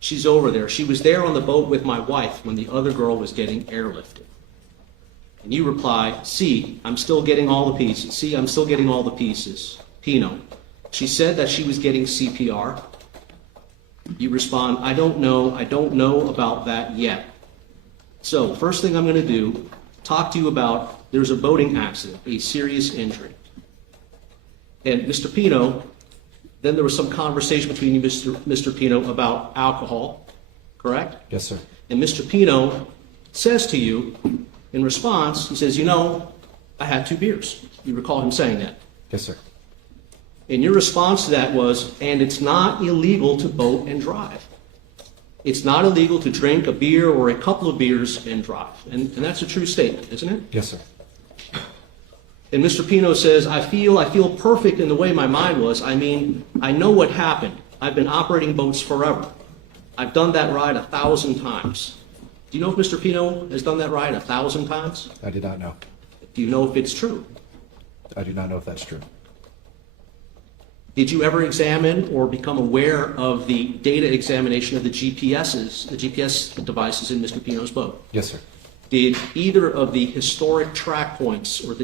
she's over there. She was there on the boat with my wife when the other girl was getting airlifted. And you reply, see, I'm still getting all the pieces. See, I'm still getting all the pieces. Pino, she said that she was getting CPR. You respond, I don't know about that yet. So, first thing I'm going to do, talk to you about, there's a boating accident, a serious injury. And Mr. Pino, then there was some conversation between you, Mr. Pino, about alcohol, correct? Yes, sir. And Mr. Pino says to you, in response, he says, you know, I had 2 beers. You recall him saying that? Yes, sir. And your response to that was, and it's not illegal to boat and drive. It's not illegal to drink a beer or a couple of beers and drive. And that's a true statement, isn't it? Yes, sir. And Mr. Pino says, I feel perfect in the way my mind was. I mean, I know what happened. I've been operating boats forever. I've done that ride 1,000 times. Do you know if Mr. Pino has done that ride 1,000 times? I did not know. Do you know if it's true? I do not know if that's true. Did you ever examine or become aware of the data examination of the GPS devices in Mr. Pino's boat? Yes, sir. Did either of the historic track points or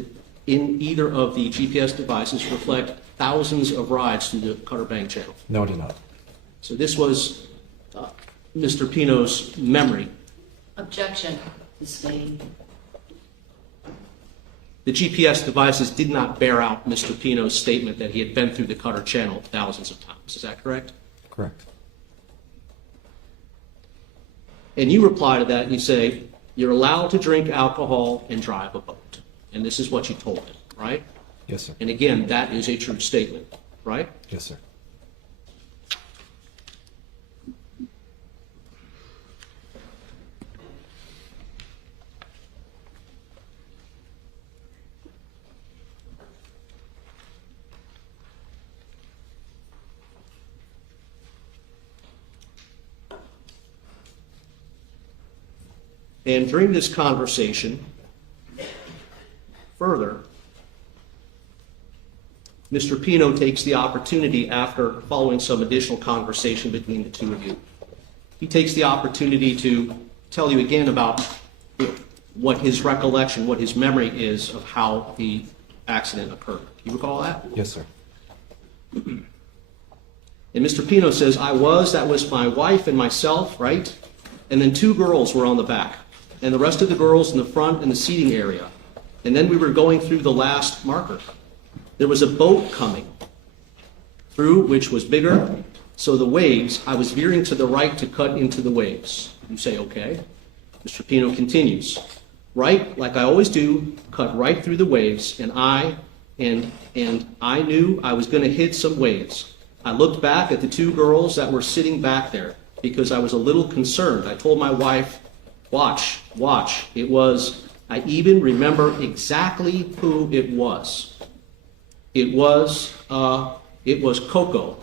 in either of the GPS devices reflect thousands of rides through the Cutter Bank Channel? No, I did not. So this was Mr. Pino's memory. Objection. Sustained. the GPS devices did not bear out Mr. Pino's statement that he had been through the Cutter Channel thousands of times. Is that correct? Correct. And you reply to that and you say, you're allowed to drink alcohol and drive a boat. And this is what you told him, right? Yes, sir. And again, that is a true statement, right? Yes, sir. And during this conversation, further, Mr. Pino takes the opportunity, after following some additional conversation between the two of you, he takes the opportunity to tell you again about what his recollection, what his memory is of how the accident occurred. You recall that? Yes, sir. And Mr. Pino says, that was my wife and myself, right? And then two girls were on the back, and the rest of the girls in the front in the seating area. And then we were going through the last marker. There was a boat coming through, which was bigger, so the waves, I was veering to the right to cut into the waves. You say, okay. Mr. Pino continues, right, like I always do, cut right through the waves, and I knew I was going to hit some waves. I looked back at the two girls that were sitting back there because I was a little concerned. I told my wife, watch. I even remember exactly who it was. It was Coco.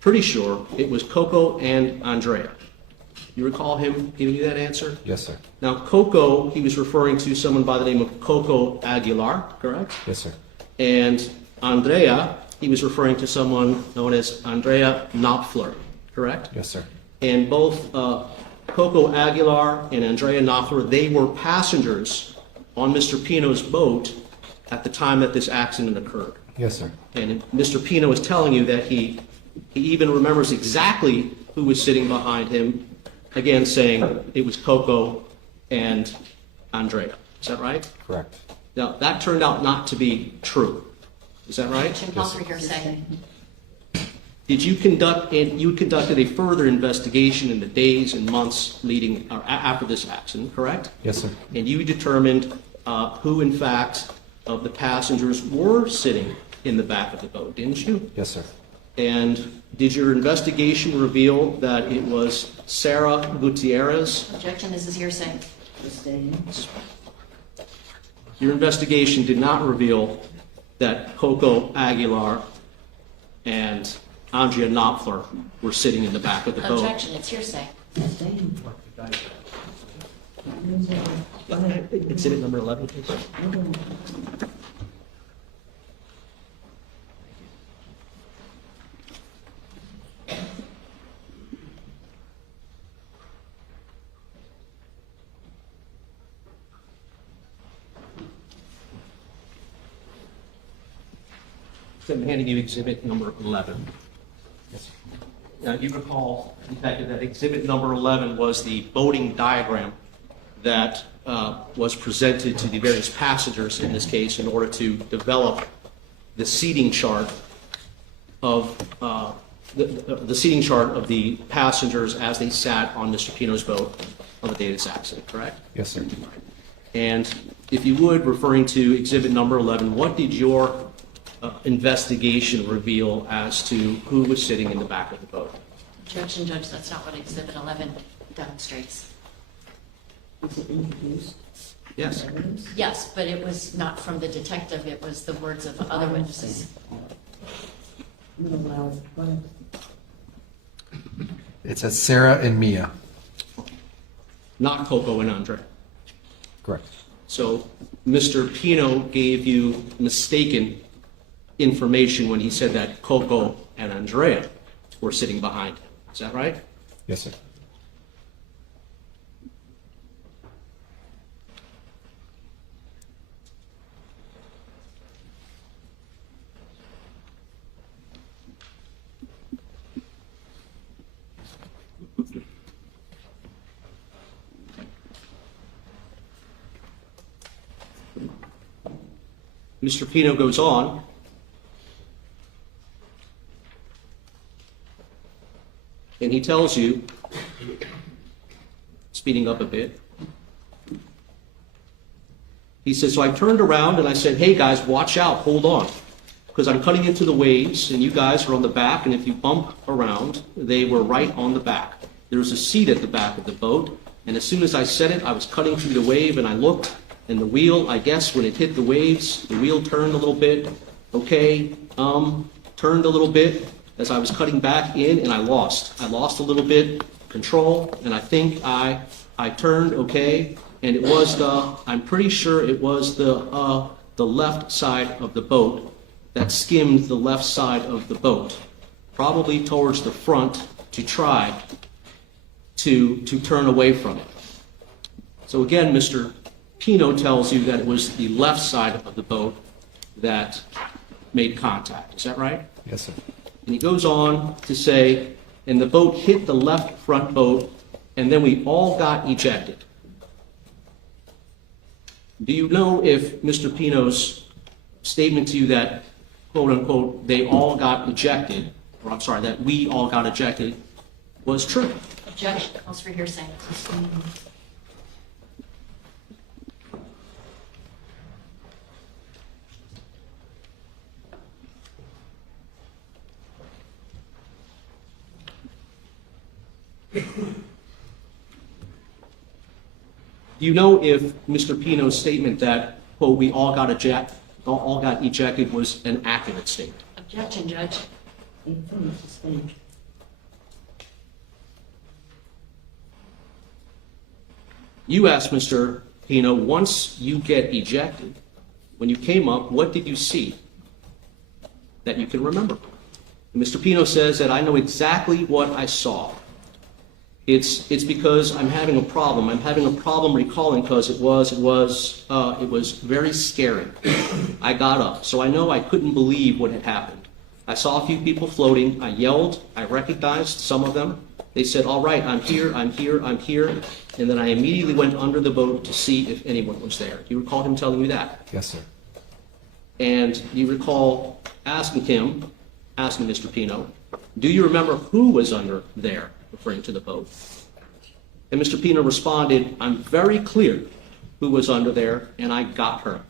Pretty sure it was Coco and Andrea. You recall him giving you that answer? Yes, sir. Now, Coco, he was referring to someone by the name of Coco Aguilar, correct? Yes, sir. And Andrea, he was referring to someone known as Andrea Knopfler, correct? Yes, sir. And both Coco Aguilar and Andrea Knopfler, they were passengers on Mr. Pino's boat at the time that this accident occurred. Yes, sir. And Mr. Pino is telling you that he even remembers exactly who was sitting behind him, again saying it was Coco and Andrea. Is that right? Correct. Now, that turned out not to be true. Is that right? Improper hearsay. Did you conducted a further investigation in the days and months leading or after this accident, correct? Yes, sir. And you determined who, in fact, of the passengers were sitting in the back of the boat, didn't you? Yes, sir. And did your investigation reveal that it was Sarah Gutierrez? Objection, this is hearsay. Your investigation did not reveal that Coco Aguilar and Andrea Knopfler were sitting in the back of the boat. Objection, it's hearsay. Exhibit number 11, please. So I'm handing you exhibit number 11. Now, you recall, Detective, that exhibit number 11 was the boating diagram that was presented to the various passengers in this case in order to develop the seating chart of the seating chart of the passengers as they sat on Mr. Pino's boat on the day of this accident, correct? Yes, sir. And if you would, referring to exhibit number 11, what did your investigation reveal as to who was sitting in the back of the boat? Objection, Judge, that's not what Exhibit 11 demonstrates. Is it introduced? Yes. Yes, but it was not from the detective, it was the words of other witnesses. I'm gonna allow it. Go ahead. It says Sarah and Mia. Not Coco and Andre. Correct. So Mr. Pino gave you mistaken information when he said that Coco and Andrea were sitting behind him. Is that right? Yes, sir. Mr. Pino goes on. And he tells you, speeding up a bit, he says, so I turned around and I said, hey guys, watch out, hold on. Because I'm cutting into the waves and you guys are on the back, and if you bump around, they were right on the back. There was a seat at the back of the boat, and as soon as I said it, I was cutting through the wave and I looked, and the wheel, I guess when it hit the waves, the wheel turned a little bit, okay, turned a little bit as I was cutting back in, and I lost a little bit control, and I think I turned, okay, and it was I'm pretty sure it was the left side of the boat that skimmed the left side of the boat, probably towards the front to try to turn away from it. So again, Mr. Pino tells you that it was the left side of the boat that made contact. Is that right? Yes, sir. And he goes on to say, and the boat hit the left front boat, and then we all got ejected. Do you know if Mr. Pino's statement to you that, quote unquote, they all got ejected, or I'm sorry, that we all got ejected, was true? Objection, calls for hearsay. Do you know if Mr. Pino's statement that, quote, we all got ejected was an accurate statement? Objection, Judge. You asked Mr. Pino, once you get ejected, when you came up, what did you see that you can remember? And Mr. Pino says that I know exactly what I saw. It's because I'm having a problem. I'm having a problem recalling because it was very scary. I got up, so I know I couldn't believe what had happened. I saw a few people floating. I yelled. I recognized some of them. They said, all right, I'm here, I'm here, I'm here. And then I immediately went under the boat to see if anyone was there. Do you recall him telling you that? Yes, sir. And you recall asking Mr. Pino, do you remember who was under there, referring to the boat? And Mr. Pino responded, I'm very clear who was under there, and I got her.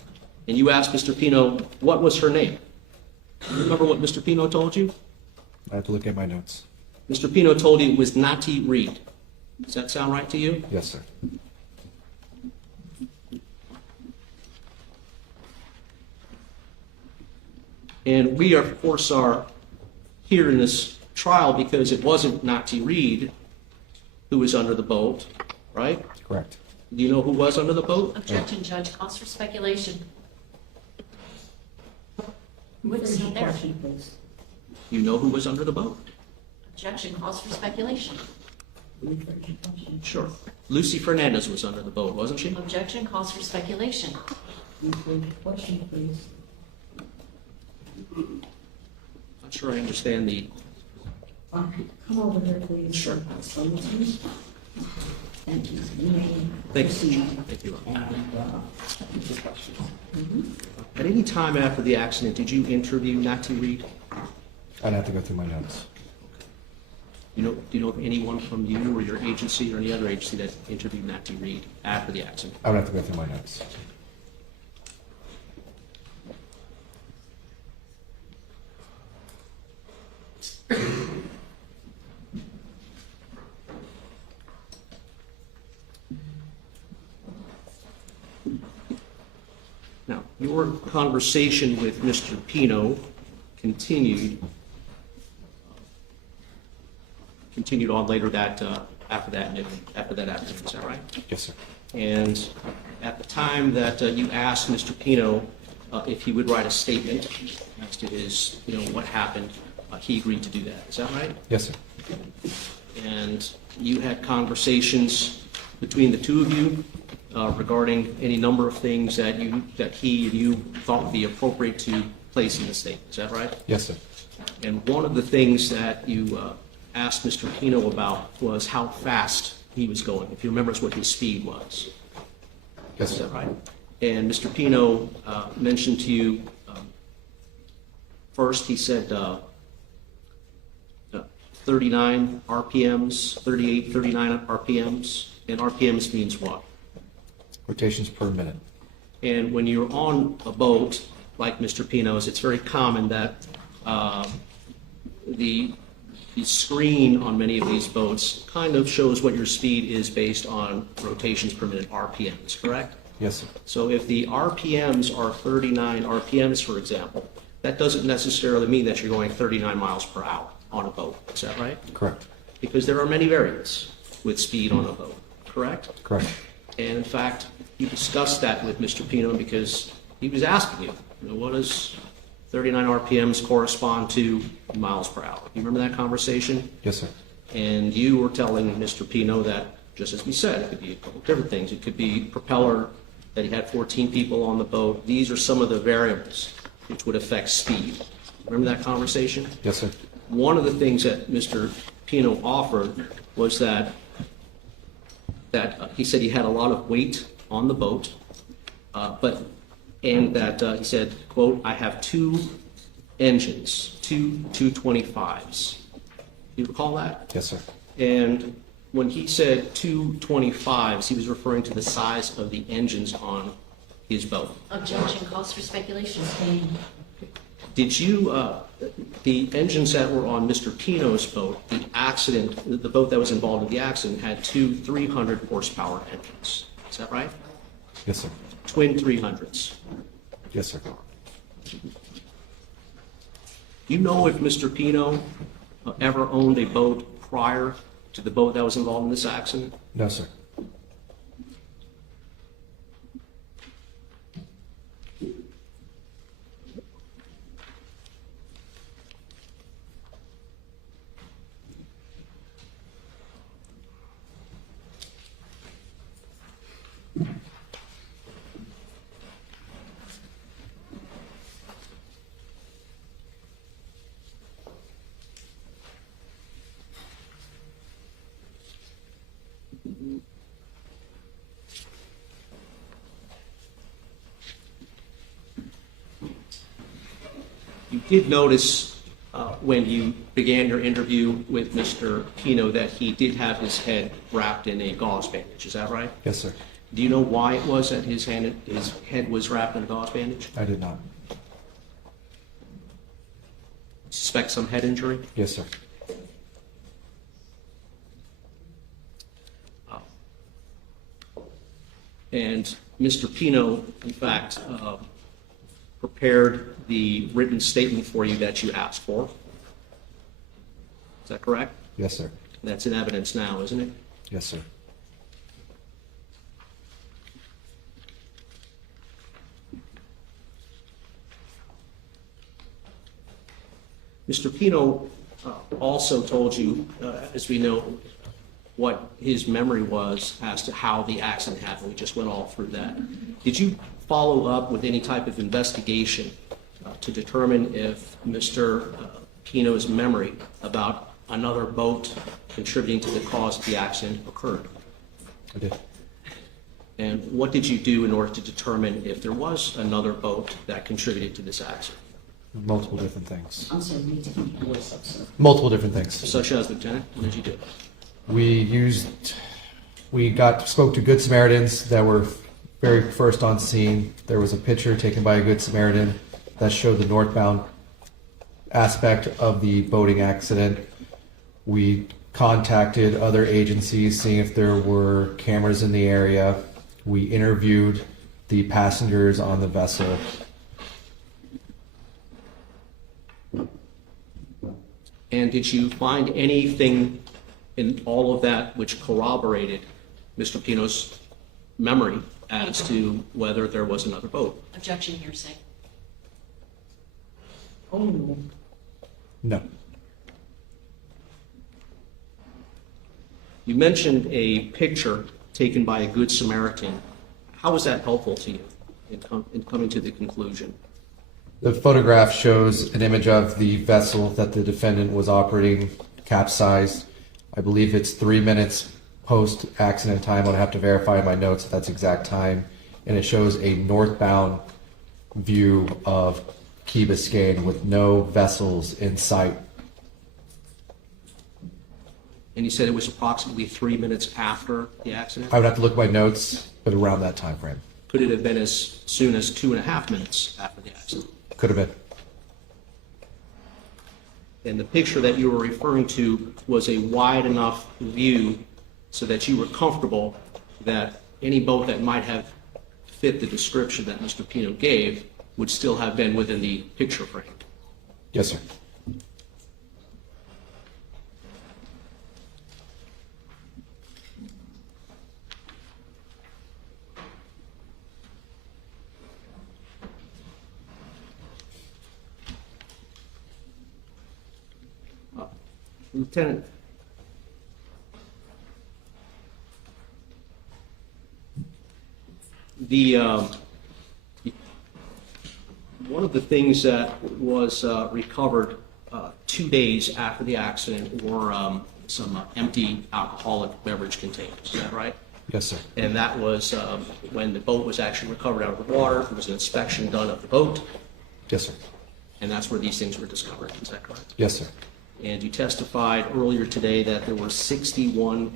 And you asked Mr. Pino, what was her name? Do you remember what Mr. Pino told you? I have to look at my notes. Mr. Pino told you it was Natty Reed. Does that sound right to you? Yes, sir. And we, of course, are here in this trial because it wasn't Natty Reed who was under the boat, right? Correct. Do you know who was under the boat? Objection, Judge, calls for speculation. Witness not there. Question, please. You know who was under the boat? Objection, calls for speculation. Rephrase your question. Sure. Lucy Fernandez was under the boat, wasn't she? Objection, calls for speculation. Rephrase your question, please. Not sure I understand the... Come over here, please. Sure. Explain it to me. Thank you. You may Thank proceed. you. Thank you. And, your questions. At any time after the accident, did you interview Natty Reed? I'd have to go through my notes. Do you know of anyone from you or your agency or any other agency that interviewed Natty Reed after the accident? I would have to go through my notes. Now, your conversation with Mr. Pino continued on later that after that afternoon. Is that right? Yes, sir. And at the time that you asked Mr. Pino if he would write a statement as to his, what happened, he agreed to do that. Is that right? Yes, sir. And you had conversations between the two of you regarding any number of things that he and you thought would be appropriate to place in the statement. Is that right? Yes, sir. And one of the things that you asked Mr. Pino about was how fast he was going. If you remember, it's what his speed was. Yes, Is sir. that right? And Mr. Pino mentioned to you, first he said 39 RPMs, 38, 39 RPMs, and RPMs means what? Rotations per minute. And when you're on a boat, like Mr. Pino's, it's very common that the screen on many of these boats kind of shows what your speed is based on rotations per minute, RPMs, correct? Yes, sir. So if the RPMs are 39 RPMs, for example, that doesn't necessarily mean that you're going 39 miles per hour on a boat. Is that right? Correct. Because there are many variants with speed on a boat, correct? Correct. And in fact, you discussed that with Mr. Pino because he was asking you, what does 39 RPMs correspond to miles per hour? You remember that conversation? Yes, sir. And you were telling Mr. Pino that, just as we said, it could be a couple different things. It could be propeller, that he had 14 people on the boat. These are some of the variables which would affect speed. Remember that conversation? Yes, sir. One of the things that Mr. Pino offered was that he said he had a lot of weight on the boat, and that he said, quote, I have two engines, two 225s. You recall that? Yes, sir. And when he said 225s, he was referring to the size of the engines on his boat. Objection calls for speculation. Did you, the engines that were on Mr. Pino's boat, the boat that was involved in the accident had two 300 horsepower engines. Is that right? Yes, sir. Twin 300s. Yes, sir. Do you know if Mr. Pino ever owned a boat prior to the boat that was involved in this accident? No, sir. You did notice when you began your interview with Mr. Pino that he did have his head wrapped in a gauze bandage. Is that right? Yes, sir. Do you know why it was that his head was wrapped in a gauze bandage? I did not. Suspect some head injury? Yes, sir. And Mr. Pino, in fact, prepared the written statement for you that you asked for. Is that correct? Yes, sir. That's in evidence now, isn't it? Yes, sir. Mr. Pino also told you, as we know, what his memory was as to how the accident happened. We just went all through that. Did you follow up with any type of investigation to determine if Mr. Pino's memory about another boat contributing to the cause of the accident occurred? I did. And what did you do in order to determine if there was another boat that contributed to this accident? Multiple different things. I'm sorry, you need to keep your voice up, sir. Multiple different things. Such as, Lieutenant, what did you do? We spoke to Good Samaritans that were very first on scene. There was a picture taken by a Good Samaritan that showed the northbound aspect of the boating accident. We contacted other agencies, seeing if there were cameras in the area. We interviewed the passengers on the vessel. And did you find anything in all of that which corroborated Mr. Pino's memory as to whether there was another boat? Objection hearsay. Oh, No. You mentioned a picture taken by a Good Samaritan. How was that helpful to you in coming to the conclusion? The photograph shows an image of the vessel that the defendant was operating capsized. I believe it's 3 minutes post-accident time. I'll have to verify in my notes if that's exact time. and it shows a northbound view of Key Biscayne with no vessels in sight. And you said it was approximately 3 minutes after the accident? I would have to look at my notes, but around that time frame. Could it have been as soon as 2.5 minutes after the accident? Could have been. And the picture that you were referring to was a wide enough view so that you were comfortable that any boat that might have fit the description that Mr. Pino gave would still have been within the picture frame. Yes, sir. Lieutenant, one of the things that was recovered 2 days after the accident were some empty alcoholic beverage containers. Is that right? Yes, sir. And that was when the boat was actually recovered out of the water. There was an inspection done of the boat, Yes, sir. and that's where these things were discovered. Is that correct? Yes, sir. And you testified earlier today that there were 61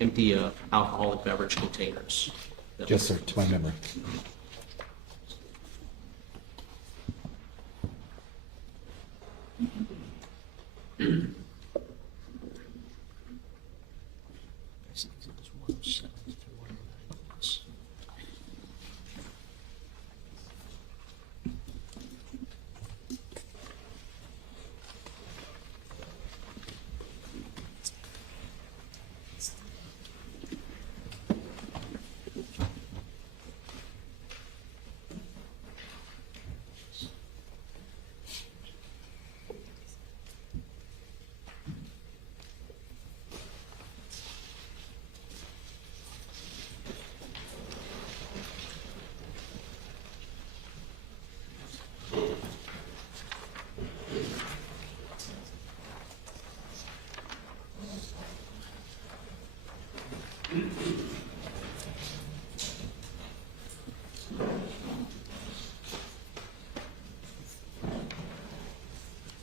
empty alcoholic beverage containers. Yes, sir, to my memory.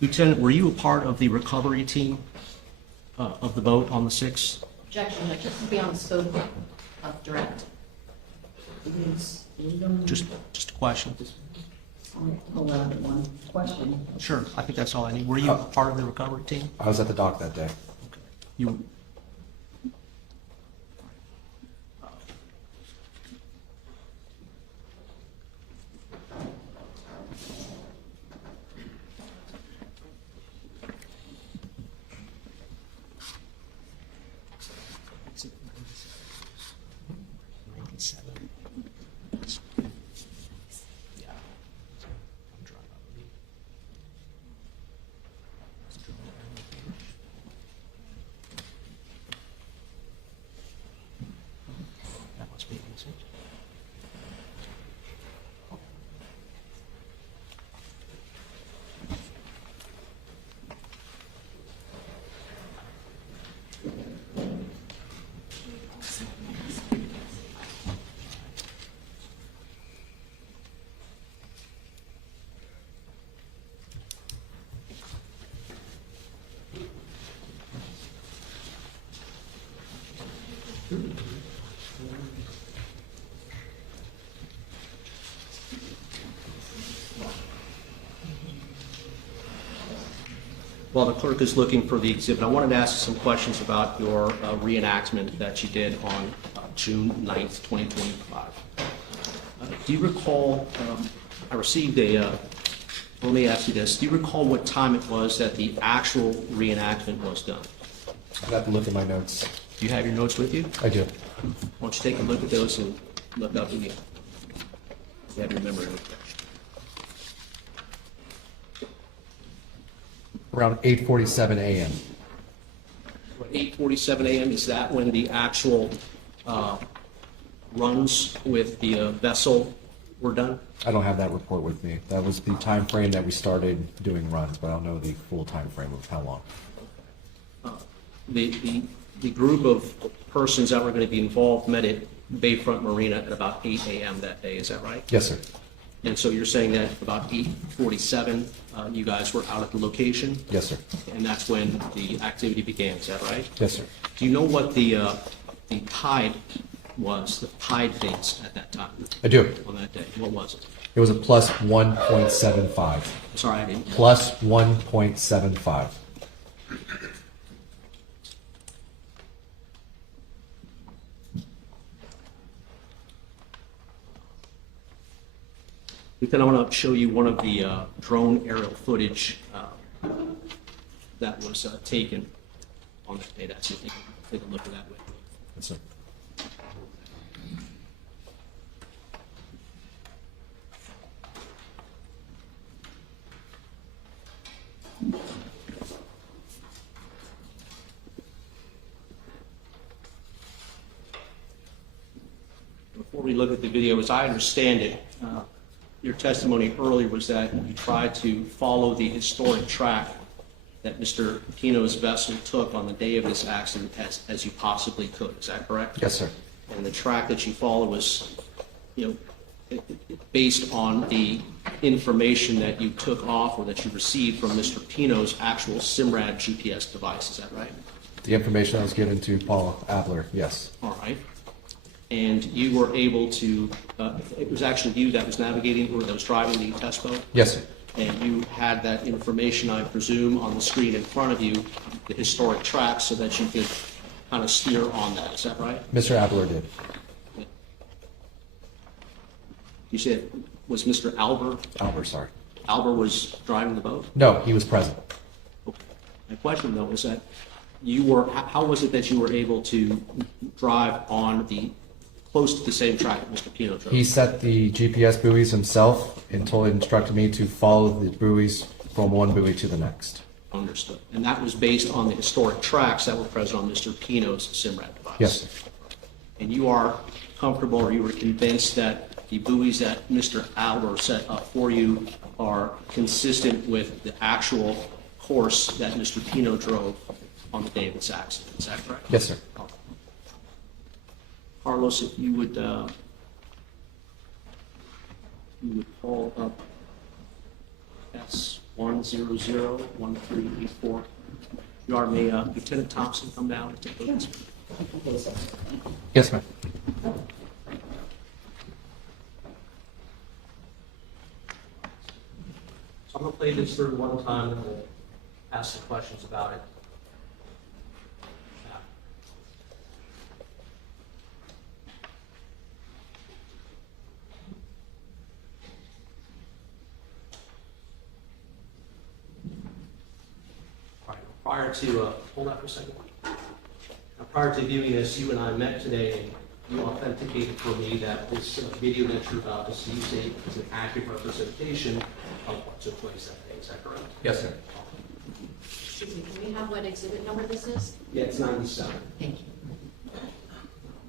Lieutenant, were you a part of the recovery team of the boat on the 6th? Objection, that just be on the scope of direct. Just a question. I'll allow it one question. Sure, I think that's all I need. Were you a part of the recovery team? I was at the dock that day. You, that must be easy. While the clerk is looking for the exhibit, I wanted to ask some questions about your reenactment that you did on June 9th, 2025. Do you recall, I received let me ask you this, do you recall what time it was that the actual reenactment was done? I'd have to look at my notes. Do you have your notes with you? I do. Why don't you take a look at those and look up if you have your memory. Around 8:47 a.m. 8:47 a.m., is that when the actual runs with the vessel were done? I don't have that report with me. That was the time frame that we started doing runs, but I don't know the full time frame of how long. The the group of persons that were going to be involved met at Bayfront Marina at about 8 a.m. that day, is that right? Yes, sir. And so you're saying that about 8:47, you guys were out at the location, Yes, sir. and that's when the activity began, is that right? Yes, sir. Do you know what the tide was, the tide phase at that time, I do. on that day? What was it? It was a plus 1.75. Sorry, I didn't. Plus 1.75. Then I want to show you one of the drone aerial footage that was taken on that day. That's it. Take a look at that with me. Yes, sir. Before we look at the video, as I understand it, your testimony earlier was that you tried to follow the historic track that Mr. Pino's vessel took on the day of this accident as you possibly could. Is that correct? Yes, sir. And the track that you followed was, based on the information that you took off or that you received from Mr. Pino's actual SIMRAD GPS device. Is that right? The information that was given to Paul Abler, yes. All right. And you were able to, it was actually you that was navigating or that was driving the test boat? Yes, sir. And you had that information, I presume, on the screen in front of you, the historic track, so that you could kind of steer on that. Is that right? Mr. Abler did. You said, was Mr. Albert, sorry. Albert was driving the boat? No, he was present. Okay. My question, though, is that how was it that you were able to drive on close to the same track that Mr. Pino drove? He set the GPS buoys himself and instructed me to follow the buoys from one buoy to the next. Understood. And that was based on the historic tracks that were present on Mr. Pino's SIMRAD device? Yes, sir. And you are comfortable, or you were convinced that the buoys that Mr. Albert set up for you are consistent with the actual course that Mr. Pino drove on the day of this accident? Is that correct? Yes, sir. Carlos, if you would call up S1001384. You are, may Lieutenant Thompson come down and take a look? Yes, ma'am. So I'm going to play this through one time and we'll ask some questions about it. Prior to, hold that for a second. Now, prior to viewing this, you and I met today, and you authenticated for me that this video that you're about to see is an accurate representation of what took place that day. Is that correct? Yes, sir. Excuse me, can we have what exhibit number this is? Yeah, it's 97. Thank you.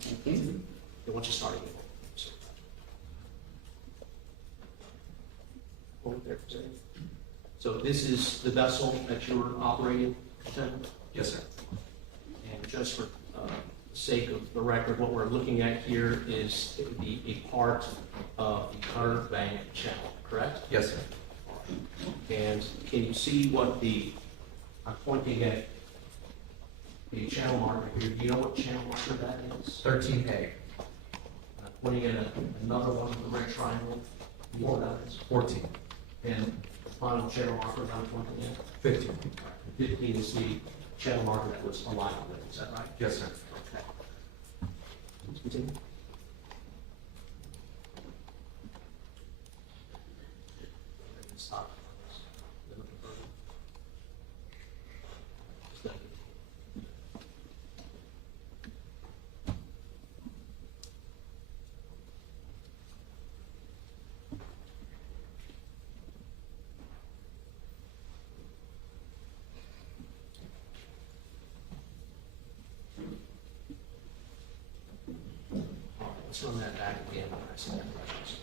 Thank you. Once you start again. So this is the vessel that you were operating, Lieutenant? Yes, sir. And just for the sake of the record, what we're looking at here is it would be a part of the Cutter Bank channel, correct? Yes, sir. And can you see what I'm pointing at the channel marker here. Do you know what channel marker that is? 13A. I'm pointing at another one of the red triangle. You know what that is? 14. And the final channel marker that I'm pointing at? 15. 15 is the channel marker that was aligned with it. Is that right? Yes, sir. Okay. Let's continue. Stop. Let's run that back again when I see that questions.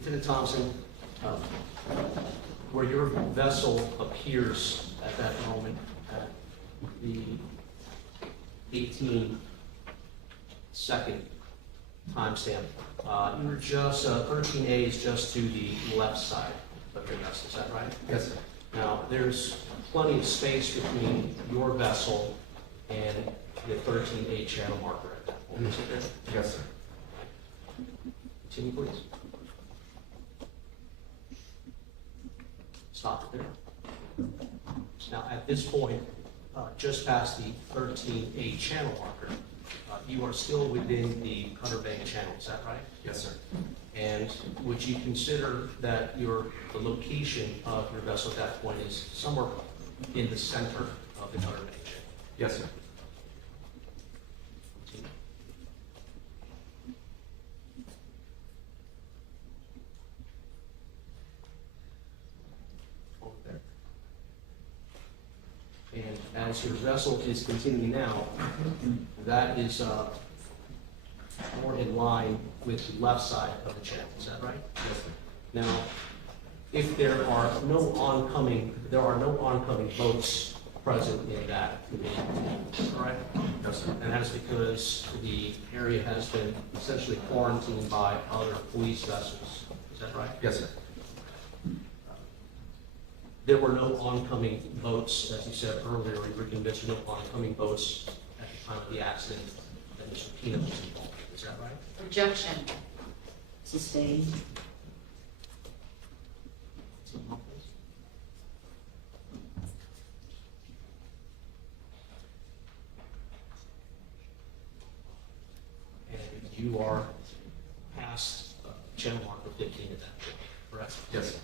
Lieutenant Thompson, where your vessel appears at that moment at the 18-second timestamp, you're just, 13A is just to the left side of your vessel, is that right? Yes, sir. Now, there's plenty of space between your vessel and the 13A channel marker at that point, isn't there? Yes, sir. Continue, please. Stop it there. Now, at this point, just past the 13A channel marker, you are still within the Cutter Bank channel, is that right? Yes, sir. And would you consider that the location of your vessel at that point is somewhere in the center of the Cutter Bank channel? Yes, sir. Continue. Over there. And as your vessel is continuing now, that is more in line with the left side of the channel, is that right? Yes, sir. Now, if there are no oncoming boats present in that condition, all right? Yes, sir. And that's because the area has been essentially quarantined by other police vessels, is that right? Yes, sir. There were no oncoming boats, as you said earlier, we were convinced no oncoming boats at the time of the accident that Mr. Pino was involved in, is that right? Objection. Sustained. And you are past channel marker 15 at that point, correct? Yes, sir.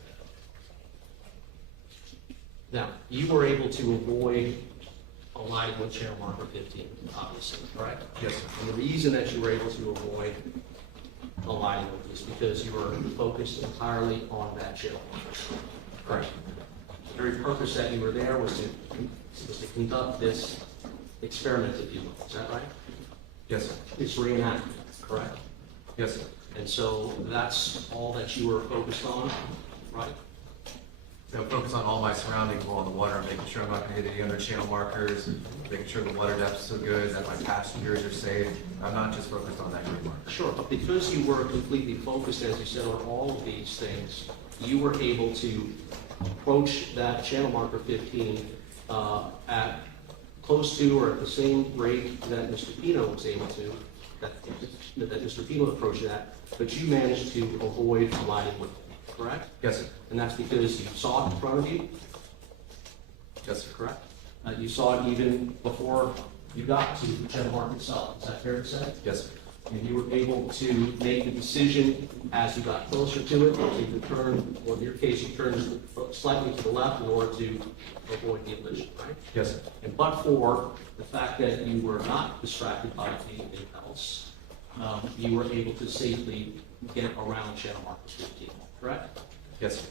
Now, you were able to avoid aligning with channel marker 15, obviously, correct? Yes, sir. And the reason that you were able to avoid aligning with is because you were focused entirely on that channel marker. Correct. The very purpose that you were there was to conduct this experiment, if you will. Is that right? Yes, sir. It's reenactment, correct? Yes, sir. And so that's all that you were focused on, right? So focus on all my surroundings while on the water, making sure I'm not going to hit any other channel markers, making sure the water depth is so good, that my passengers are safe. I'm not just focused on that green marker. Sure, but because you were completely focused, as you said, on all of these things, you were able to approach that channel marker 15 at close to or at the same rate that Mr. Pino was able to, that Mr. Pino approached that, but you managed to avoid colliding with it, correct? Yes, sir. And that's because you saw it in front of you, Yes, sir. correct? You saw it even before you got to the channel mark itself, is that fair to say? Yes, sir. And you were able to make the decision as you got closer to it, to turn, or in your case, you turned slightly to the left in order to avoid the collision, right? Yes, sir. And but for the fact that you were not distracted by anything else, you were able to safely get around channel marker 15, correct? Yes, sir.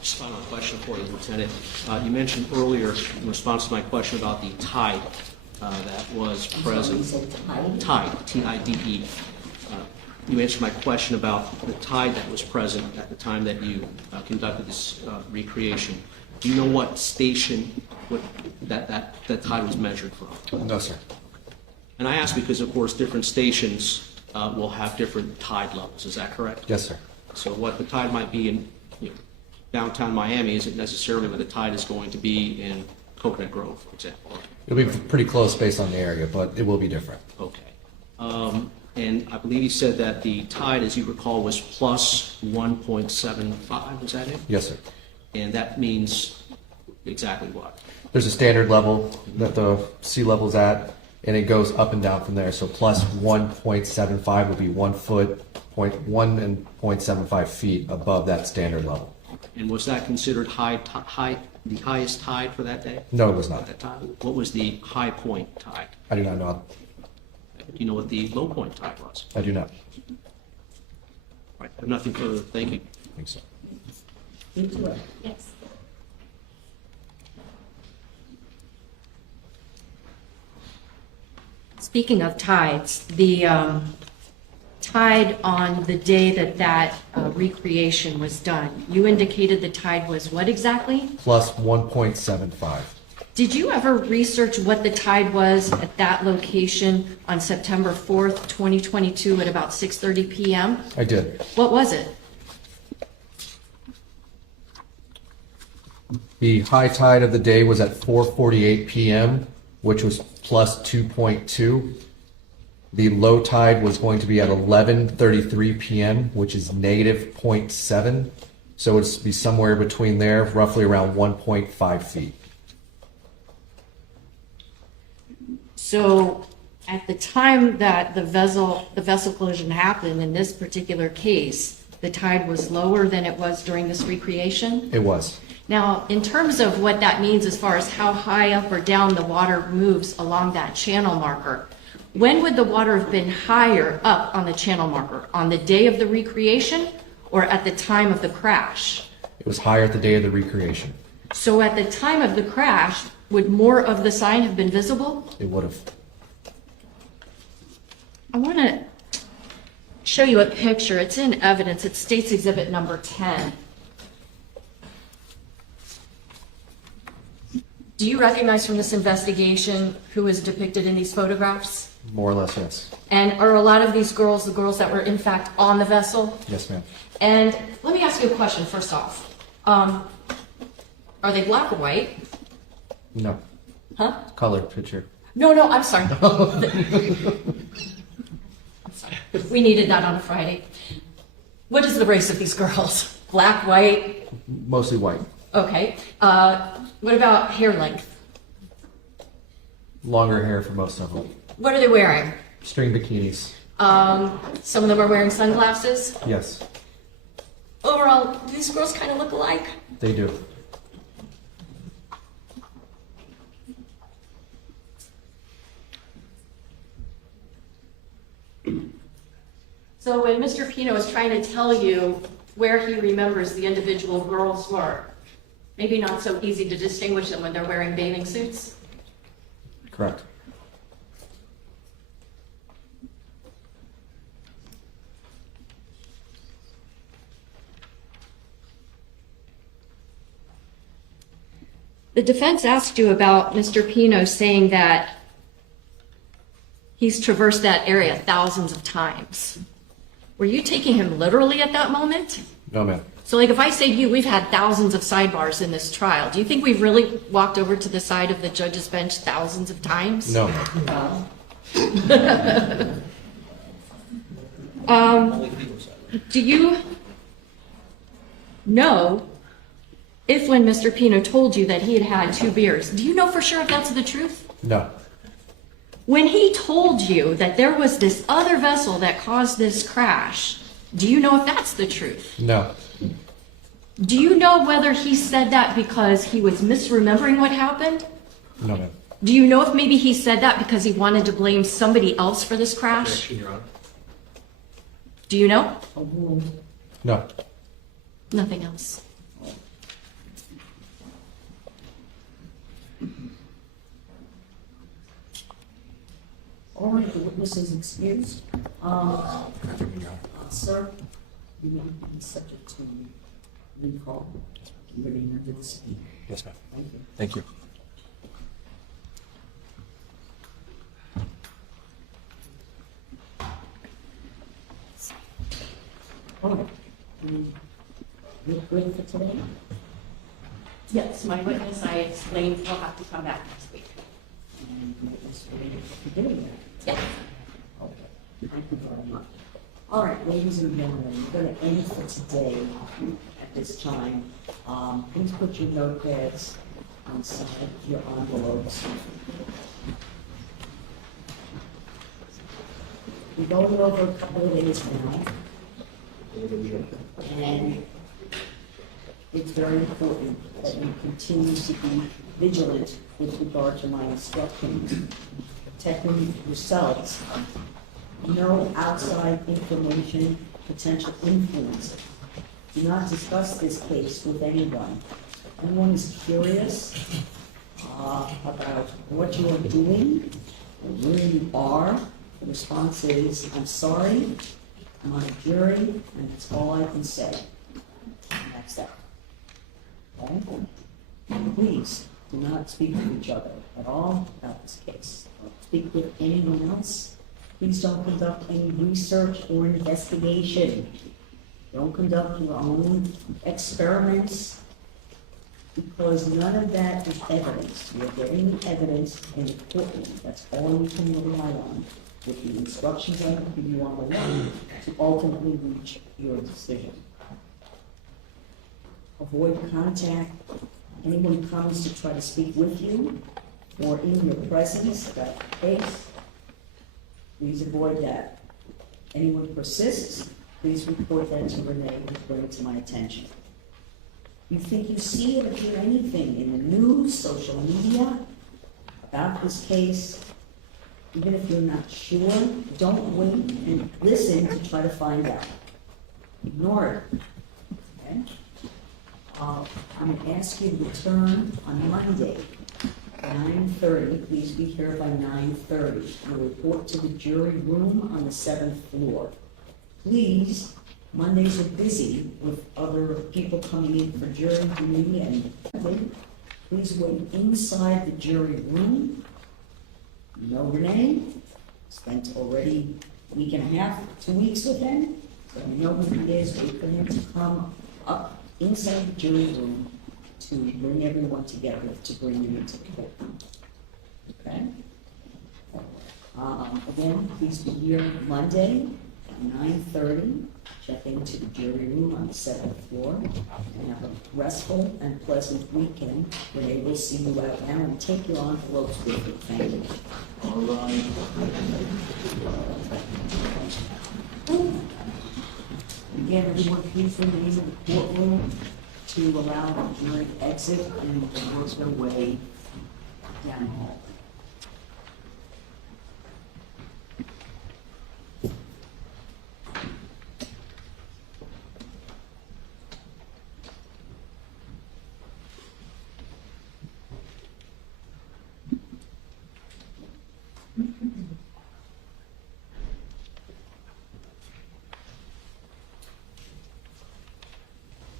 Just final question for you, Lieutenant. You mentioned earlier, in response to my question about the tide that was You present. said tide? Tide, T-I-D-E. You answered my question about the tide that was present at the time that you conducted this recreation. Do you know what station that tide was measured from? No, sir. And I ask because, of course, different stations will have different tide levels. Is that correct? Yes, sir. So what the tide might be in downtown Miami isn't necessarily what the tide is going to be in Coconut Grove, for example. It'll be pretty close based on the area, but it will be different. Okay. And I believe you said that the tide, as you recall, was plus 1.75, was that it? Yes, sir. And that means exactly what? There's a standard level that the sea level's at, and it goes up and down from there. So plus 1.75 would be 1 foot, 0.1 and 0.75 feet above that standard level. And was that considered the highest tide for that day? No, it was not. At that time? What was the high point tide? I do not know. Do you know what the low point tide was? I do not. All right, I have nothing further. Thank you. I think so. Into it. Yes. Speaking of tides, the tide on the day that recreation was done, you indicated the tide was what exactly? Plus 1.75. Did you ever research what the tide was at that location on September 4th, 2022 at about 6:30 p.m.? I did. What was it? The high tide of the day was at 4:48 p.m., which was plus 2.2. The low tide was going to be at 11:33 p.m., which is negative 0.7. So it'd be somewhere between there, roughly around 1.5 feet. So at the time that the vessel collision happened in this particular case, the tide was lower than it was during this recreation? It was. Now, in terms of what that means as far as how high up or down the water moves along that channel marker, when would the water have been higher up on the channel marker? On the day of the recreation or at the time of the crash? It was higher at the day of the recreation. So at the time of the crash, would more of the sign have been visible? It would have. I want to show you a picture. It's in evidence. It's State's Exhibit number 10. Do you recognize from this investigation who is depicted in these photographs? More or less, yes. And are a lot of these girls the girls that were in fact on the vessel? Yes, ma'am. And let me ask you a question first off. Are they black or white? No. Huh? Colored picture. No, I'm sorry. I'm sorry. We needed that on a Friday. What is the race of these girls? Black, white? Mostly white. Okay. What about hair length? Longer hair for most of them. What are they wearing? String bikinis. Some of them are wearing sunglasses. Yes, Overall, do these girls kind of look alike? they do. So when Mr. Pino is trying to tell you where he remembers the individual girls were, maybe not so easy to distinguish them when they're wearing bathing suits? Correct. The defense asked you about Mr. Pino saying that he's traversed that area thousands of times. Were you taking him literally at that moment? No, ma'am. So like if I say to you, we've had thousands of sidebars in this trial, do you think we've really walked over to the side of the judge's bench thousands of times? No. Do you know if when Mr. Pino told you that he had had 2 beers, do you know for sure if that's the truth? No. When he told you that there was this other vessel that caused this crash, do you know if that's the truth? No. Do you know whether he said that because he was misremembering what happened? No, ma'am. Do you know if maybe he said that because he wanted to blame somebody else for this crash? Objection, Your Honor. Do you know? No. Nothing else. All right, the witness is excused. Sir, you may be subject to recall. You remain under the subpoena. Yes, ma'am. Thank you. Thank you. All right. You're good for today? Yes, my witness, I explained, will have to come back next week. And witness will be doing that. Yes. Okay. Thank you very much. All right, ladies and gentlemen, we're going to end for today at this time. Please put your notepads on the side of your envelopes. We're going over a couple of days now. And it's very important that you continue to be vigilant with regard to my instructions, protecting yourselves. No outside information, potential influence. Do not discuss this case with anyone. Anyone is curious about what you are doing, or where you are, the response is, I'm sorry, I'm on a jury, and that's all I can say. And that's that. Okay? And please, do not speak to each other at all about this case. Don't speak with anyone else. Please don't conduct any research or investigation. Don't conduct your own experiments, because none of that is evidence. You're getting the evidence in the courtroom. That's all you can rely on, with the instructions I will give you on the line to ultimately reach your decision. Avoid contact. Anyone who comes to try to speak with you or in your presence about the case, please avoid that. Anyone persists, please report that to Renee and bring it to my attention. You think you see or hear anything in the news, social media about this case, even if you're not sure, don't wait and listen to try to find out. Ignore it. Okay? I'm going to ask you to return on Monday, 9:30. Please be here by 9:30. You'll report to the jury room on the 7th floor. Please, Mondays are busy with other people coming in for jury duty, and please wait inside the jury room. You know Renee, spent already a week and a half, 2 weeks with him, so you know who he is. Wait for him to come up inside the jury room to bring everyone together to bring you into the courtroom. Okay? Again, please be here Monday at 9:30. Check into the jury room on the 7th floor, and have a restful and pleasant weekend. Renee will see you out now, and take your envelopes with you. Thank you. All right. Again, everyone, please remain in the courtroom to allow the jury to exit and work their way down the hall.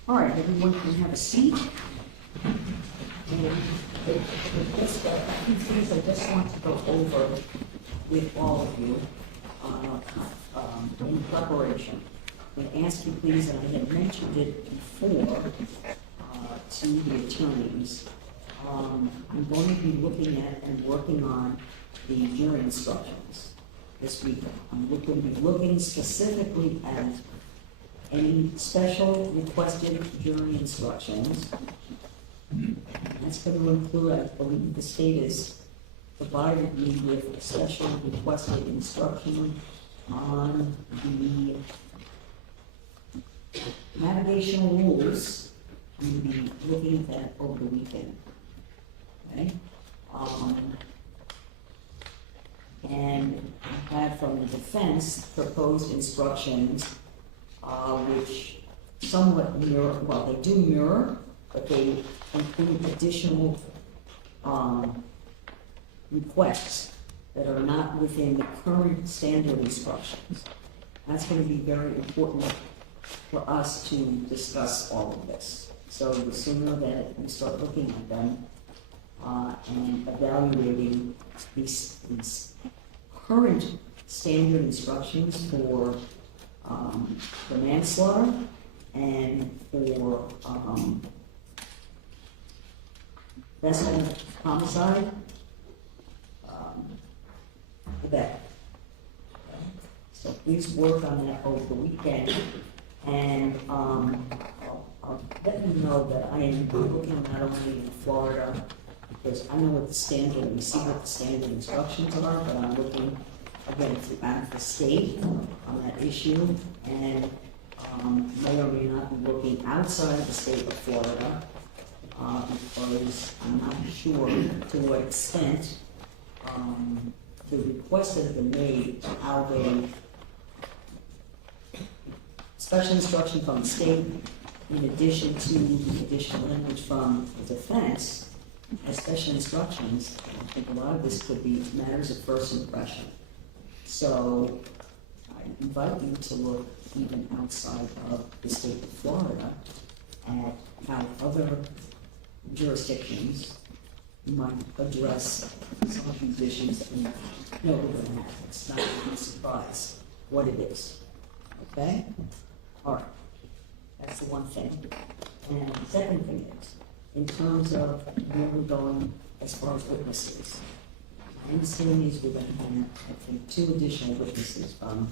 All right, everyone can have a seat. And just a few things I just want to go over with all of you in preparation. I'm going to ask you please, and I had mentioned it before to the attorneys, I'm going to be looking at and working on the jury instructions this weekend. I'm going to be looking specifically at any special requested jury instructions. That's going to include, I believe the state has provided me with a special requested instruction on the navigational rules. I'm going to be looking at that over the weekend. Okay? And I have from the defense proposed instructions which somewhat mirror, well, they do mirror, but they include additional requests that are not within the current standard instructions. That's going to be very important for us to discuss all of this. So the sooner that we start looking at them and evaluating these current standard instructions for manslaughter and for vessel homicide, Quebec. So please work on that over the weekend, and I'll let you know that I am looking not only in Florida, because I know what the standard, we see what the standard instructions are, but I'm looking again throughout the state on that issue, and may or may not be looking outside the state of Florida, because I'm not sure to what extent the requests that have been made, how they special instruction from the state, in addition to the additional language from the defense, as special instructions. I think a lot of this could be matters of first impression. So I invite you to look even outside of the state of Florida at how other jurisdictions might address some of these issues that we know we're going to have. It's not a surprise what it is. Okay? All right. That's the one thing. And the second thing is, in terms of where we're going as far as witnesses, my understanding is we're going to have, I think, 2 additional witnesses from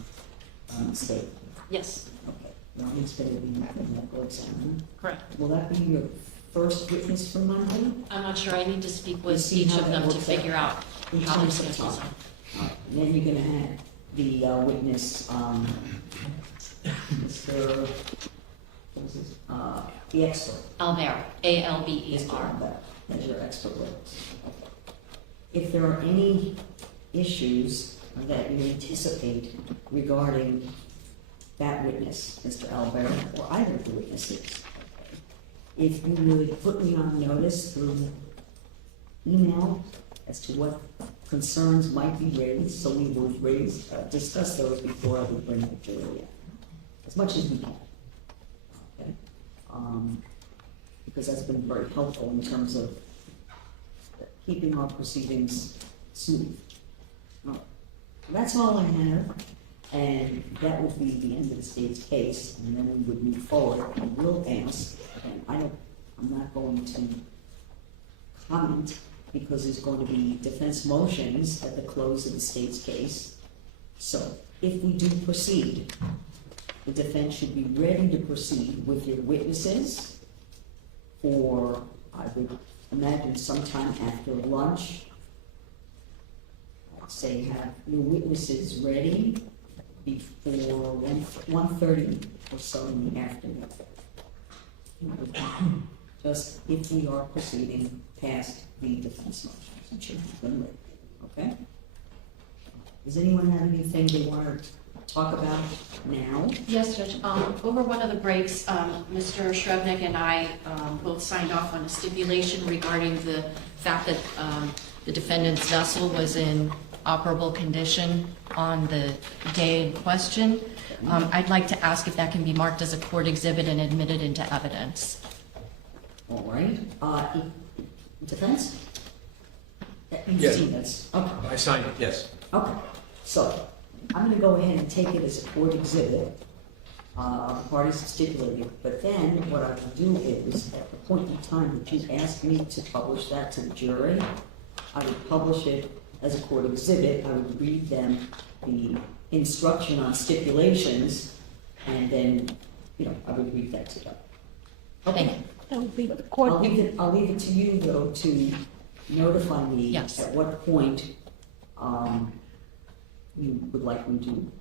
the state. Yes, Okay. One is going to be the medical examiner. correct. Will that be your first witness for Monday? I'm not sure, I need to speak You with see each how of that them to works out? figure out In how terms this of is time. going. All right. And then you're going to have the witness, Mr. What is this? The expert. Albert, Mr. A-L-B-E-R. Albert, as your expert witness. Okay. If there are any issues that you anticipate regarding that witness, Mr. Albert, or either of the witnesses, okay, if you would put me on notice through email as to what concerns might be raised, so we will discuss those before I would bring the jury in, as much as we can. Okay? Because that's been very helpful in terms of keeping our proceedings smooth. All right. That's all I have, and that would be the end of the state's case, and then we would move forward. I will ask, and I'm not going to comment, because there's going to be defense motions at the close of the state's case. So if we do proceed, the defense should be ready to proceed with your witnesses for, I would imagine, sometime after lunch. I'd say have your witnesses ready before 1:30 or so in the afternoon. Just if we are proceeding past the defense motions, it should have been ready, okay? Does anyone have anything they want to talk about now? Yes, Judge. Over one of the breaks, Mr. Shrevenick and I both signed off on a stipulation regarding the fact that the defendant's vessel was in operable condition on the day in question. I'd like to ask if that can be marked as a court exhibit and admitted into evidence. All right, defense? You've Yes. seen this, okay. I signed it, yes. Okay, so I'm gonna go ahead and take it as a court exhibit. The parties have stipulated, but then what I will do is, at the point in time that you ask me to publish that to the jury, I would publish it as a court exhibit. I would read them the instruction on stipulations, and then, I would read that to them. Thank you. That would be I'll court. leave it to you, though, to notify me Yes. at what point you would like me to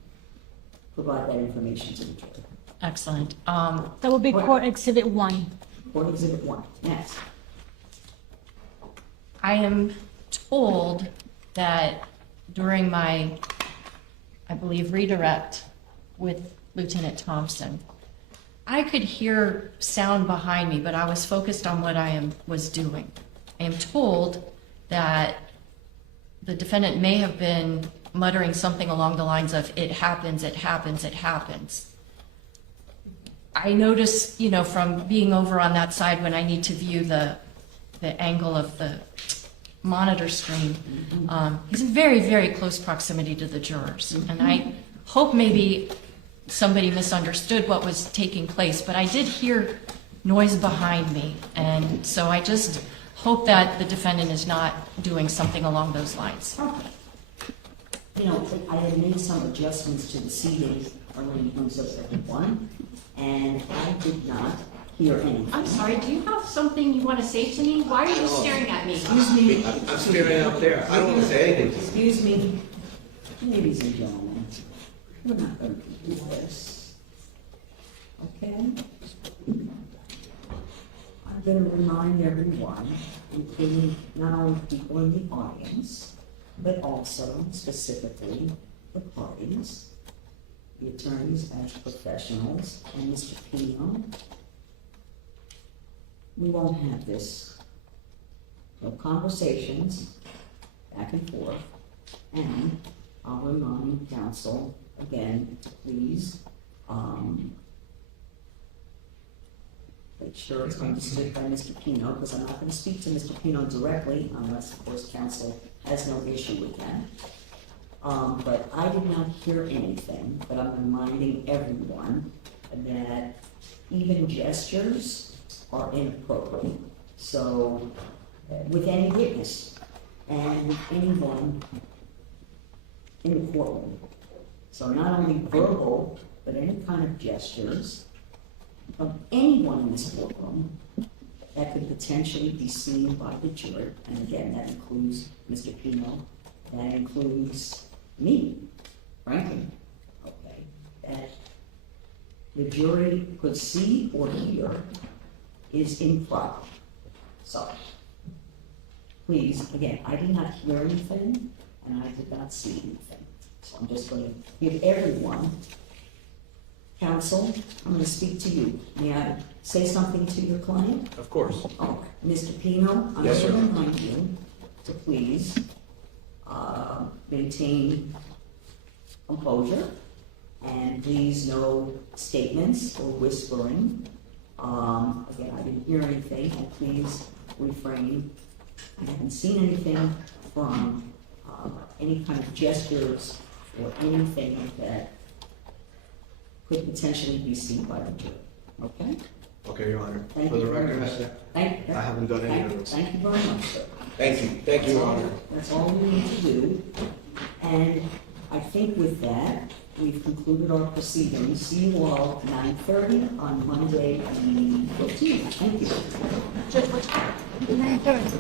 provide that information to the jury. Excellent. That would be court exhibit 1. Court Exhibit 1, yes. I am told that during my, I believe, redirect with Lieutenant Thompson, I could hear sound behind me, but I was focused on what I was doing. I am told that the defendant may have been muttering something along the lines of, "It happens, it happens, it happens." I notice, from being over on that side when I need to view the angle of the monitor screen, he's in very, very close proximity to the jurors. And I hope maybe somebody misunderstood what was taking place, but I did hear noise behind me. And so I just hope that the defendant is not doing something along those lines. Okay. You know, I had made some adjustments to the seating arrangements of everyone, and I did not hear any. I'm sorry, do you have something you want to say to me? Why are you staring at me? Excuse me. I'm staring out there. I don't want to say anything. Excuse me. Ladies and gentlemen, we're not going to do this. Okay? I'm going to remind everyone, including not only people in the audience, but also specifically the parties, the attorneys as professionals, and Mr. Pino. We won't have this. No conversations back and forth. And I'll remind counsel again to please, make sure it's understood by Mr. Pino, because I'm not going to speak to Mr. Pino directly unless, of course, counsel has no issue with that. But I did not hear anything, but I'm reminding everyone that even gestures are inappropriate. So, with any witness and with anyone in the courtroom. So not only verbal, but any kind of gestures of anyone in this courtroom that could potentially be seen by the jury. And again, that includes Mr. Pino, that includes me, frankly, okay, that the jury could see or hear is improper. So, please, again, I did not hear anything, and I did not see anything. So I'm just going to give everyone, counsel, I'm going to speak to you. May I say something to your client? Of course. Oh, Mr. Pino, I'm Yes, going to sir. remind you to please maintain composure, and please no statements or whispering. Again, I didn't hear anything, and please refrain. I haven't seen anything from any kind of gestures or anything like that could potentially be seen by the jury. Okay? Okay, Your Honor. Thank For you the very record, much. Thank you. I haven't done any Thank of you. those. Thank you very much, sir. Thank you. Thank you, Your Honor. That's all we need to do. And I think with that, we've concluded our proceedings. See you all at 9:30 on Monday, the 15th. Thank you. Judge, what time? 9:30.